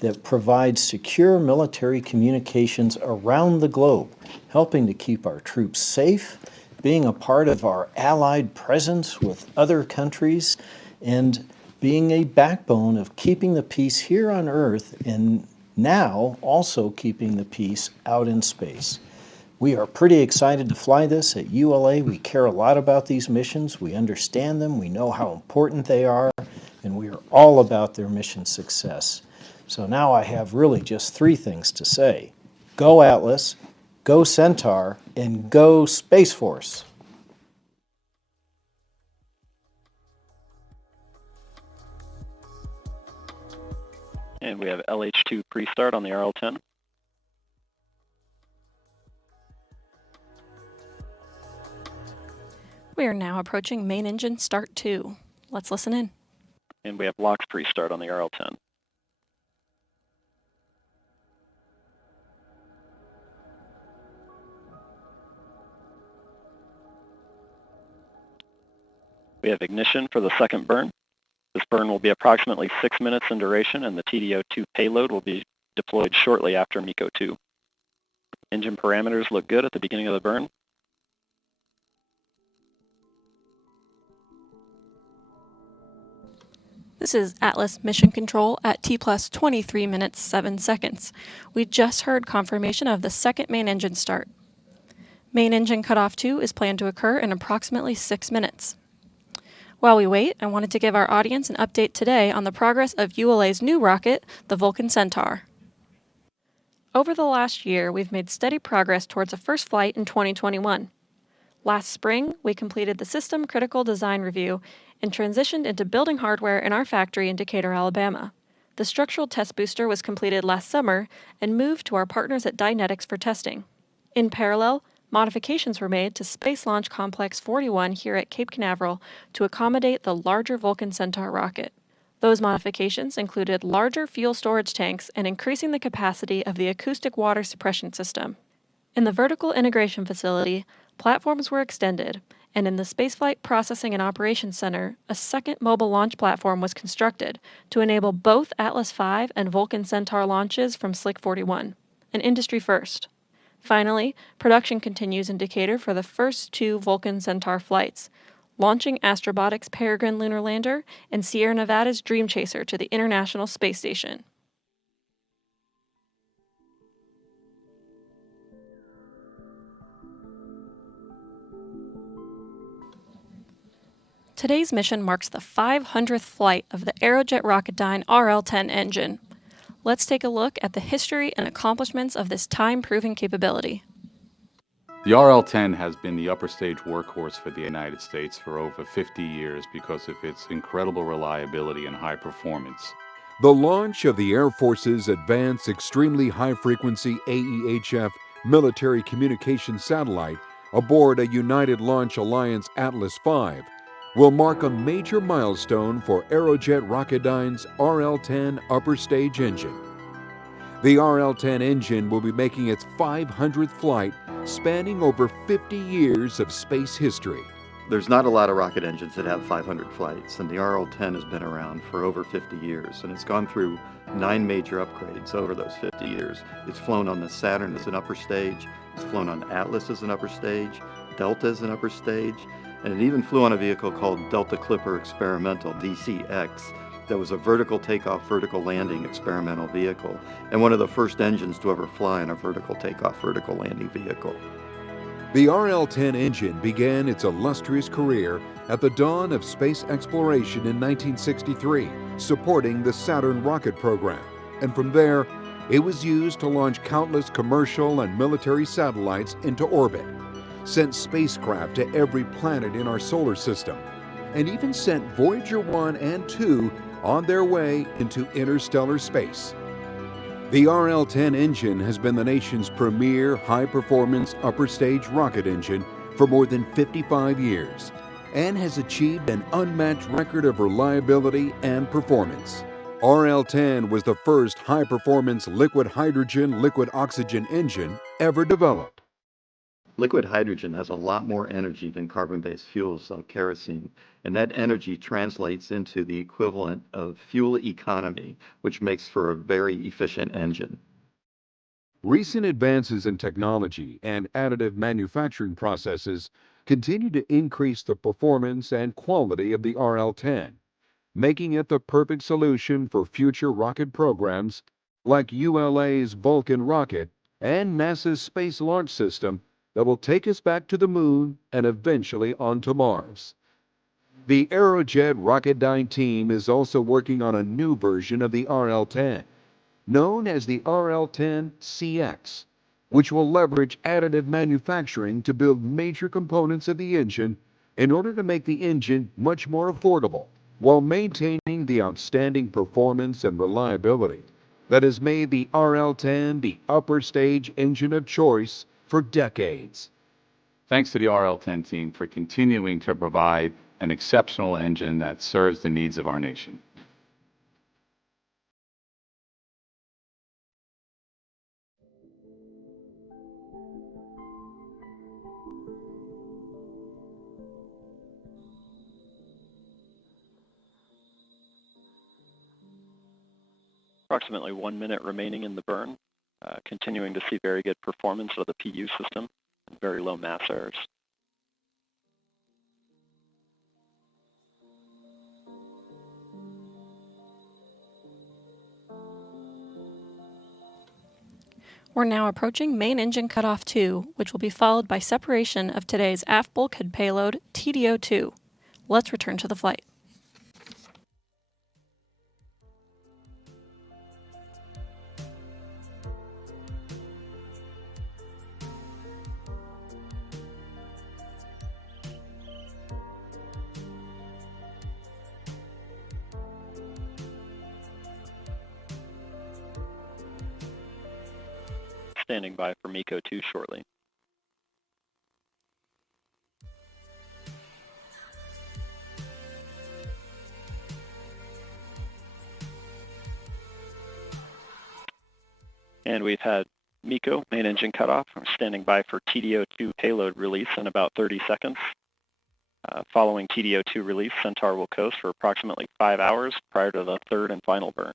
that provides secure military communications around the globe, helping to keep our troops safe, being a part of our allied presence with other countries, and being a backbone of keeping the peace here on Earth and now also keeping the peace out in space. We are pretty excited to fly this at ULA. We care a lot about these missions. We understand them. We know how important they are, and we are all about their mission success. So now I have really just 3 things to say. Go Atlas, go Centaur, and go Space Force. And we have LH2 pre-start on the RL-10. We are now approaching main engine start 2. Let's listen in. And we have LOX pre-start on the RL-10. We have ignition for the second burn. This burn will be approximately 6 minutes in duration, and the TDO-2 payload will be deployed shortly after MECO 2. Engine parameters look good at the beginning of the burn. This is Atlas Mission Control at T plus 23 minutes 7 seconds. We just heard confirmation of the second main engine start. Main engine cutoff 2 is planned to occur in approximately 6 minutes. While we wait, I wanted to give our audience an update today on the progress of ULA's new rocket, the Vulcan Centaur. Over the last year, we've made steady progress towards a first flight in 2021. Last spring, we completed the System Critical Design Review and transitioned into building hardware in our factory in Decatur, Alabama. The structural test booster was completed last summer and moved to our partners at Dynetics for testing. In parallel, modifications were made to Space Launch Complex 41 here at Cape Canaveral to accommodate the larger Vulcan Centaur rocket. Those modifications included larger fuel storage tanks and increasing the capacity of the acoustic water suppression system. In the vertical integration facility, platforms were extended, and in the Spaceflight Processing and Operations Center, a second mobile launch platform was constructed to enable both Atlas V and Vulcan Centaur launches from Slick 41, an industry first. Finally, production continues in Decatur for the first 2 Vulcan Centaur flights, launching Astrobotic's Peregrine Lunar Lander and Sierra Nevada's Dream Chaser to the International Space Station. Today's mission marks the 500th flight of the Aerojet Rocketdyne RL-10 engine. Let's take a look at the history and accomplishments of this time-proven capability. The RL-10 has been the upper stage workhorse for the United States for over 50 years because of its incredible reliability and high performance. The launch of the Air Force's Advanced Extremely High Frequency AEHF military communication satellite aboard a United Launch Alliance Atlas V will mark a major milestone for Aerojet Rocketdyne's RL-10 upper stage engine. The RL-10 engine will be making its 500th flight, spanning over 50 years of space history. There's not a lot of rocket engines that have 500 flights, and the RL-10 has been around for over 50 years, and it's gone through 9 major upgrades over those 50 years. It's flown on the Saturn as an upper stage, it's flown on Atlas as an upper stage, Delta as an upper stage, and it even flew on a vehicle called Delta Clipper Experimental, DCX, that was a vertical takeoff, vertical landing experimental vehicle, and one of the first engines to ever fly in a vertical takeoff, vertical landing vehicle. The RL-10 engine began its illustrious career at the dawn of space exploration in 1963, supporting the Saturn rocket program, and from there, it was used to launch countless commercial and military satellites into orbit, sent spacecraft to every planet in our solar system, and even sent Voyager 1 and 2 on their way into interstellar space. The RL-10 engine has been the nation's premier high-performance upper-stage rocket engine for more than 55 years and has achieved an unmatched record of reliability and performance. RL-10 was the first high-performance liquid hydrogen, liquid oxygen engine ever developed. Liquid hydrogen has a lot more energy than carbon-based fuels like kerosene, and that energy translates into the equivalent of fuel economy, which makes for a very efficient engine. Recent advances in technology and additive manufacturing processes continue to increase the performance and quality of the RL-10, making it the perfect solution for future rocket programs like ULA's Vulcan rocket and NASA's Space Launch System that will take us back to the moon and eventually onto Mars. The Aerojet Rocketdyne team is also working on a new version of the RL-10, known as the RL-10CX, which will leverage additive manufacturing to build major components of the engine in order to make the engine much more affordable, while maintaining the outstanding performance and reliability that has made the RL-10 the upper stage engine of choice for decades. Thanks to the RL-10 team for continuing to provide an exceptional engine that serves the needs of our nation. approximately 1 minute remaining in the burn, continuing to see very good performance of the PU system and very low mass errors. We're now approaching main engine cutoff 2, which will be followed by separation of today's aft bulkhead payload, TDO2. Let's return to the flight. Standing by for MECO 2 shortly. And we've had MECO, main engine cutoff. We're standing by for TDO2 payload release in about 30 seconds. Following TDO2 release, Centaur will coast for approximately 5 hours prior to the third and final burn.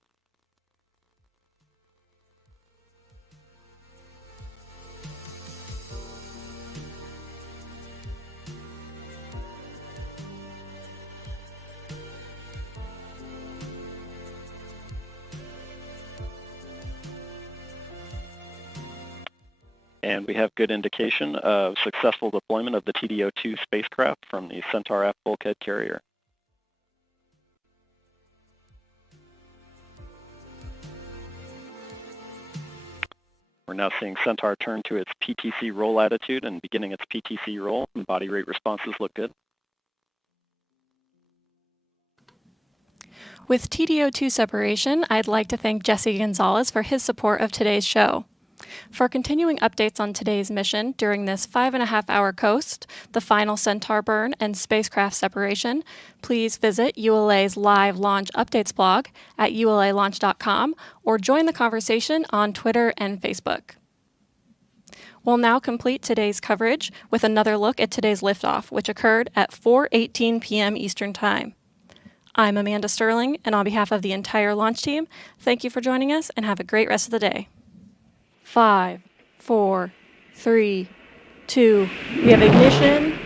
And we have good indication of successful deployment of the TDO2 spacecraft from the Centaur aft bulkhead carrier. We're now seeing Centaur turn to its PTC roll attitude and beginning its PTC roll, and body rate responses look good. With TDO2 separation, I'd like to thank Jesse Gonzalez for his support of today's show. For continuing updates on today's mission during this 5.5-hour coast, the final Centaur burn, and spacecraft separation, please visit ULA's live launch updates blog at ulalaunch.com or join the conversation on Twitter and Facebook. We'll now complete today's coverage with another look at today's liftoff, which occurred at 4:18 p.m. Eastern Time. I'm Amanda Sterling, and on behalf of the entire launch team, thank you for joining us and have a great rest of the day. 5, 4, 3, 2, we have ignition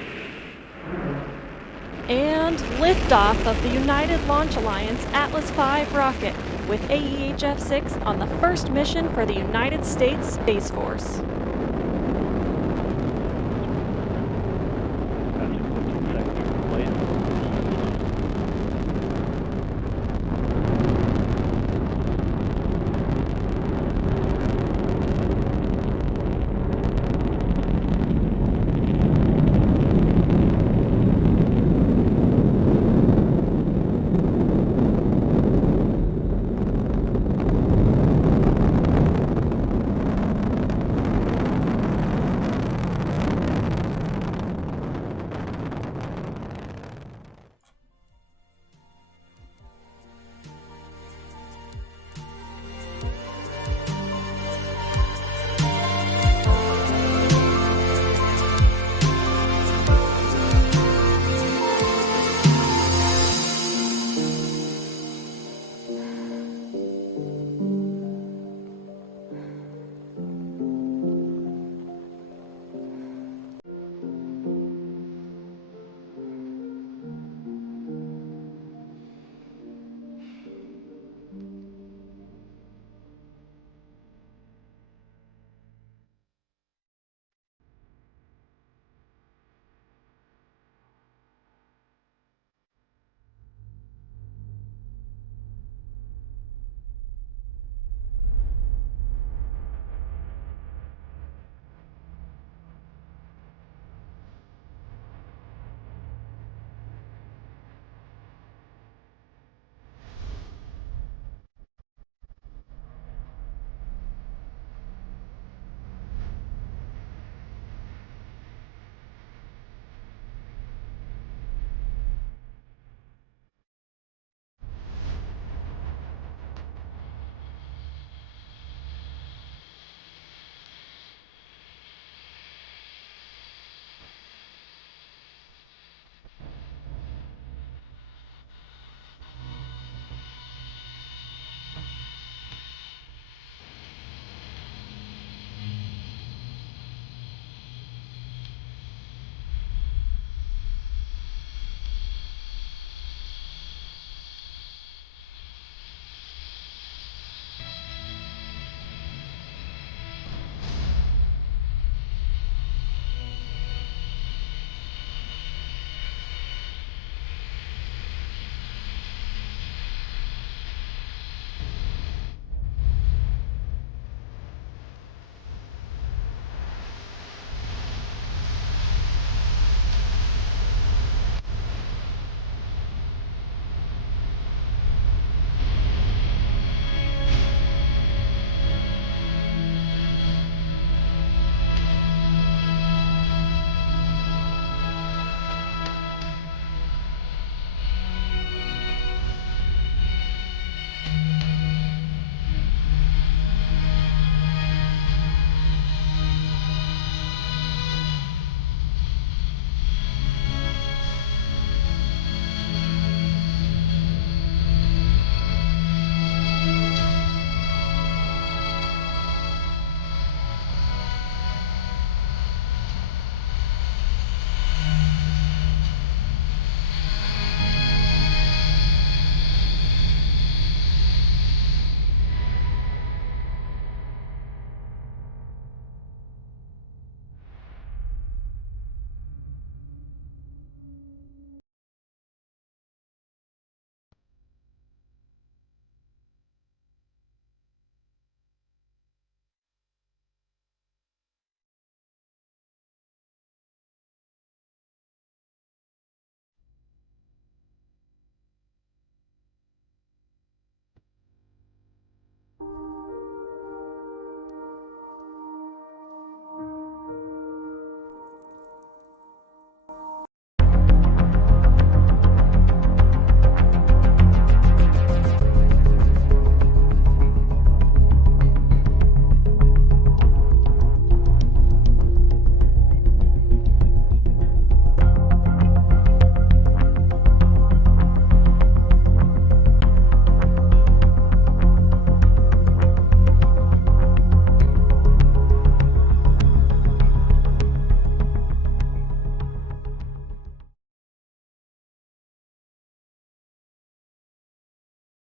and liftoff of the United Launch Alliance Atlas V rocket with AEHF 6 on the first mission for the United States Space Force.